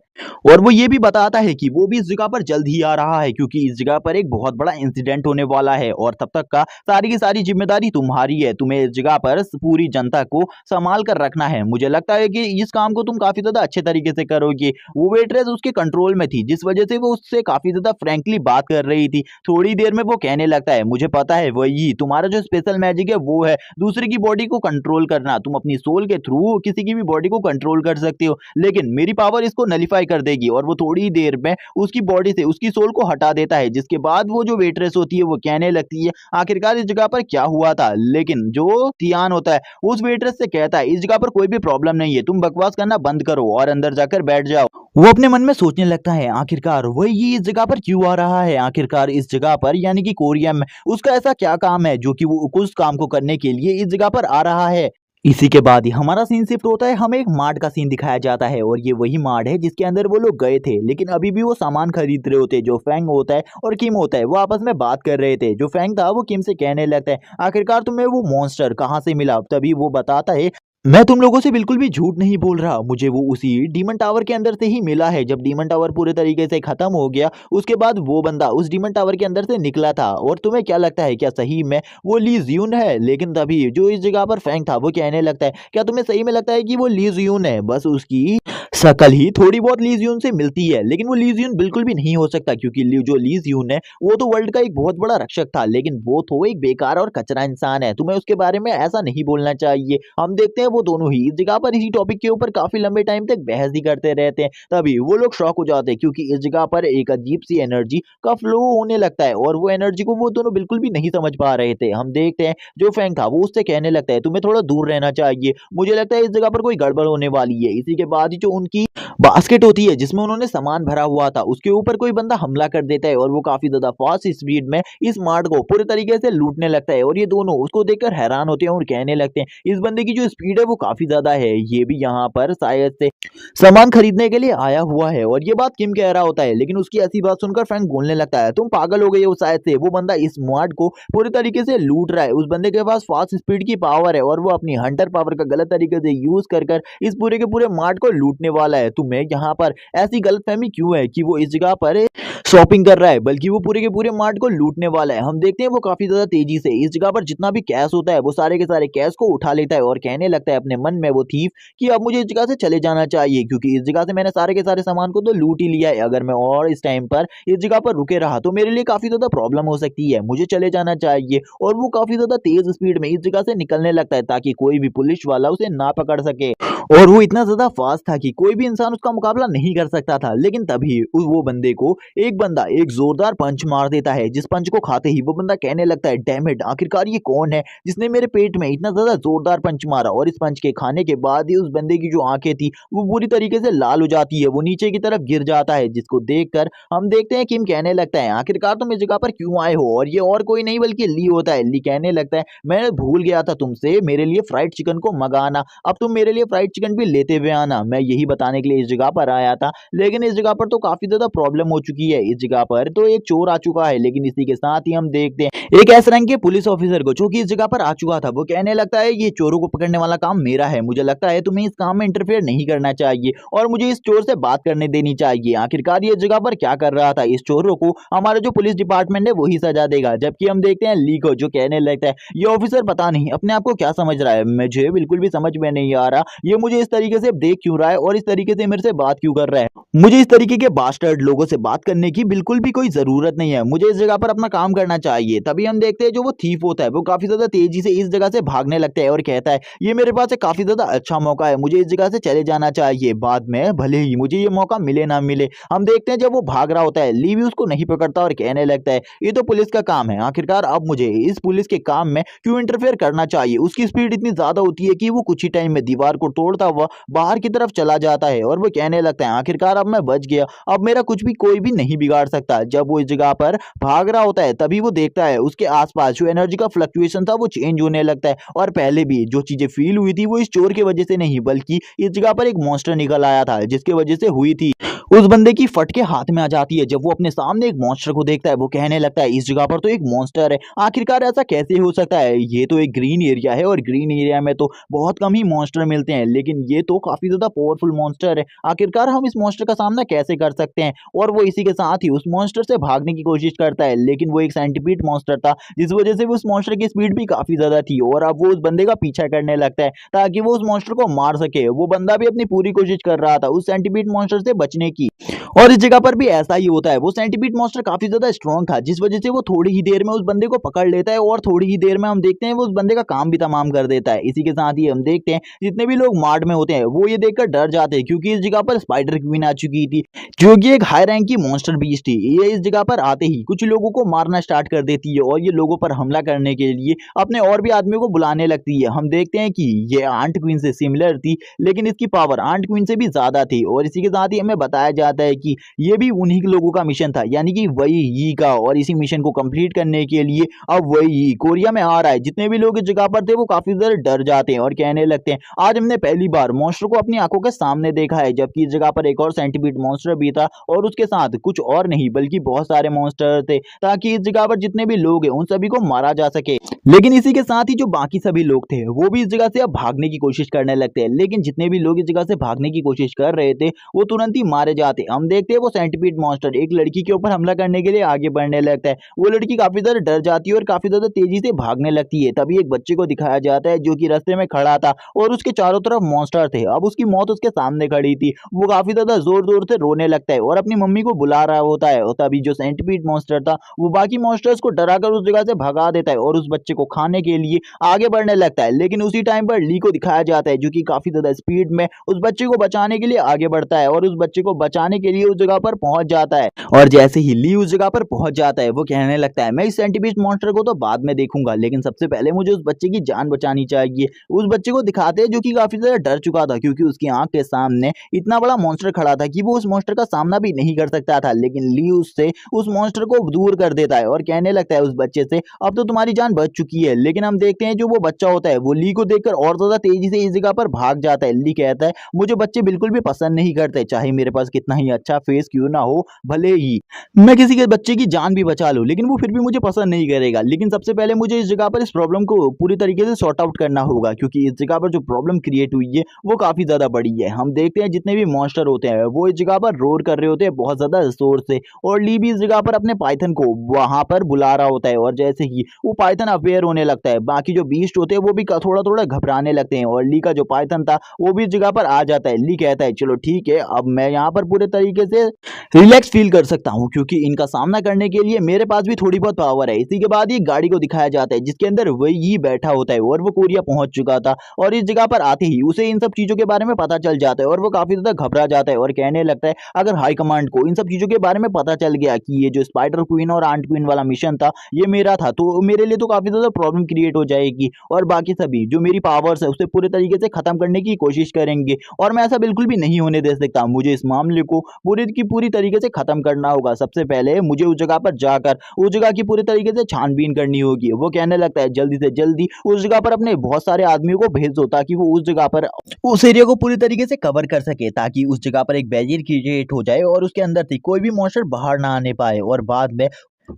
और वो ये भी बताता है कि वो भी इस जगह पर जल्द ही आ रहा है क्योंकि इस जगह पर एक बहुत बड़ा इंसिडेंट होने वाला है और तब तक का सारी की सारी जिम्मेदारी तुम्हारी है, तुम्हें इस जगह पर पूरी जनता को संभाल कर रखना है। मुझे लगता है कि इस काम को तुम काफी ज्यादा अच्छे तरीके से करोगे। वो वेट्रेस उसके कंट्रोल में थी जिस वजह से वो उससे काफी ज्यादा फ्रैंकली बात कर रही थी। थोड़ी देर में वो कहने लगता है मुझे पता है वही तुम्हारा जो स्पेशल मैजिक है वो है दूसरे की बॉडी को कंट्रोल करना, तुम अपनी सोल के थ्रू किसी की भी बॉडी को कंट्रोल कर सकते हो, लेकिन मेरी पावर इसको नलीफाई कर देगी। और वो थोड़ी देर में उसकी बॉडी से उसकी सोल को हटा देता है, जिसके बाद वो जो वेट्रेस होती है वो कहने लगती है आखिरकार इस जगह पर क्या हुआ था। लेकिन जो तियान होता है उस वेट्रेस से कहता है इस जगह पर कोई भी प्रॉब्लम नहीं है, तुम बकवास करना बंद करो और अंदर जाकर बैठ जाओ। वो अपने मन में सोचने लगता है आखिरकार वही इस जगह पर क्यों आ रहा है, आखिरकार इस जगह पर यानी कि कोरिया में उसका ऐसा क्या काम है जो कि वो उस काम को करने के लिए इस जगह पर आ रहा है। इसी के बाद ही हमारा सीन शिफ्ट होता है, हमें एक मार्ट का सीन दिखाया जाता है और ये वही मार्ट है जिसके अंदर वो लोग गए थे, लेकिन अभी भी वो सामान खरीद रहे होते। जो फेंग होता है और किम होता है वो आपस में बात कर रहे थे। जो फेंग था वो किम से कहने लगता है आखिरकार तुम्हें वो मॉन्स्टर कहाँ से मिला। तभी वो बताता है मैं तुम लोगों से बिल्कुल भी झूठ नहीं बोल रहा, मुझे वो उसी डीमन टावर के अंदर से ही मिला है। जब डीमन टावर पूरे तरीके से खत्म हो गया उसके बाद वो बंदा उस डीमन टावर के अंदर से निकला था। और तुम्हें क्या लगता है क्या सही में वो ली जियून है। लेकिन तभी जो इस जगह पर फेंग था वो कहने लगता है क्या तुम्हें सही में लगता है कि वो ली जियून है, बस उसकी शकल ही थोड़ी बहुत ली जियून से मिलती है, लेकिन वो ली जियून बिल्कुल भी नहीं हो सकता क्योंकि जो ली जियून है वो तो वर्ल्ड का एक बहुत बड़ा रक्षक था, लेकिन वो तो एक बेकार और कचरा इंसान है, तुम्हें उसके बारे में ऐसा नहीं बोलना चाहिए। हम देखते हैं वो दोनों ही इस जगह पर इसी टॉपिक के ऊपर काफी लंबे टाइम तक बहस ही करते रहते हैं। तभी वो लोग शॉक हो जाते हैं क्योंकि इस जगह पर एक अजीब सी एनर्जी का फ्लो होने लगता है और वो एनर्जी को वो दोनों बिल्कुल भी नहीं समझ पा रहे थे। हम देखते हैं जो फेंग था वो उससे कहने लगता है तुम्हें थोड़ा दूर रहना चाहिए, मुझे लगता है इस जगह पर कोई गड़बड़ होने वाली है। इसी के बाद ही जो उनकी बास्केट होती है जिसमें उन्होंने सामान भरा हुआ था उसके ऊपर कोई बंदा हमला कर देता है और वो काफी ज्यादा फास्ट स्पीड में इस मार्ट को पूरे तरीके से लूटने लगता है। और ये दोनों उसको देखकर हैरान होते हैं और कहने लगते हैं इस बंदे की जो स्पीड है वो काफी ज्यादा है, ये भी यहाँ पर शायद से सामान खरीदने के लिए आया हुआ है। और ये बात किम कह रहा होता है, लेकिन उसकी ऐसी बात सुनकर फ्रैंक बोलने लगता है तुम पागल हो गए हो, शायद से वो बंदा इस मार्ट को पूरे तरीके से लूट रहा है, उस बंदे के पास फास्ट स्पीड की पावर है और वो अपनी हंटर पावर का गलत तरीके से यूज कर इस पूरे के पूरे मार्ट को लूटने वाला है। तुम्हें यहाँ पर ऐसी गलतफहमी क्यों है कि वो इस जगह पर शॉपिंग कर रहा है, बल्कि वो पूरे के पूरे मार्ट को लूटने वाला है। हम देखते हैं वो काफी ज्यादा तेजी से इस जगह पर जितना भी कैश होता है वो सारे के सारे कैश को उठा लेता है और कहने लगता है लगता है अपने मन में वो थीफ कि अब मुझे इस जगह से चले जाना चाहिए, क्योंकि इस जगह से मैंने सारे के सारे सामान को तो लूट ही लिया है। अगर मैं और इस टाइम पर इस जगह पर रुके रहा तो मेरे लिए काफी ज्यादा प्रॉब्लम हो सकती है, मुझे चले जाना चाहिए। और वो काफी ज्यादा तेज स्पीड में इस जगह से निकलने लगता है ताकि कोई भी पुलिस वाला उसे ना पकड़ सके। और वो इतना ज्यादा फास्ट था कि कोई भी इंसान उसका मुकाबला नहीं कर सकता था। लेकिन तभी वो बंदे को एक बंदा एक जोरदार पंच मार देता है, जिस पंच को खाते ही वो बंदा कहने लगता है, डैम इट, आखिरकार ये कौन है जिसने मेरे पेट में इतना ज्यादा जोरदार पंच मारा। और इस पंच के खाने के बाद ही उस बंदे की जो आंखें थी वो पूरी तरीके से लाल हो जाती है, वो नीचे की तरफ गिर जाता है, जिसको देखकर हम देखते हैं किम कहने लगता है, आखिरकार तुम इस जगह पर क्यों आए हो। और ये और कोई नहीं बल्कि ली होता है। ली कहने लगता है, मैं भूल गया था तुमसे मेरे लिए फ्राइड चिकन को मंगाना, अब तुम मेरे लिए फ्राइड चिकन भी लेते हुए आना। मैं यही बताने के लिए इस जगह पर आया था, लेकिन इस जगह पर तो काफी ज्यादा प्रॉब्लम हो चुकी है। इस जगह पर तो एक चोर आ चुका है। लेकिन इसी के साथ ही हम देखते हैं एक एस रैंक के पुलिस ऑफिसर को जो कि इस जगह पर आ चुका था। वो कहने लगता है, ये चोरों को पकड़ने वाला काम मेरा है, मुझे लगता है तुम्हें इस काम में इंटरफेयर नहीं करना चाहिए और मुझे इस चोर से बात करने देनी चाहिए। आखिरकार ये इस जगह पर क्या कर रहा था, इस चोरों को हमारा जो पुलिस डिपार्टमेंट है वही सजा देगा। जबकि हम देखते हैं ली को जो कहने लगता है, ये ऑफिसर पता नहीं अपने आप को क्या समझ रहा है, मुझे बिल्कुल भी समझ में नहीं आ रहा ये मुझे इस तरीके से देख क्यों रहा है और इस तरीके से मेरे से बात क्यों कर रहा है। मुझे इस तरीके के बास्टर्ड लोगों से बात करने की बिल्कुल भी कोई जरूरत नहीं है, मुझे इस जगह पर अपना काम करना चाहिए। तभी हम देखते हैं जो वो थीफ होता है वो काफी ज्यादा तेजी से इस जगह से भागने लगता है और कहता है, ये मेरे पास एक काफी ज्यादा अच्छा मौका है, मुझे इस जगह से चले जाना चाहिए, बाद में भले ही मुझे ये मौका मिले ना मिले। हम देखते हैं जब वो भाग रहा होता है ली भी उसको नहीं पकड़ता और कहने लगता है, ये तो पुलिस का काम है, आखिरकार अब मुझे इस पुलिस के काम में क्यों इंटरफेयर करना चाहिए। उसकी स्पीड इतनी ज्यादा होती है कि वो कुछ ही टाइम में दीवार को तोड़ता हुआ बाहर की तरफ चला जाता है और वो कहने लगता है, आखिरकार अब मैं बच गया, अब मेरा कुछ भी कोई भी नहीं बिगाड़ सकता। जब वो इस जगह पर भाग रहा होता है तभी वो देखता है उसके आसपास जो एनर्जी का फ्लक्चुएशन था वो चेंज होने लगता है और पहले भी जो चीजें फील हुई थी वो इस चोर की वजह से नहीं बल्कि इस जगह पर एक मॉन्स्टर निकल आया था जिसकी वजह से हुई थी। उस बंदे की फटके हाथ में आ जाती है जब वो अपने सामने एक मॉन्स्टर को देखता है। वो कहने लगता है, इस जगह पर तो एक मॉन्स्टर है, आखिरकार ऐसा कैसे हो सकता है, ये तो एक ग्रीन एरिया है और ग्रीन एरिया में तो बहुत कम ही मॉन्स्टर मिलते हैं, लेकिन ये तो काफी ज्यादा पावरफुल मॉन्स्टर है, आखिरकार हम इस मॉन्स्टर का सामना कैसे कर सकते हैं। और वो इसी के साथ ही उस मॉन्स्टर से भागने की कोशिश करता है, लेकिन वो एक सेंटीपीड मॉन्स्टर था जिस वजह से उस मॉन्स्टर की स्पीड भी काफी ज्यादा थी और अब वो उस बंदे का पीछा करने लगता है ताकि वो उस मॉन्स्टर को मार सके। वो बंदा भी अपनी पूरी कोशिश कर रहा था उस सेंटीपीड मॉन्स्टर से बचने की। और इस जगह पर भी ऐसा ही होता है, वो सेंटीपीड मॉन्स्टर काफी ज्यादा स्ट्रॉन्ग था जिस वजह से वो थोड़ी ही देर में उस बंदे को पकड़ लेता है और थोड़ी ही देर में हम देखते हैं वो उस बंदे का काम भी तमाम कर देता है। इसी के साथ ही हम देखते हैं जितने भी लोग मार्ट में होते हैं वो ये देखकर डर जाते हैं क्योंकि इस जगह पर स्पाइडर क्वीन आ चुकी थी जो कि एक हाई रैंक की मॉन्स्टर बीस्ट थी। ये इस जगह पर आते ही कुछ लोगों को मारना स्टार्ट कर देती है और ये लोगों पर हमला करने के लिए अपने और भी आदमियों को बुलाने लगती है। हम देखते हैं कि ये आंट क्वीन से सिमिलर थी लेकिन इसकी पावर आंट क्वीन से भी ज्यादा थी। और इसी के साथ ही हमें बताया जाता है कि ये भी उन्हीं के लोगों का मिशन था यानी कि वही ही का, और इसी मिशन को कंप्लीट करने के लिए अब वही कोरिया में आ रहा है। जितने भी लोग इस जगह पर थे वो काफी ज्यादा डर जाते हैं और कहने लगते हैं, आज हमने पहली बार मॉन्स्टर को अपनी आंखों के सामने देखा है। जबकि इस जगह पर एक और सेंटीपीड मॉन्स्टर भी था और उसके साथ कुछ और नहीं बल्कि बहुत सारे मॉन्स्टर थे ताकि इस जगह पर जितने भी लोग हैं उन सभी को मारा जा सके। लेकिन इसी के साथ ही जो बाकी सभी लोग थे वो भी इस जगह से अब भागने की कोशिश करने लगते हैं, लेकिन जितने भी लोग इस जगह से भागने की कोशिश कर रहे थे वो तुरंत ही मारे जाते। हम देखते हैं वो सेंटीपीड मॉन्स्टर एक लड़की के ऊपर हमला करने के लिए आगे बढ़ने लगता है। वो लड़की काफी ज्यादा डर जाती है और काफी ज्यादा तेजी से भागने लगती है। तभी एक बच्चे को दिखाया जाता है जो कि रास्ते में खड़ा था और उसके चारों तरफ मॉन्स्टर थे। अब उसकी मौत उसके सामने खड़ी थी। वो काफी ज्यादा जोर जोर से रोने लगता है और अपनी मम्मी को बुला रहा होता है। और तभी जो सेंटीपीड मॉन्स्टर था वो बाकी मॉन्स्टर्स को डराकर उस जगह से भगा देता है और उस बच्चे को खाने के लिए आगे बढ़ने लगता है। लेकिन उसी टाइम पर ली को दिखाया जाता है जो कि काफी ज्यादा स्पीड में उस बच्चे को बचाने के लिए आगे बढ़ता है और उस बच्चे को बचाने के लिए उस जगह पर पहुंच जाता है। और जैसे ही ली उस जगह पर पहुंच जाता है वो कहने लगता है, मैं इस सेंटीपीड मॉन्स्टर को तो बाद में देखूंगा लेकिन सबसे पहले मुझे उस बच्चे की जान बचानी चाहिए। उस बच्चे को दिखाते हैं जो कि काफी ज्यादा डर चुका था क्योंकि उसकी आंख के सामने इतना बड़ा मॉन्स्टर खड़ा था कि वो उस मॉन्स्टर का सामना भी नहीं कर सकता था। लेकिन ली उससे उस मॉन्स्टर को दूर कर देता है और कहने लगता है उस बच्चे से, अब तो तुम्हारी जान बच चुकी है। लेकिन हम देखते हैं जो वो बच्चा होता है वो ली को देखकर और ज्यादा तेजी से इस जगह पर भाग जाता है। ली कहता है, मुझे बच्चे बिल्कुल भी पसंद नहीं करते, चाहे मेरे पास कितना ही अच्छा फेस क्यों ना हो, भले ही मैं किसी के बच्चे की जान भी बचा लूं लेकिन वो फिर भी मुझे पसंद नहीं करेगा। लेकिन सबसे पहले मुझे इस जगह पर इस प्रॉब्लम को पूरी तरीके से सॉर्ट आउट करना होगा क्योंकि इस जगह पर जो प्रॉब्लम क्रिएट हुई है वो काफी ज्यादा बड़ी है। हम देखते हैं जितने भी मॉन्स्टर होते हैं वो इस जगह पर रोर कर रहे होते हैं बहुत ज्यादा जोर से और ली भी इस जगह पर अपने पाइथन को वहां पर बुला रहा होता है। और जैसे ही वो पाइथन अपेयर अपेयर होने लगता है। बाकी जो बीस्ट होते हैं वो भी थोड़ा थोड़ा घबराने लगते हैं और ली का जो पाइथन था वो भी इस जगह पर आ जाता है। ली कहता है चलो ठीक है, अब मैं यहाँ पर पूरे तरीके से रिलैक्स फील कर सकता हूँ क्योंकि इनका सामना करने के लिए मेरे पास भी थोड़ी बहुत पावर है। इसी के बाद ये गाड़ी को दिखाया जाता है जिसके अंदर वही बैठा होता है और वो कोरिया पहुंच चुका था और इस जगह पर आते ही उसे इन सब चीजों के बारे में पता चल जाता है और वो काफी ज्यादा घबरा जाता है और कहने लगता है अगर हाई कमांड को इन सब चीजों के बारे में पता चल गया कि ये जो स्पाइडर क्वीन और आंट क्वीन वाला मिशन था ये मेरा था तो मेरे लिए तो काफी ज्यादा प्रॉब्लम क्रिएट हो जाएगी और बाकी सभी जो मेरी पावर्स है उसे पूरे तरीके से खत्म करने की कोशिश करेंगे और मैं ऐसा बिल्कुल भी नहीं होने दे सकता। मुझे इस मामले को पूरी की पूरी तरीके से खत्म करना होगा। सबसे पहले मुझे उस जगह पर जाकर उस जगह की पूरी तरीके से छानबीन करनी होगी। वो कहने लगता है जल्दी से जल्दी उस जगह पर अपने बहुत सारे आदमियों को भेज दो ताकि वो उस जगह पर उस एरिया को पूरी तरीके से कवर कर सके ताकि उस जगह पर एक बैरियर क्रिएट हो जाए और उसके अंदर से कोई भी मॉन्स्टर बाहर ना आने पाए और बाद में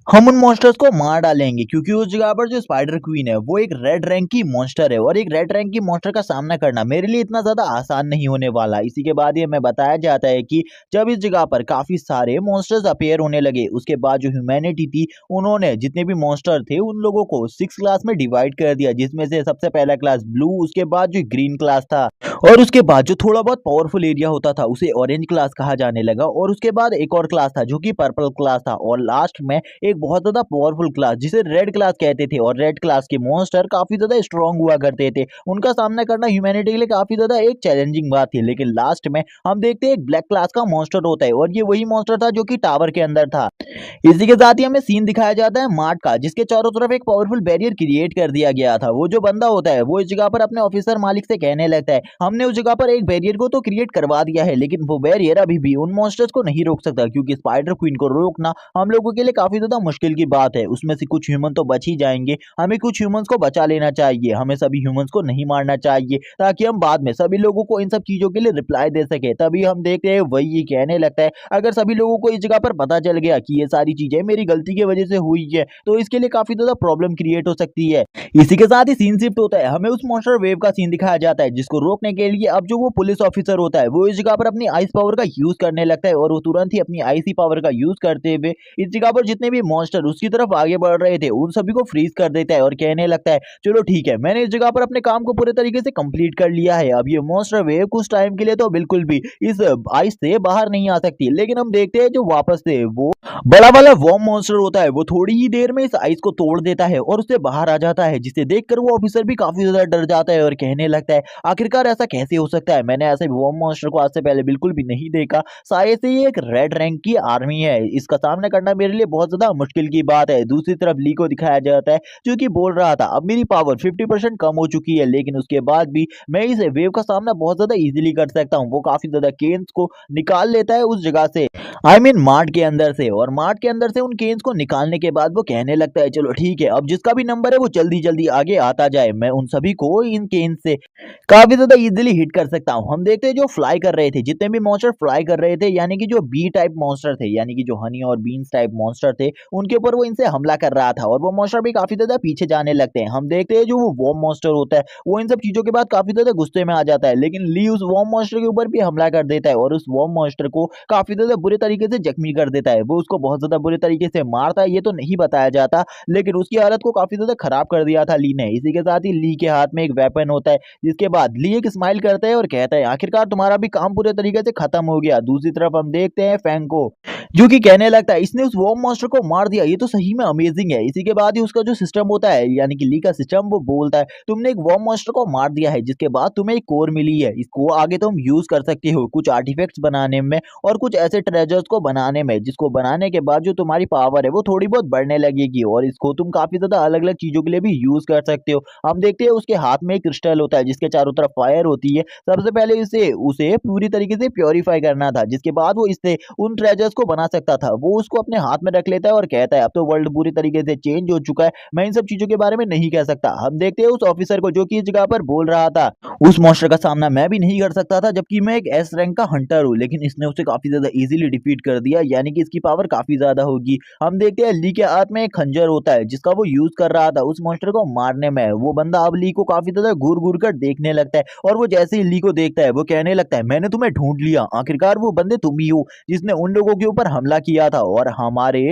हम उन मॉन्स्टर्स को मार डालेंगे क्योंकि उस जगह पर जो स्पाइडर क्वीन है वो एक रेड रैंक की मॉन्स्टर है और एक रेड रैंक की मॉन्स्टर का सामना करना मेरे लिए इतना ज्यादा आसान नहीं होने वाला। इसी के बाद ये हमें बताया जाता है कि जब इस जगह पर काफी सारे मॉन्स्टर्स अपेयर होने लगे उसके बाद जो ह्यूमैनिटी थी उन्होंने जितने भी मॉन्स्टर थे उन लोगों को 6 क्लास में डिवाइड कर दिया जिसमें से सबसे पहला क्लास ब्लू, उसके बाद जो ग्रीन क्लास था और उसके बाद जो थोड़ा बहुत पावरफुल एरिया होता था उसे ऑरेंज क्लास कहा जाने लगा और उसके बाद एक और क्लास था जो कि पर्पल क्लास था और लास्ट में एक बहुत ज्यादा पावरफुल क्लास जिसे रेड क्लास कहते थे और रेड क्लास के मॉन्स्टर काफी ज्यादा स्ट्रांग हुआ करते थे। उनका सामना करना ह्यूमैनिटी के लिए काफी ज्यादा एक चैलेंजिंग बात थी लेकिन लास्ट में हम देखते हैं एक ब्लैक क्लास का मॉन्स्टर होता है और ये वही मॉन्स्टर था जो कि टावर के अंदर था। इसी के साथ ही हमें सीन दिखाया जाता है मार्ट का जिसके चारों तरफ एक पावरफुल बैरियर क्रिएट कर दिया गया था। वो जो बंदा होता है वो इस जगह पर अपने ऑफिसर मालिक से कहने लगता है हमने उस जगह पर एक बैरियर को तो क्रिएट करवा दिया है लेकिन वो बैरियर अभी भी उन मॉन्स्टर्स को नहीं रोक सकता क्योंकि स्पाइडर क्वीन को रोकना हम लोगों के लिए काफी ज्यादा मुश्किल की बात है। उसमें से कुछ ह्यूमन तो बच ही जाएंगे, हमें कुछ ह्यूमंस को बचा लेना चाहिए, हमें सभी ह्यूमंस को नहीं मारना चाहिए ताकि हम बाद में सभी लोगों को इन सब चीजों के लिए रिप्लाई दे सके। तभी हम देखते हैं वही कहने लगता है अगर सभी लोगों को इस जगह पर पता चल गया कि ये सारी चीजें मेरी गलती की वजह से हुई है तो इसके लिए काफी ज्यादा प्रॉब्लम क्रिएट हो सकती है। इसी के साथ ही सीन शिफ्ट होता है, हमें उस मॉन्स्टर वेव का सीन दिखाया जाता है जिसको रोकने के लिए अब जो वो पुलिस ऑफिसर होता है वो इस जगह पर अपनी आइस पावर का यूज करने लगता है और वो तुरंत ही अपनी आइसी पावर का यूज करते हुए इस जगह पर जितने भी मॉन्स्टर उसकी तरफ आगे बढ़ रहे थे उन सभी को फ्रीज कर देता है और कहने लगता है चलो ठीक है, मैंने इस जगह पर अपने काम को पूरे तरीके से कंप्लीट कर लिया है। अब ये मॉन्स्टर वेव कुछ टाइम के लिए तो बिल्कुल भी इस आइस से बाहर नहीं आ सकती लेकिन हम देखते हैं जो वापस से वो बड़ा वाला वॉर्म मॉन्स्टर होता है वो थोड़ी ही देर में इस आइस को तोड़ देता है और उससे बाहर आ जाता है जिसे देखकर वो ऑफिसर भी काफी ज्यादा डर जाता है और कहने लगता है आखिरकार ऐसा कैसे हो सकता है, मैंने ऐसे वॉर्म मॉन्स्टर को आज से पहले बिल्कुल भी नहीं देखा, शायद से ये एक रेड रैंक की आर्मी है, इसका सामना करना मेरे लिए बहुत ज्यादा मुश्किल की बात है। दूसरी तरफ ली को दिखाया जाता है जो कि बोल रहा था अब मेरी पावर 50% कम हो चुकी है लेकिन उसके बाद भी मैं इस वेव का सामना बहुत ज्यादा इजीली कर सकता हूँ। वो काफी ज्यादा केन्स को निकाल लेता है उस जगह से, आई मीन मार्ट के अंदर से, और मार्ट के अंदर से उन केन्स को निकालने के बाद वो कहने लगता है चलो ठीक है, अब जिसका भी नंबर है वो जल्दी जल्दी आगे आता जाए, मैं उन सभी को इन केन्स से काफी ज्यादा इजीली हिट कर सकता हूँ। हम देखते हैं जो फ्लाई कर रहे थे, जितने भी मॉन्स्टर फ्लाई कर रहे थे यानी कि जो बी टाइप मॉन्स्टर थे यानी कि जो हनी और बीन्स टाइप मॉन्स्टर थे उनके ऊपर वो इनसे हमला कर रहा था और वो मॉन्स्टर भी काफी ज्यादा पीछे जाने लगते हैं। हम देखते हैं जो वो वॉर्म मॉन्स्टर होता है वो इन सब चीजों के बाद काफी ज्यादा गुस्से में आ जाता है लेकिन ली उस वॉर्म मॉन्स्टर के ऊपर भी हमला कर देता है और उस वॉर्म मॉन्स्टर को काफी ज्यादा बुरे तरीके से जख्मी कर देता है। वो उसको बहुत ज्यादा बुरे तरीके से मारता है, ये तो नहीं बताया जाता लेकिन उसकी हालत को काफी ज्यादा खराब कर दिया था ली ने। इसी के साथ ही ली के हाथ में एक वेपन होता है जिसके बाद ली एक स्माइल करता है और कहता है आखिरकार तुम्हारा भी काम पूरे तरीके से खत्म हो गया। दूसरी तरफ हम देखते हैं फैंग को जो कि कहने लगता है इसने उस वॉर्म मॉन्स्टर को मार दिया, ये तो सही में अमेजिंग है। इसी के बाद ही उसका जो सिस्टम होता है यानी कि ली का सिस्टम वो बोलता है तुमने एक वॉर्म मॉन्स्टर को मार दिया है जिसके बाद तुम्हें एक कोर मिली है, इसको आगे तुम यूज कर सकते हो कुछ आर्टिफैक्ट्स बनाने में और कुछ ऐसे ट्रेजर्स को बनाने में जिसको बनाने के बाद जो तुम्हारी पावर है वो थोड़ी बहुत बढ़ने लगेगी और इसको तुम काफी ज्यादा अलग अलग चीजों के लिए भी यूज कर सकते हो। हम देखते हैं उसके हाथ में एक क्रिस्टल होता है जिसके चारों तरफ फायर होती है। सबसे पहले इसे उसे पूरी तरीके से प्योरीफाई करना था जिसके बाद वो इससे उन ट्रेजर्स को बना सकता था। वो उसको अपने हाथ में रख लेता है और कहता है अब तो वर्ल्ड पूरी तरीके से चेंज हो चुका है, मैं इन सब चीजों के बारे में नहीं कह सकता। हम देखते हैं उस ऑफिसर को जो कि इस जगह पर बोल रहा था उस मॉन्स्टर का सामना मैं भी नहीं कर सकता था जबकि मैं एक एस रैंक का हंटर हूँ, लेकिन इसने उसे काफी ज्यादा इजीली डिफीट कर दिया यानी कि इसकी पावर काफी ज्यादा होगी। हम देखते हैं ली के हाथ में एक खंजर होता है जिसका वो यूज कर रहा था उस मॉन्स्टर को मारने में। वो बंदा अब ली को काफी ज्यादा घूर घूर कर देखने लगता है और वो जैसे ही ली को देखता है वो कहने लगता है मैंने तुम्हें ढूंढ लिया, आखिरकार वो बंदे तुम ही हो जिसने उन लोगों के ऊपर हमला किया था और हमारे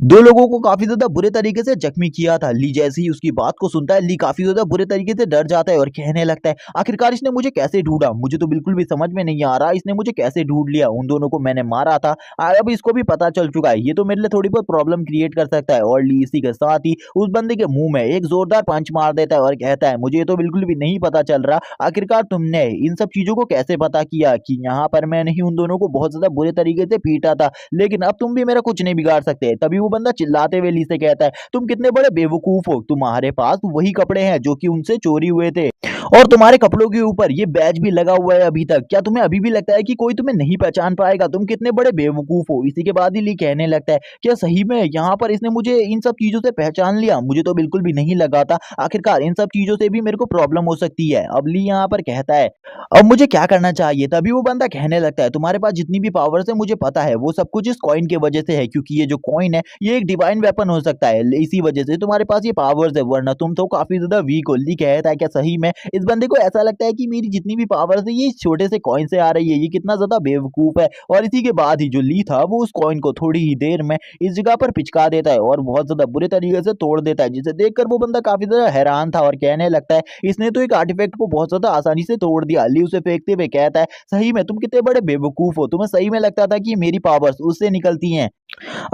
दो लोगों को काफी ज्यादा बुरे तरीके से जख्मी किया था। ली जैसे ही उसकी बात को सुनता है, ली काफी ज्यादा बुरे तरीके से डर जाता है और कहने लगता है, आखिरकार इसने मुझे कैसे ढूंढा, मुझे तो बिल्कुल भी समझ में नहीं आ रहा इसने मुझे कैसे ढूंढ लिया। उन दोनों को मैंने मारा था, अब इसको भी पता चल चुका है, ये तो मेरे लिए थोड़ी बहुत प्रॉब्लम क्रिएट कर सकता है। और ली इसी के साथ ही उस बंदे के मुंह में एक जोरदार पंच मार देता है और कहता है, मुझे तो बिल्कुल भी नहीं पता चल रहा आखिरकार तुमने इन सब चीजों को कैसे पता किया कि यहाँ पर मैंने ही उन दोनों को बहुत ज्यादा बुरे तरीके से पीटा था, लेकिन अब तुम भी मेरा कुछ नहीं बिगाड़ सकते। तभी वो बंदा चिल्लाते हुए ली से कहता है, तुम कितने बड़े बेवकूफ हो, तुम्हारे पास वही कपड़े हैं जो कि उनसे चोरी हुए थे और तुम्हारे कपड़ों के ऊपर ये बैज भी लगा हुआ है अभी तक। क्या तुम्हें अभी भी लगता है कि कोई तुम्हें नहीं पहचान पाएगा? तुम कितने बड़े बेवकूफ हो। इसी के बाद ही ली कहने लगता है, क्या सही में यहाँ पर इसने मुझे इन सब चीजों से पहचान लिया? मुझे तो बिल्कुल भी नहीं लगा था, आखिरकार इन सब चीजों से भी मेरे को प्रॉब्लम हो सकती है। अब ली यहाँ पर कहता है, अब मुझे क्या करना चाहिए? तभी वो बंदा कहने लगता है, तुम्हारे पास जितनी भी पावर्स है मुझे पता है, वो सब कुछ इस कॉइन की वजह से है, क्योंकि ये जो कॉइन है ये एक डिवाइन वेपन हो सकता है, इसी वजह से तुम्हारे पास ये पावर्स है, वरना तुम तो काफी ज्यादा वीक हो। ली कहता है, क्या सही में? इस बंदे को ऐसा लगता है कि मेरी जितनी भी पावर्स है ये इस छोटे से कॉइन से आ रही है, ये कितना ज्यादा बेवकूफ है। और इसी के बाद ही जो ली था वो उस कॉइन को थोड़ी ही देर में इस जगह पर पिचका देता है और बहुत ज्यादा बुरे तरीके से तोड़ देता है, जिसे देखकर वो बंदा काफी ज्यादा हैरान था और कहने लगता है, इसने तो एक आर्टिफैक्ट को बहुत ज्यादा आसानी से तोड़ दिया। ली उसे फेंकते हुए कहता है, सही में तुम कितने बड़े बेवकूफ हो, तुम्हें सही में लगता था कि मेरी पावर्स उससे निकलती हैं।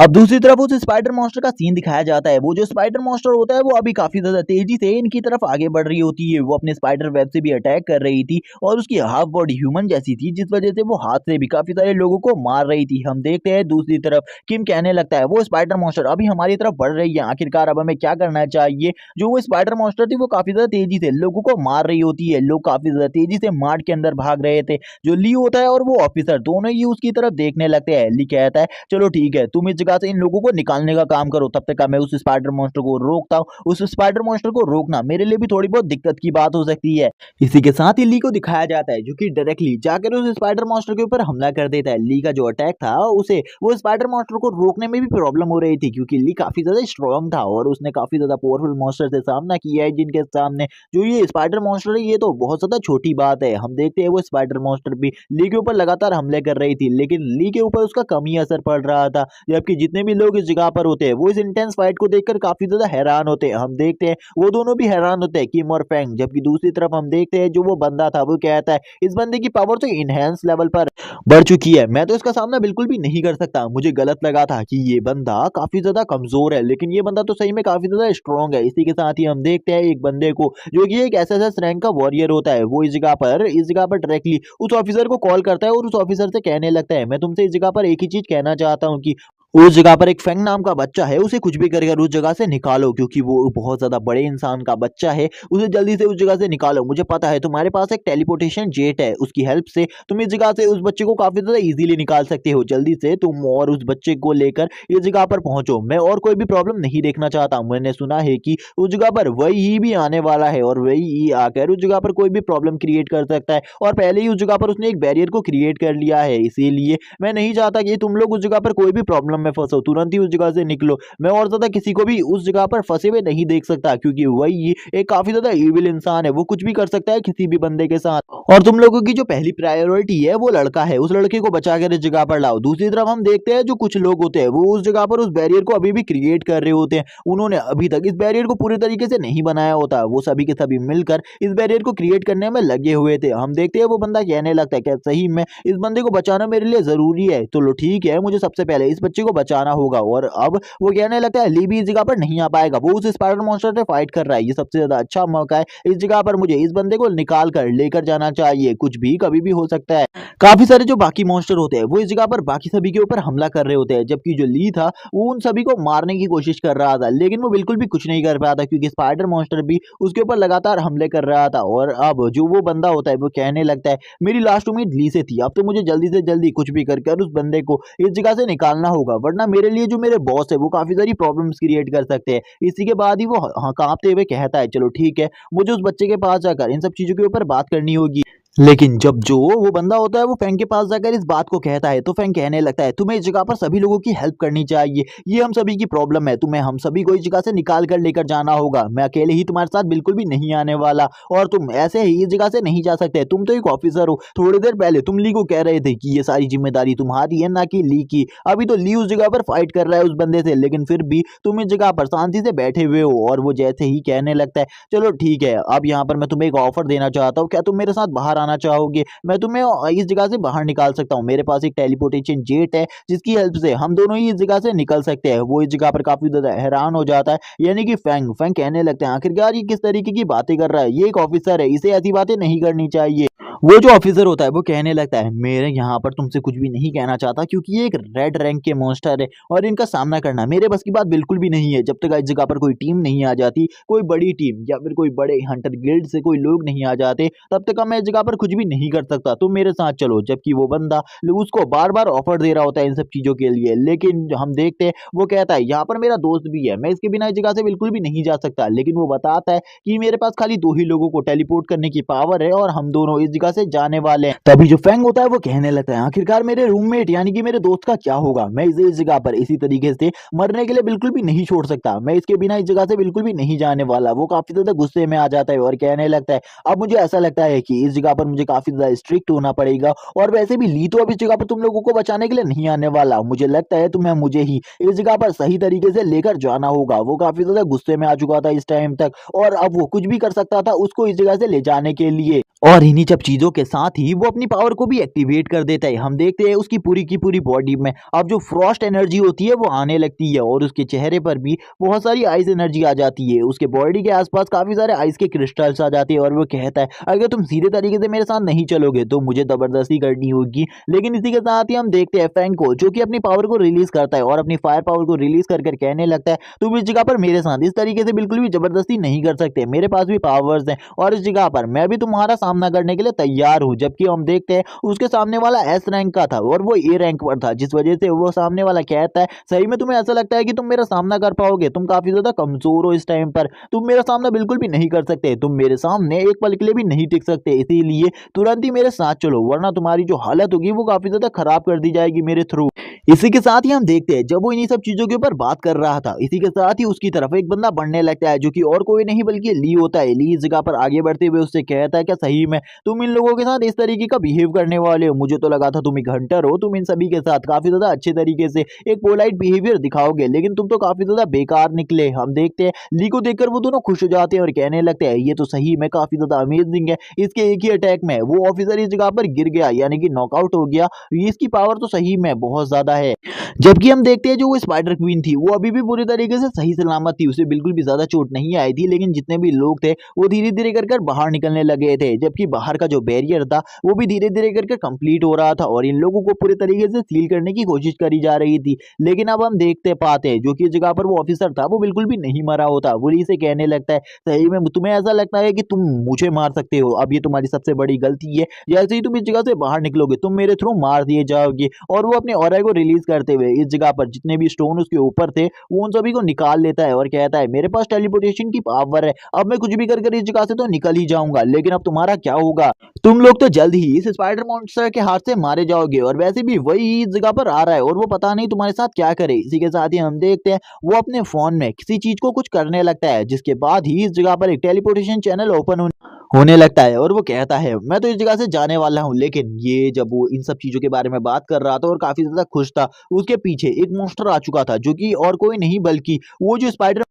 अब दूसरी तरफ उस स्पाइडर मॉन्स्टर का सीन दिखाया जाता है। वो जो स्पाइडर मॉन्स्टर होता है वो अभी काफी ज्यादा तेजी से इनकी तरफ आगे बढ़ रही होती है। वो अपने स्पाइडर वेब से भी अटैक कर रही थी और उसकी हाफ बॉडी ह्यूमन जैसी थी, जिस वजह से वो हाथ से भी काफी सारे लोगों को मार रही थी। हम देखते हैं दूसरी तरफ किम कहने लगता है, वो स्पाइडर मॉन्स्टर अभी हमारी तरफ बढ़ रही है, आखिरकार अब हमें क्या करना चाहिए? जो वो स्पाइडर मॉन्स्टर थी वो काफी ज्यादा तेजी से लोगों को मार रही होती है। लोग काफी ज्यादा तेजी से मार्ट के अंदर भाग रहे थे। जो ली होता है और वो ऑफिसर दोनों ही उसकी तरफ देखने लगते हैं। ली कहता है, चलो ठीक है, तुम इस जगह से इन लोगों को निकालने का काम करो, तब तक का मैं उस स्पाइडर मॉन्स्टर को रोकता हूँ। उस स्पाइडर मॉन्स्टर को रोकना मेरे लिए भी थोड़ी बहुत दिक्कत की बात हो सकती है। इसी के साथ ही ली को दिखाया जाता है जो कि डायरेक्टली जाकर उस स्पाइडर मॉन्स्टर के ऊपर हमला कर देता है। ली का जो अटैक था उसे वो स्पाइडर मॉन्स्टर को रोकने में भी प्रॉब्लम हो रही थी, क्योंकि ली काफी ज्यादा स्ट्रॉन्ग था और उसने काफी ज्यादा पावरफुल मॉन्स्टर से सामना किया है, जिनके सामने जो ये स्पाइडर मॉन्स्टर है ये तो बहुत ज्यादा छोटी बात है। हम देखते हैं वो स्पाइडर मॉन्स्टर भी ली के ऊपर लगातार हमले कर रही थी, लेकिन ली के ऊपर उसका कम ही असर पड़ रहा था। जबकि जितने भी लोग इस जगह पर होते हैं वो इस इंटेंस फाइट को देखकर काफी ज्यादा हैरान होते हैं। हम देखते हैं वो दोनों भी हैरान होते हैं, किम और फैंग। जबकि दूसरी तरफ हम देखते हैं जो वो बंदा था वो कहता है, इस बंदे की पावर तो इनहेंस लेवल पर बढ़ चुकी है, मैं तो इसका सामना बिल्कुल भी नहीं कर सकता। मुझे गलत लगा था कि ये बंदा काफी ज्यादा कमजोर है, लेकिन ये बंदा तो सही में काफी ज्यादा स्ट्रॉन्ग है। इसी के साथ ही हम देखते हैं एक बंदे को जो कि एक एसएसएस रैंक का वॉरियर होता है, वो इस जगह पर डायरेक्टली उस ऑफिसर को कॉल करता है और उस ऑफिसर से कहने लगता है, मैं तुमसे इस जगह पर एक ही चीज कहना चाहता हूँ कि उस जगह पर एक फेंग नाम का बच्चा है, उसे कुछ भी कर उस जगह से निकालो, क्योंकि वो बहुत ज्यादा बड़े इंसान का बच्चा है, उसे जल्दी से उस जगह से निकालो। मुझे पता है तुम्हारे पास एक टेलीपोर्टेशन जेट है, उसकी हेल्प से तुम इस जगह से उस बच्चे को काफी ज्यादा इजीली निकाल सकते हो। जल्दी से तुम और उस बच्चे को लेकर इस जगह पर पहुंचो, मैं और कोई भी प्रॉब्लम नहीं देखना चाहता। मैंने सुना है कि उस जगह पर वही भी आने वाला है और वही आकर उस जगह पर कोई भी प्रॉब्लम क्रिएट कर सकता है, और पहले ही उस जगह पर उसने एक बैरियर को क्रिएट कर लिया है। इसीलिए मैं नहीं चाहता कि तुम लोग उस जगह पर कोई भी प्रॉब्लम में फंसो, तुरंत ही उस जगह से निकलो। मैं और ज्यादा किसी को भी उस जगह पर फंसे हुए नहीं देख सकता, क्योंकि वही एक काफी ज्यादा इविल इंसान है, वो कुछ भी कर सकता है किसी भी बंदे के साथ। और तुम लोगों की जो पहली प्रायोरिटी है वो लड़का है, उस लड़के को बचा कर इस जगह पर लाओ। दूसरी तरफ हम देखते हैं जो कुछ लोग होते हैं वो उस जगह पर उस बैरियर को अभी भी क्रिएट कर रहे होते हैं। उन्होंने अभी तक इस बैरियर को पूरे तरीके से नहीं बनाया होता, वो सभी के सभी मिलकर इस बैरियर को क्रिएट करने में लगे हुए थे। हम देखते हैं वो बंदा कहने लगता है, क्या सही में इस बंदे को बचाना मेरे लिए जरूरी है? तो लो ठीक है, मुझे सबसे पहले इस बच्चे को बचाना होगा। और अब वो कहने लगता है ली भी इस जगह पर नहीं आ पाएगा, वो उस स्पाइडर मॉन्स्टर से फाइट कर रहा है, ये सबसे ज्यादा अच्छा मौका है इस जगह पर मुझे इस बंदे को निकाल कर लेकर जाना चाहिए, कुछ भी कभी भी हो सकता है। काफी सारे जो बाकी मॉन्स्टर होते हैं वो इस जगह पर बाकी सभी के ऊपर हमला कर रहे होते हैं, जबकि जो ली था वो उन सभी को मारने की कोशिश कर रहा था, लेकिन वो बिल्कुल भी कुछ नहीं कर पाया था, क्योंकि स्पाइडर मॉन्स्टर भी उसके ऊपर लगातार हमले कर रहा था। और अब जो वो बंदा होता है वो कहने लगता है, मेरी लास्ट उम्मीद ली से थी, अब तो मुझे जल्दी से जल्दी कुछ भी कर उस बंदे को इस जगह से निकालना होगा, वरना मेरे लिए जो मेरे बॉस है वो काफी सारी प्रॉब्लम्स क्रिएट कर सकते हैं। इसी के बाद ही वो कांपते हुए कहता है, चलो ठीक है, मुझे उस बच्चे के पास जाकर इन सब चीजों के ऊपर बात करनी होगी। लेकिन जब जो वो बंदा होता है वो फैंग के पास जाकर इस बात को कहता है तो फैंग कहने लगता है तुम्हें इस जगह पर सभी लोगों की हेल्प करनी चाहिए, ये हम सभी की प्रॉब्लम है, तुम्हें हम सभी को इस जगह से निकाल कर लेकर जाना होगा, मैं अकेले ही तुम्हारे साथ बिल्कुल भी नहीं आने वाला और तुम ऐसे ही इस जगह से नहीं जा सकते, तुम तो एक ऑफिसर हो, थोड़ी देर पहले तुम ली को कह रहे थे कि ये सारी जिम्मेदारी तुम्हारी है ना कि ली की, अभी तो ली उस जगह पर फाइट कर रहा है उस बंदे से, लेकिन फिर भी तुम इस जगह पर शांति से बैठे हुए हो। और वो जैसे ही कहने लगता है चलो ठीक है, अब यहाँ पर मैं तुम्हें एक ऑफर देना चाहता हूँ, क्या तुम मेरे साथ बाहर आना चाहोगे, मैं तुम्हें इस जगह से बाहर निकाल सकता हूँ, मेरे पास एक टेलीपोर्टेशन जेट है जिसकी हेल्प से हम दोनों ही इस जगह से निकल सकते हैं। वो इस जगह पर काफी ज्यादा हैरान हो जाता है, यानी कि फैंग फैंग कहने लगते हैं आखिरकार ये किस तरीके की बातें कर रहा है, ये एक ऑफिसर है, इसे ऐसी बातें नहीं करनी चाहिए। वो जो ऑफिसर होता है वो कहने लगता है मेरे यहाँ पर तुमसे कुछ भी नहीं कहना चाहता क्योंकि ये एक रेड रैंक के मॉन्स्टर है और इनका सामना करना मेरे बस की बात बिल्कुल भी नहीं है, जब तक इस जगह पर कोई टीम नहीं आ जाती, कोई बड़ी टीम या फिर कोई बड़े हंटर गिल्ड से कोई लोग नहीं आ जाते, तब तक मैं इस जगह पर कुछ भी नहीं कर सकता, तुम मेरे साथ चलो। जबकि वो बंदा उसको बार बार ऑफर दे रहा होता है इन सब चीजों के लिए, लेकिन हम देखते हैं वो कहता है यहाँ पर मेरा दोस्त भी है, मैं इसके बिना इस जगह से बिल्कुल भी नहीं जा सकता, लेकिन वो बताता है कि मेरे पास खाली दो ही लोगों को टेलीपोर्ट करने की पावर है और हम दोनों इस जगह से जाने वाले हैं। तभी जो फैंग होता है वो कहने लगता है आखिरकार मेरे रूममेट यानी कि मेरे दोस्त का क्या होगा, मैं इसे इस जगह पर इसी तरीके से मरने के लिए बिल्कुल भी नहीं छोड़ सकता, मैं इसके बिना इस जगह से बिल्कुल भी नहीं जाने वाला। वो काफी ज्यादा गुस्से में आ जाता है और कहने लगता है अब मुझे ऐसा लगता है कि इस जगह पर मुझे काफी ज्यादा स्ट्रिक्ट होना पड़ेगा और वैसे भी ली तो अब इस जगह पर तुम लोगों को बचाने के लिए नहीं आने वाला, मुझे लगता है तुम्हें मुझे ही इस जगह पर सही तरीके से लेकर जाना होगा। वो काफी ज्यादा गुस्से में आ चुका था इस टाइम तक और अब वो कुछ भी कर सकता था उसको इस जगह से ले जाने के लिए, और इन्हीं सब चीजों के साथ ही वो अपनी पावर को भी एक्टिवेट कर देता है। हम देखते हैं उसकी पूरी की पूरी बॉडी में अब जो फ्रॉस्ट एनर्जी होती है वो आने लगती है और उसके चेहरे पर भी बहुत सारी आइस एनर्जी आ जाती है, उसके बॉडी के आसपास काफी सारे आइस के क्रिस्टल्स आ जाते हैं और वो कहता है अगर तुम सीधे तरीके से मेरे साथ नहीं चलोगे तो मुझे जबरदस्ती करनी होगी। लेकिन इसी के साथ ही हम देखते हैं फैंग को जो कि अपनी पावर को रिलीज करता है और अपनी फायर पावर को रिलीज कर कर कहने लगता है तुम इस जगह पर मेरे साथ इस तरीके से बिल्कुल भी जबरदस्ती नहीं कर सकते, मेरे पास भी पावर्स हैं और इस जगह पर मैं भी तुम्हारा सामना करने के लिए तैयार हूँ। जबकि हम देखते हैं उसके सामने वाला एस रैंक का था और वो ए रैंक पर था, जिस वजह से वो सामने वाला कहता है सही में तुम्हें ऐसा लगता है कि तुम मेरा सामना कर पाओगे, तुम काफी ज्यादा कमजोर हो इस टाइम पर, तुम मेरा सामना बिल्कुल भी नहीं कर सकते, तुम मेरे सामने एक पल के लिए भी नहीं टिक सकते, इसीलिए तुरंत ही मेरे साथ चलो वरना तुम्हारी जो हालत होगी वो काफी ज्यादा खराब कर दी जाएगी मेरे थ्रू। इसी के साथ ही हम देखते हैं जब वो इन्हीं सब चीजों के ऊपर बात कर रहा था, इसी के साथ ही उसकी तरफ एक बंदा बढ़ने लगता है जो कि और कोई नहीं बल्कि ली होता है। ली इस जगह पर आगे बढ़ते हुए उससे कहता है क्या सही में तुम इन लोगों के साथ इस तरीके का बिहेव करने वाले हो, मुझे तो लगा था तुम एक हंटर हो, तुम इन सभी के साथ काफी ज्यादा अच्छे तरीके से एक पोलाइट बिहेवियर दिखाओगे, लेकिन तुम तो काफी ज्यादा बेकार निकले। हम देखते हैं ली को देखकर वो दोनों खुश हो जाते हैं और कहने लगते हैं ये तो सही में काफी ज्यादा अमेजिंग है, इसके एक ही अटैक में वो ऑफिसर इस जगह पर गिर गया यानी कि नॉकआउट हो गया, इसकी पावर तो सही में बहुत ज्यादा है। जबकि हम देखते हैं जो वो स्पाइडर क्वीन थी वो अभी भी पूरी तरीके से सही सलामत थी, उसे बिल्कुल भी ज्यादा चोट नहीं आई थी, लेकिन जितने भी लोग थे वो धीरे धीरे कर कर बाहर निकलने लगे थे, जबकि बाहर का जो बैरियर था वो भी धीरे धीरे करके कंप्लीट हो रहा था और इन लोगों को पूरे तरीके से सील करने की कोशिश करी जा रही थी। लेकिन अब हम देखते पाते हैं जो कि जगह पर वो ऑफिसर था वो बिल्कुल भी नहीं मरा होता, वो से कहने लगता है सही में तुम्हें ऐसा लगता है कि तुम मुझे मार सकते हो, अब ये तुम्हारी सबसे बड़ी गलती है, जैसे ही तुम इस जगह से बाहर निकलोगे तुम मेरे थ्रू मार दिए जाओगे। और वो अपने ऑरा को रिलीज करते हुए इस जगह पर जितने भी स्टोन उसके ऊपर थे वो उन सभी को निकाल लेता है और कहता है मेरे पास टेलीपोर्टेशन की पावर है, अब मैं कुछ भी कर कर इस जगह से तो निकल ही जाऊंगा, लेकिन अब तुम्हारा क्या होगा, तुम लोग तो जल्द ही इस स्पाइडर मॉन्स्टर के हाथ से मारे जाओगे और वैसे भी वही इस जगह पर आ रहा है और वो पता नहीं तुम्हारे साथ क्या करे। इसी के साथ ही हम देखते हैं वो अपने फोन में किसी चीज को कुछ करने लगता है, जिसके बाद ही इस जगह पर एक टेलीपोर्टेशन चैनल ओपन होने लगता है और वो कहता है मैं तो इस जगह से जाने वाला हूँ। लेकिन ये जब वो इन सब चीजों के बारे में बात कर रहा था और काफी ज्यादा खुश था, उसके पीछे एक मॉन्स्टर आ चुका था जो कि और कोई नहीं बल्कि वो जो स्पाइडर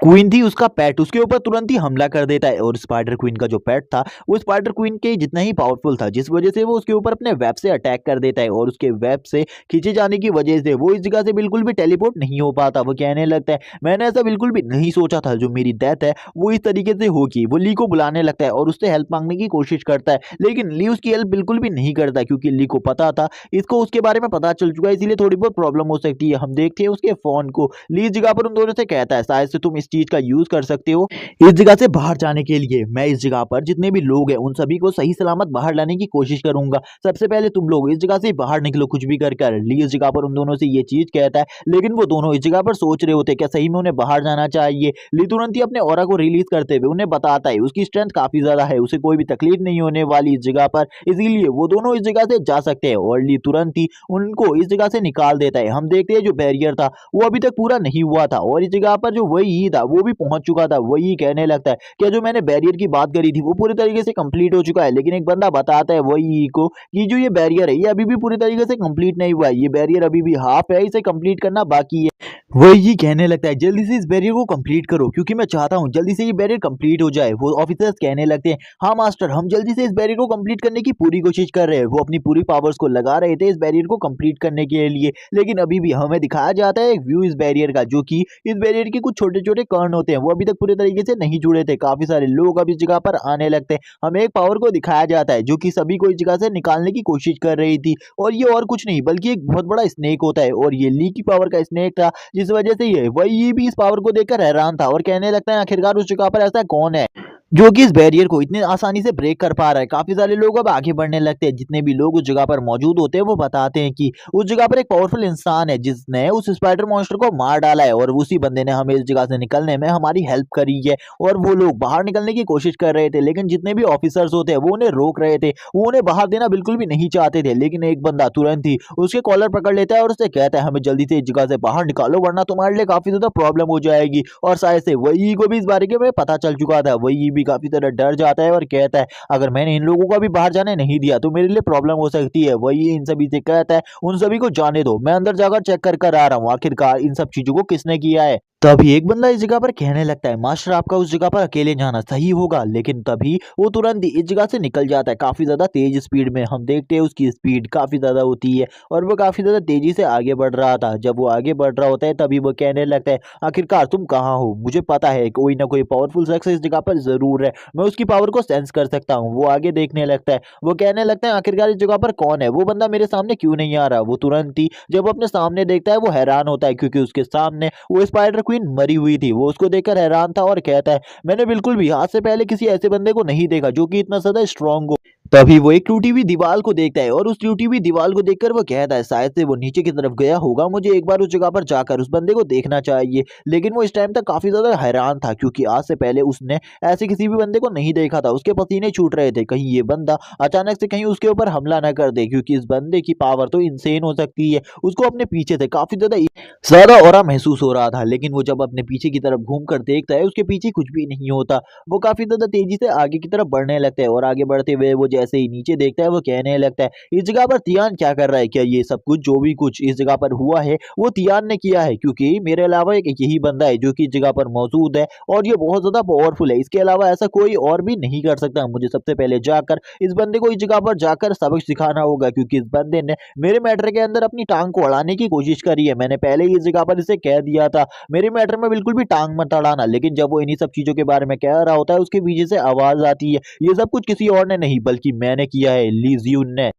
क्वीन थी उसका पेट उसके ऊपर तुरंत ही हमला कर देता है और स्पाइडर क्वीन का जो पेट था वो स्पाइडर क्वीन के जितना ही पावरफुल था, जिस वजह से वो उसके ऊपर अपने वेब से अटैक कर देता है और उसके वेब से खींचे जाने की वजह से वो इस जगह से बिल्कुल भी टेलीपोर्ट नहीं हो पाता। वो कहने लगता है मैंने ऐसा बिल्कुल भी नहीं सोचा था जो मेरी डेथ है वो इस तरीके से होगी। वो ली को बुलाने लगता है और उससे हेल्प मांगने की कोशिश करता है, लेकिन ली उसकी हेल्प बिल्कुल भी नहीं करता क्योंकि ली को पता था इसको उसके बारे में पता चल चुका है, इसीलिए थोड़ी बहुत प्रॉब्लम हो सकती है। हम देखते हैं उसके फोन को ली इस जगह पर उन दोनों से कहता है शायद से तुम इस चीज का यूज कर सकते हो इस जगह से बाहर जाने के लिए। मैं इस जगह पर जितने भी लोग हैं उन सभी को सही सलामत बाहर लाने की कोशिश करूंगा। सबसे पहले तुम लोग इस जगह से बाहर निकलो, कुछ भी कर ली इस जगह पर उन दोनों से ये चीज कहता है, लेकिन वो दोनों इस जगह पर सोच रहे होते क्या सही में उन्हें बाहर जाना चाहिए। ली तुरंत ही अपने ऑरा को रिलीज करते हुए उन्हें बताता है उसकी स्ट्रेंथ काफी ज्यादा है, उसे कोई भी तकलीफ नहीं होने वाली इस जगह पर, इसीलिए वो दोनों इस जगह से जा सकते हैं। और ली तुरंत ही उनको इस जगह से निकाल देता है। हम देखते हैं जो बैरियर था वो अभी तक पूरा नहीं हुआ था और इस जगह पर जो वही था वो भी पहुंच चुका था। वही कहने लगता है कि जो मैंने बैरियर की बात करी थी वो पूरी तरीके से कंप्लीट हो चुका है, लेकिन एक बंदा बताता है वही को कि जो ये बैरियर है ये अभी भी पूरी तरीके से कंप्लीट नहीं हुआ है, ये बैरियर अभी भी हाफ है, इसे कंप्लीट करना बाकी है। वही कहने लगता है जल्दी से इस बैरियर को कंप्लीट करो क्योंकि मैं चाहता हूँ जल्दी से ये बैरियर कंप्लीट हो जाए। वो ऑफिसर्स कहने लगते हैं हाँ मास्टर, हम जल्दी से इस बैरियर को कंप्लीट करने की पूरी कोशिश कर रहे हैं। वो अपनी पूरी पावर्स को लगा रहे थे इस बैरियर को कंप्लीट करने के लिए, लेकिन अभी भी हमें दिखाया जाता है एक व्यू इस बैरियर का, जो कि इस बैरियर के कुछ छोटे छोटे कर्ण होते हैं वो अभी तक पूरे तरीके से नहीं जुड़े थे। काफी सारे लोग अब इस जगह पर आने लगते हैं। हमें एक पावर को दिखाया जाता है जो कि सभी को इस जगह से निकालने की कोशिश कर रही थी, और ये और कुछ नहीं बल्कि एक बहुत बड़ा स्नेक होता है, और ये ली की पावर का स्नेक था, जिस वजह से ये भी इस पावर को देखकर हैरान था और कहने लगता है आखिरकार उस जगह पर ऐसा कौन है जो कि इस बैरियर को इतने आसानी से ब्रेक कर पा रहा है। काफी सारे लोग अब आगे बढ़ने लगते हैं। जितने भी लोग उस जगह पर मौजूद होते हैं वो बताते हैं कि उस जगह पर एक पावरफुल इंसान है जिसने उस स्पाइडर मॉन्स्टर को मार डाला है, और उसी बंदे ने हमें इस जगह से निकलने में हमारी हेल्प करी है। और वो लोग बाहर निकलने की कोशिश कर रहे थे, लेकिन जितने भी ऑफिसर्स होते हैं वो उन्हें रोक रहे थे, वो उन्हें बाहर देना बिल्कुल भी नहीं चाहते थे। लेकिन एक बंदा तुरंत ही उसके कॉलर पकड़ लेता है और उससे कहता है हमें जल्दी से इस जगह से बाहर निकालो वरना तुम्हारे लिए काफी ज्यादा प्रॉब्लम हो जाएगी। और शायद से वही को भी इस बारे में पता चल चुका था। वही भी काफी ज्यादा डर जाता है और कहता है अगर मैंने इन लोगों को भी बाहर जाने नहीं दिया तो मेरे लिए प्रॉब्लम हो सकती है। वही इन सभी से कहता है उन सभी को जाने दो, मैं अंदर जाकर चेक कर कर आ रहा हूँ आखिरकार इन सब चीजों को किसने किया है। तभी एक बंदा इस जगह पर कहने लगता है मास्टर आपका उस जगह पर अकेले जाना सही होगा, लेकिन तभी वो तुरंत ही इस जगह से निकल जाता है काफी ज्यादा तेज स्पीड में। हम देखते हैं उसकी स्पीड काफी ज्यादा होती है और वो काफी ज्यादा तेजी से आगे बढ़ रहा था। जब वो आगे बढ़ रहा होता है तभी वो कहने लगता है आखिरकार तुम कहाँ हो, मुझे पता है कोई ना कोई पावरफुल शख्स इस जगह पर जरूर है, मैं उसकी पावर को सेंस कर सकता हूँ। वो आगे देखने लगता है, वो कहने लगता है आखिरकार इस जगह पर कौन है, वो बंदा मेरे सामने क्यों नहीं आ रहा। वो तुरंत ही जब अपने सामने देखता है वो हैरान होता है क्योंकि उसके सामने वो स्पाइडर क्वीन मरी हुई थी। वो उसको देखकर हैरान था और कहता है मैंने बिल्कुल भी आज से पहले किसी ऐसे बंदे को नहीं देखा जो कि इतना ज्यादा स्ट्रांग हो। तभी वो एक टूटी हुई दीवार को देखता है और उस टूटी हुई दीवार को देखकर वो कहता है शायद से वो नीचे की तरफ गया होगा, मुझे एक बार उस जगह पर जाकर उस बंदे को देखना चाहिए। लेकिन वो इस टाइम तक काफी ज्यादा हैरान था क्योंकि आज से पहले उसने ऐसे किसी भी बंदे को नहीं देखा था। उसके पसीने छूट रहे थे, कहीं ये बंदा अचानक से कहीं उसके ऊपर हमला न कर दे, क्योंकि इस बंदे की पावर तो इंसेन हो सकती है। उसको अपने पीछे से काफी ज्यादा ऑरा महसूस हो रहा था, लेकिन वो जब अपने पीछे की तरफ घूम कर देखता है उसके पीछे कुछ भी नहीं होता। वो काफी ज्यादा तेजी से आगे की तरफ बढ़ने लगता है और आगे बढ़ते हुए वो जैसे ही नीचे देखता है वो कहने लगता है इस जगह पर तियान क्या कर रहा है, क्या ये सब कुछ जो भी कुछ इस जगह पर हुआ है वो तियान ने किया है, क्योंकि मेरे अलावा एक यही बंदा है जो कि इस जगह पर मौजूद है और ये बहुत ज्यादा पावरफुल है, इसके अलावा ऐसा कोई और भी नहीं कर सकता। मुझे सबसे पहले जाकर इस बंदे को इस जगह पर जाकर सबक सिखाना होगा, क्योंकि इस बंदे ने मेरे मैटर के अंदर अपनी टांग को अड़ाने की कोशिश करी है। मैंने पहले ही इस जगह पर इसे कह दिया था मेरे मैटर में बिल्कुल भी टांग मत अड़ाना, लेकिन जब वो इन्हीं सब चीजों के बारे में कह रहा होता है उसके पीछे से आवाज आती है ये सब कुछ किसी और ने नहीं बल्कि मैंने किया है, ली जियून ने।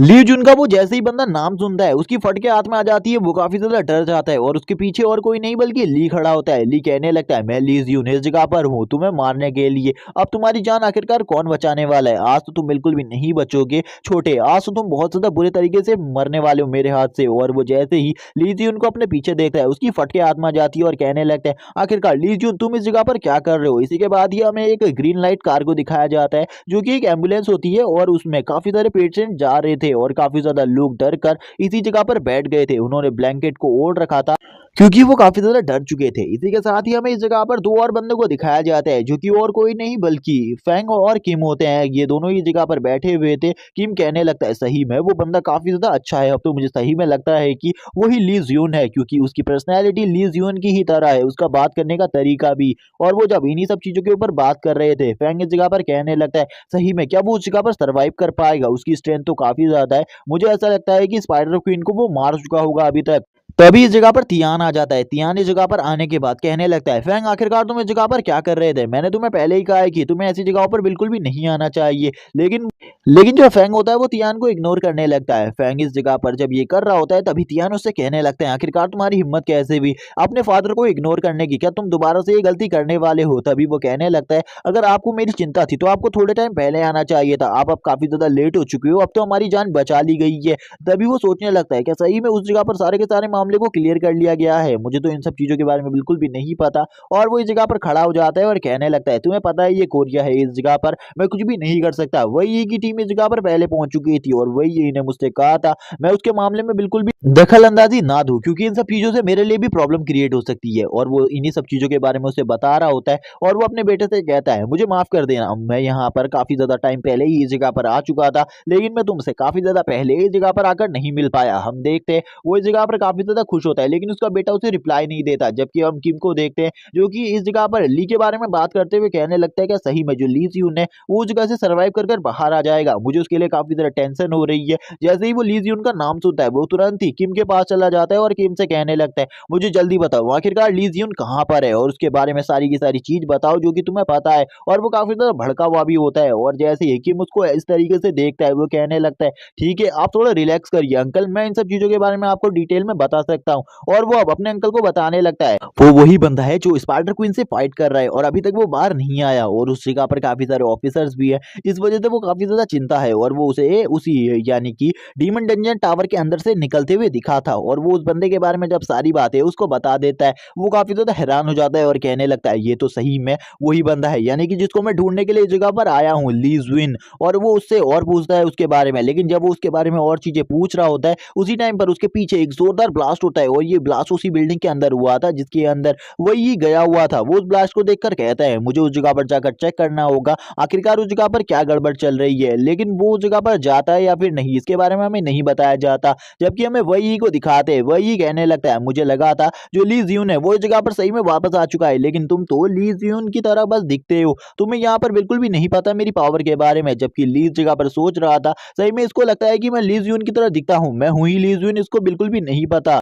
ली जुन का वो जैसे ही बंदा नाम सुनता है उसकी फट के हाथ में आ जाती है, वो काफी ज्यादा डर जाता है और उसके पीछे और कोई नहीं बल्कि ली खड़ा होता है। ली कहने लगता है मैं ली जियून इस जगह पर हूँ तुम्हें मारने के लिए, अब तुम्हारी जान आखिरकार कौन बचाने वाला है। आज तो तुम बिल्कुल भी नहीं बचोगे छोटे, आज तो तुम बहुत ज्यादा बुरे तरीके से मरने वाले हो मेरे हाथ से। और वो जैसे ही ली जियून को अपने पीछे देखता है उसकी फट के हाथ में आ जाती है और कहने लगता है आखिरकार ली जियून तुम इस जगह पर क्या कर रहे हो। इसी के बाद ही हमें एक ग्रीन लाइट कार को दिखाया जाता है जो कि एक एम्बुलेंस होती है और उसमें काफी सारे पेशेंट जा रहे थे और काफी ज्यादा लोग डर कर इसी जगह पर बैठ गए थे। उन्होंने ब्लैंकेट को ओढ़ रखा था क्योंकि वो काफी ज्यादा डर चुके थे। इसी के साथ ही हमें इस जगह पर दो और बंदों को दिखाया जाता है जो कि और कोई नहीं बल्कि फैंग और किम होते हैं। ये दोनों ही जगह पर बैठे हुए थे। किम कहने लगता है सही में वो बंदा काफी ज्यादा अच्छा है, अब तो मुझे सही में लगता है कि वही ली जियून है, क्योंकि उसकी पर्सनैलिटी ली जियून की ही तरह है, उसका बात करने का तरीका भी। और वो जब इन्हीं सब चीजों के ऊपर बात कर रहे थे फैंग इस जगह पर कहने लगता है सही में क्या वो उस जगह पर सर्वाइव कर पाएगा, उसकी स्ट्रेंथ तो काफी ज्यादा है, मुझे ऐसा लगता है कि स्पाइडर क्वीन को वो मार चुका होगा अभी तक। तभी इस जगह पर तियान आ जाता है। तियान इस जगह पर आने के बाद कहने लगता है फैंग आखिरकार तुम इस जगह पर क्या कर रहे थे, मैंने तुम्हें पहले ही कहा है कि तुम्हें ऐसी जगहों पर बिल्कुल भी नहीं आना चाहिए, लेकिन लेकिन जो फैंग होता है वो तियान को इग्नोर करने लगता है। फैंग इस जगह पर जब ये कर रहा होता है तभी तियान उससे कहने लगते हैं, आखिरकार तुम्हारी हिम्मत कैसे हुई अपने फादर को इग्नोर करने की, क्या तुम दोबारा से ये गलती करने वाले हो? तभी वो कहने लगता है, अगर आपको मेरी चिंता थी तो आपको थोड़े टाइम पहले आना चाहिए था, आप अब काफी ज्यादा लेट हो चुके हो, अब तो हमारी जान बचा ली गई है। तभी वो सोचने लगता है, क्या सही में उस जगह पर सारे के सारे मामले को क्लियर कर लिया गया है? मुझे तो इन सब चीजों के बारे में बिल्कुल भी नहीं पता। और वो इस जगह पर खड़ा हो जाता है और कहने लगता है, तुम्हें पता है ये कोरिया है, इस जगह पर मैं कुछ भी नहीं कर सकता। वही की टीम इस जगह पर पहले पहुंच चुकी थी और वही ने मुझसे कहा था मैं उसके मामले में बिल्कुल भी दखल अंदाजी ना दूं, क्योंकि इन सब चीजों से मेरे लिए भी प्रॉब्लम क्रिएट हो सकती है। और वो इन्हीं सब चीजों के बारे में उसे बता रहा होता है और वो अपने बेटे से कहता है, मुझे माफ कर देना, मैं यहाँ पर काफी ज्यादा टाइम पहले ही इस जगह पर आ चुका था, लेकिन मैं तुमसे काफी ज्यादा पहले इस जगह पर आकर नहीं मिल पाया। हम देखते हैं वो इस जगह पर काफी ज्यादा खुश होता है, लेकिन उसका बेटा उसे रिप्लाई नहीं देता। जबकि हम किम को देखते हैं जो कि इस जगह पर ली के बारे में बात करते हुए कहने लगता है कि सही में जो ली सियून है वो उस जगह से सर्वाइव कर कर बाहर आ जाएगा, मुझे उसके लिए काफी ज्यादा टेंशन हो रही है। जैसे ही वो ली सियून का नाम सुनता है वो तुरंत ही किम के पास चला जाता है और किम से कहने लगता है, मुझे जल्दी बताओ आखिरकार ली सियून कहाँ पर है और उसके बारे में सारी की सारी चीज बताओ जो कि तुम्हें पता है। और वो काफी ज्यादा भड़का हुआ भी होता है और जैसे ही किम उसको इस तरीके से देखता है वो कहने लगता है, ठीक है आप थोड़ा रिलैक्स करिए अंकल, मैं इन सब चीजों के बारे में आपको डिटेल में बता सकता हूँ। और वो अब अपने अंकल को बताने लगता है, वो वही बंदा है जो स्पाइडर क्वीन से फाइट कर रहा है और अभी तक वो बाहर नहीं आया और उस जगह पर काफी सारे ऑफिसर्स भी है, इस वजह से वो काफी ज्यादा चिंता है। और वो उसे उसी यानी कि डीमन डंजन टावर के अंदर से निकलते हुए दिखा था और वो उस बंदे के बारे में जब सारी बातें उसको बता देता है वो काफी ज्यादा हैरान हो जाता है और कहने लगता है, ये तो सही में वही बंदा है, यानी कि जिसको मैं ढूंढने के लिए इस जगह पर आया हूँ, ली जुइन। और वो उससे और पूछता है उसके बारे में, लेकिन जब वो उसके बारे में और चीजें पूछ रहा होता है उसी टाइम पर उसके पीछे एक जोरदार ब्लास्ट होता है और ये ब्लास्ट उसी बिल्डिंग के अंदर हुआ था जिसके अंदर वही गया हुआ था। वो उस ब्लास्ट को देखकर कहता है, मुझे उस जगह पर जाकर चेक करना होगा आखिरकार उस जगह पर क्या गड़बड़ चल रही है। लेकिन वो उस जगह पर जाता है या फिर नहीं इसके बारे में हमें नहीं बताया जाता, जबकि हमें वही को दिखाते हैं। वही कहने लगता है, मुझे लगा था जो ली जियून है वो इस जगह पर सही में वापस आ चुका है, लेकिन तुम तो ली जियून की तरह बस दिखते हो, तुम्हें यहाँ पर बिल्कुल भी नहीं पता मेरी पावर के बारे में। जबकि ली इस जगह पर सोच रहा था सही में इसको लगता है कि मैं ली जियून की तरह दिखता हूँ, मैं हूँ ही ली जियून, इसको बिल्कुल भी नहीं पता।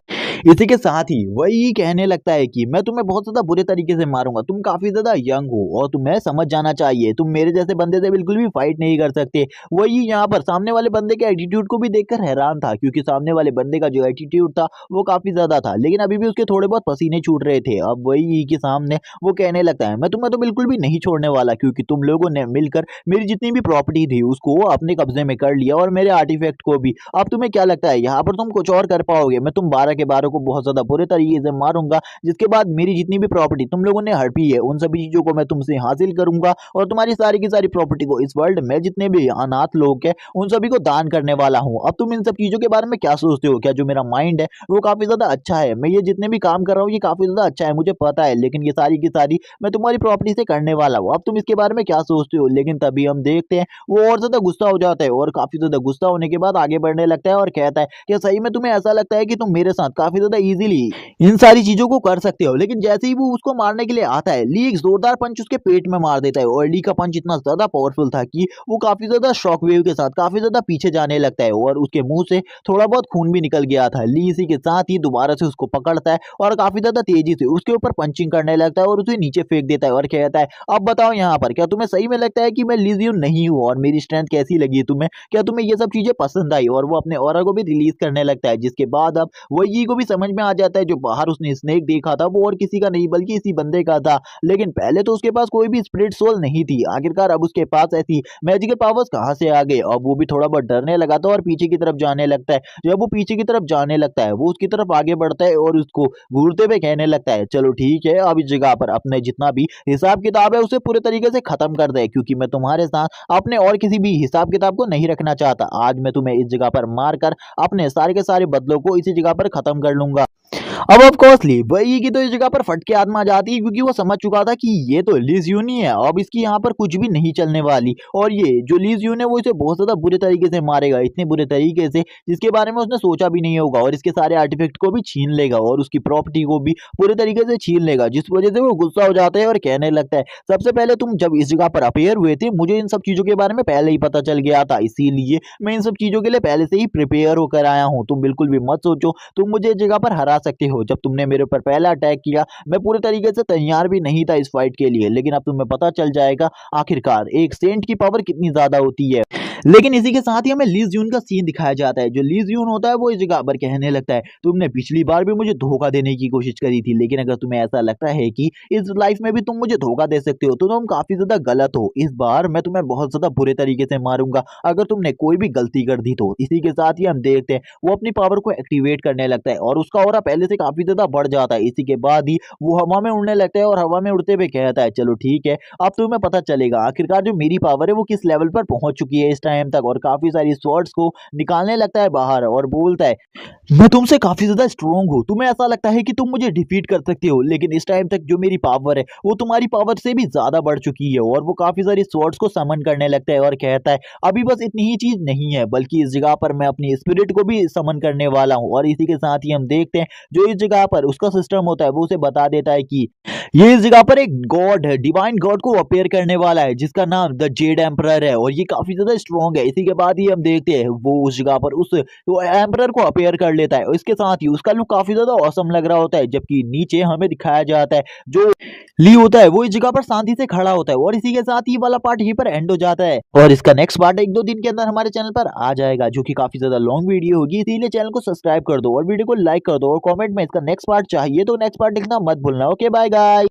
इसी के साथ ही वही कहने लगता है कि मैं तुम्हें बहुत ज्यादा बुरे तरीके से मारूंगा, तुम काफी ज्यादा यंग हो और तुम्हें समझ जाना चाहिए, तुम मेरे जैसे बंदे से बिल्कुल भी फाइट नहीं कर सकते। वही यहाँ पर सामने वाले बंदे के एटीट्यूड को भी देखकर हैरान था, क्योंकि सामने वाले बंदे का जो एटीट्यूड था वो काफी ज्यादा था, लेकिन अभी भी उसके थोड़े बहुत पसीने छूट रहे थे। अब वही के सामने वो कहने लगता है, मैं तुम्हें तो बिल्कुल भी नहीं छोड़ने वाला, क्योंकि तुम लोगों ने मिलकर मेरी जितनी भी प्रॉपर्टी थी उसको अपने कब्जे में कर लिया और मेरे आर्टिफैक्ट को भी। अब तुम्हें क्या लगता है यहाँ पर तुम कुछ और कर पाओगे? मैं तुम 12 के 12 को बहुत ज्यादा बुरे तरीके से मारूंगा, जिसके बाद मेरी जितनी भी प्रॉपर्टी तुम लोगों ने हड़पी है उन सभी चीजों को मैं तुमसे हासिल करूंगा और तुम्हारी सारी की सारी प्रॉपर्टी को इस वर्ल्ड में जितने भी अनाथ लोग हैं उन सभी को दान करने वाला हूँ। अब तुम इन सब चीजों के बारे में क्या सोचते हो? क्या जो मेरा माइंड है वो काफी ज्यादा अच्छा है? मैं ये जितने भी काम कर रहा हूँ ये काफी ज्यादा अच्छा है मुझे पता है, लेकिन ये सारी की सारी मैं तुम्हारी प्रॉपर्टी से करने वाला हूँ। अब तुम इसके बारे में क्या सोचते हो? लेकिन तभी हम देखते हैं वो और ज्यादा गुस्सा हो जाता है और काफी ज्यादा गुस्सा होने के बाद आगे बढ़ने लगता है और कहता है, क्या सही में तुम्हें ऐसा लगता है कि तुम मेरे साथ काफी ज्यादा इजीली इन सारी चीजों को कर सकते हो? लेकिन जैसे ही वो उसको मारने के लिए आता है ली एक जोरदार पंच उसके पेट में मार देता है और ली का पंच इतना ज्यादा पावरफुल था कि वो काफी ज्यादा शॉक वेव के साथ काफी ज्यादा पीछे जाने लगता है और उसके मुंह से थोड़ा बहुत खून भी निकल गया था। ली इसी के साथ ही दोबारा से उसको पकड़ता है और काफी ज्यादा तेजी से उसके ऊपर पंचिंग करने लगता है और उसे नीचे फेंक देता है और कहता है, अब बताओ यहाँ पर क्या तुम्हें सही में लगता है कि मैं लिजियन नहीं हूँ और मेरी स्ट्रेंथ कैसी लगी तुम्हें? क्या तुम्हें ये सब चीजें पसंद आई? और वो अपने ऑरा को भी रिलीज करने लगता है, जिसके बाद अब वही को भी समझ में आ जाता है जो बाहर उसने स्नेक देखा था वो और किसी का नहीं बल्कि इसी बंदे का था। लेकिन पहले तो उसके पास कोई भी स्पिरिट सोल नहीं थी, आखिरकार अब उसके पास ऐसी मैजिकल पावर्स कहाँ से आ गए? अब वो भी थोड़ा बहुत डरने लगा था और पीछे की तरफ जाने लगता है। जब वो पीछे की तरफ जाने लगता है वो उसकी तरफ आगे बढ़ता है और उसको घूरते हुए कहने लगता है, चलो ठीक है अब इस जगह पर अपने जितना भी हिसाब किताब है उसे पूरे तरीके से खत्म कर दे, क्योंकि मैं तुम्हारे साथ अपने और किसी भी हिसाब किताब को नहीं रखना चाहता। आज मैं तुम्हें इस जगह पर मार कर अपने सारे के सारे बदलों को इसी जगह पर खत्म कर लूंगा। अब ऑफ कोर्सली वही की तो इस जगह पर फट के आत्मा आ जाती है, क्योंकि वो समझ चुका था कि ये तो लीज यून ही है, अब इसकी यहाँ पर कुछ भी नहीं चलने वाली और ये जो लीज यून है वो इसे बहुत ज्यादा बुरे तरीके से मारेगा, इतने बुरे तरीके से जिसके बारे में उसने सोचा भी नहीं होगा और इसके सारे आर्टिफैक्ट को भी छीन लेगा और उसकी प्रॉपर्टी को भी पूरे तरीके से छीन लेगा, जिस वजह से वो गुस्सा हो जाता है और कहने लगता है, सबसे पहले तुम जब इस जगह पर अपेयर हुए थे मुझे इन सब चीजों के बारे में पहले ही पता चल गया था, इसीलिए मैं इन सब चीजों के लिए पहले से ही प्रिपेयर होकर आया हूँ। तुम बिल्कुल भी मत सोचो तुम मुझे इस जगह पर हरा सकते हो। जब तुमने मेरे ऊपर पहला अटैक किया मैं पूरे तरीके से तैयार भी नहीं था इस फाइट के लिए, लेकिन अब तुम्हें पता चल जाएगा आखिरकार एक सेंट की पावर कितनी ज्यादा होती है। लेकिन इसी के साथ ही हमें ली जून का सीन दिखाया जाता है। जो ली जून होता है वो इस जगह पर कहने लगता है, तुमने पिछली बार भी मुझे धोखा देने की कोशिश करी थी, लेकिन अगर तुम्हें ऐसा लगता है कि इस लाइफ में भी तुम मुझे धोखा दे सकते हो तो तुम काफी ज्यादा गलत हो। इस बार मैं तुम्हें बहुत ज्यादा बुरे तरीके से मारूंगा अगर तुमने कोई भी गलती कर दी तो। इसी के साथ ही हम देखते हैं वो अपनी पावर को एक्टिवेट करने लगता है और उसका ऑरा पहले से काफी ज्यादा बढ़ जाता है। इसी के बाद ही वो हवा में उड़ने लगता है और हवा में उड़ते हुए कहता है, चलो ठीक है, अब तुम्हें पता चलेगा आखिरकार जो मेरी पावर है वो किस लेवल पर पहुंच चुकी है इस टाइम तक। और काफी सारी स्वॉर्ड्स को निकालने लगता है बाहर और बोलता है, मैं तुमसे काफी ज्यादा स्ट्रोंग हूँ, तुम्हें ऐसा लगता है कि तुम मुझे डिफीट कर सकते हो, लेकिन इस टाइम तक जो मेरी पावर है वो तुम्हारी पावर से भी ज्यादा बढ़ चुकी है। और वो काफी सारी स्वॉर्ड्स को समन करने लगता है और कहता है, अभी बस इतनी ही चीज नहीं है बल्कि इस जगह पर मैं अपनी स्पिरिट को भी समन करने वाला हूँ। और इसी के साथ ही हम देखते हैं जो इस जगह पर उसका सिस्टम होता है वो उसे बता देता है कि ये इस जगह पर एक गॉड है, डिवाइन गॉड को अपेयर करने वाला है जिसका नाम द जेड एम्परर है और ये काफी ज्यादा स्ट्रॉन्ग है। इसी के बाद ही हम देखते हैं वो उस जगह पर उस एम्परर को अपेयर कर लेता है और इसके साथ ही उसका लुक काफी ज्यादा औसम लग रहा होता है। जबकि नीचे हमें दिखाया जाता है जो ली होता है वो इस जगह पर शांति से खड़ा होता है। और इसी के साथ ही वाला पार्ट यहीं पर एंड हो जाता है और इसका नेक्स्ट पार्ट एक दो दिन के अंदर हमारे चैनल पर आ जाएगा जो कि काफी ज्यादा लॉन्ग वीडियो होगी। इसीलिए चैनल को सब्सक्राइब कर दो और वीडियो को लाइक कर दो और कमेंट में इसका नेक्स्ट पार्ट चाहिए तो नेक्स्ट पार्ट लिखना मत भूलना। Okay bye guys.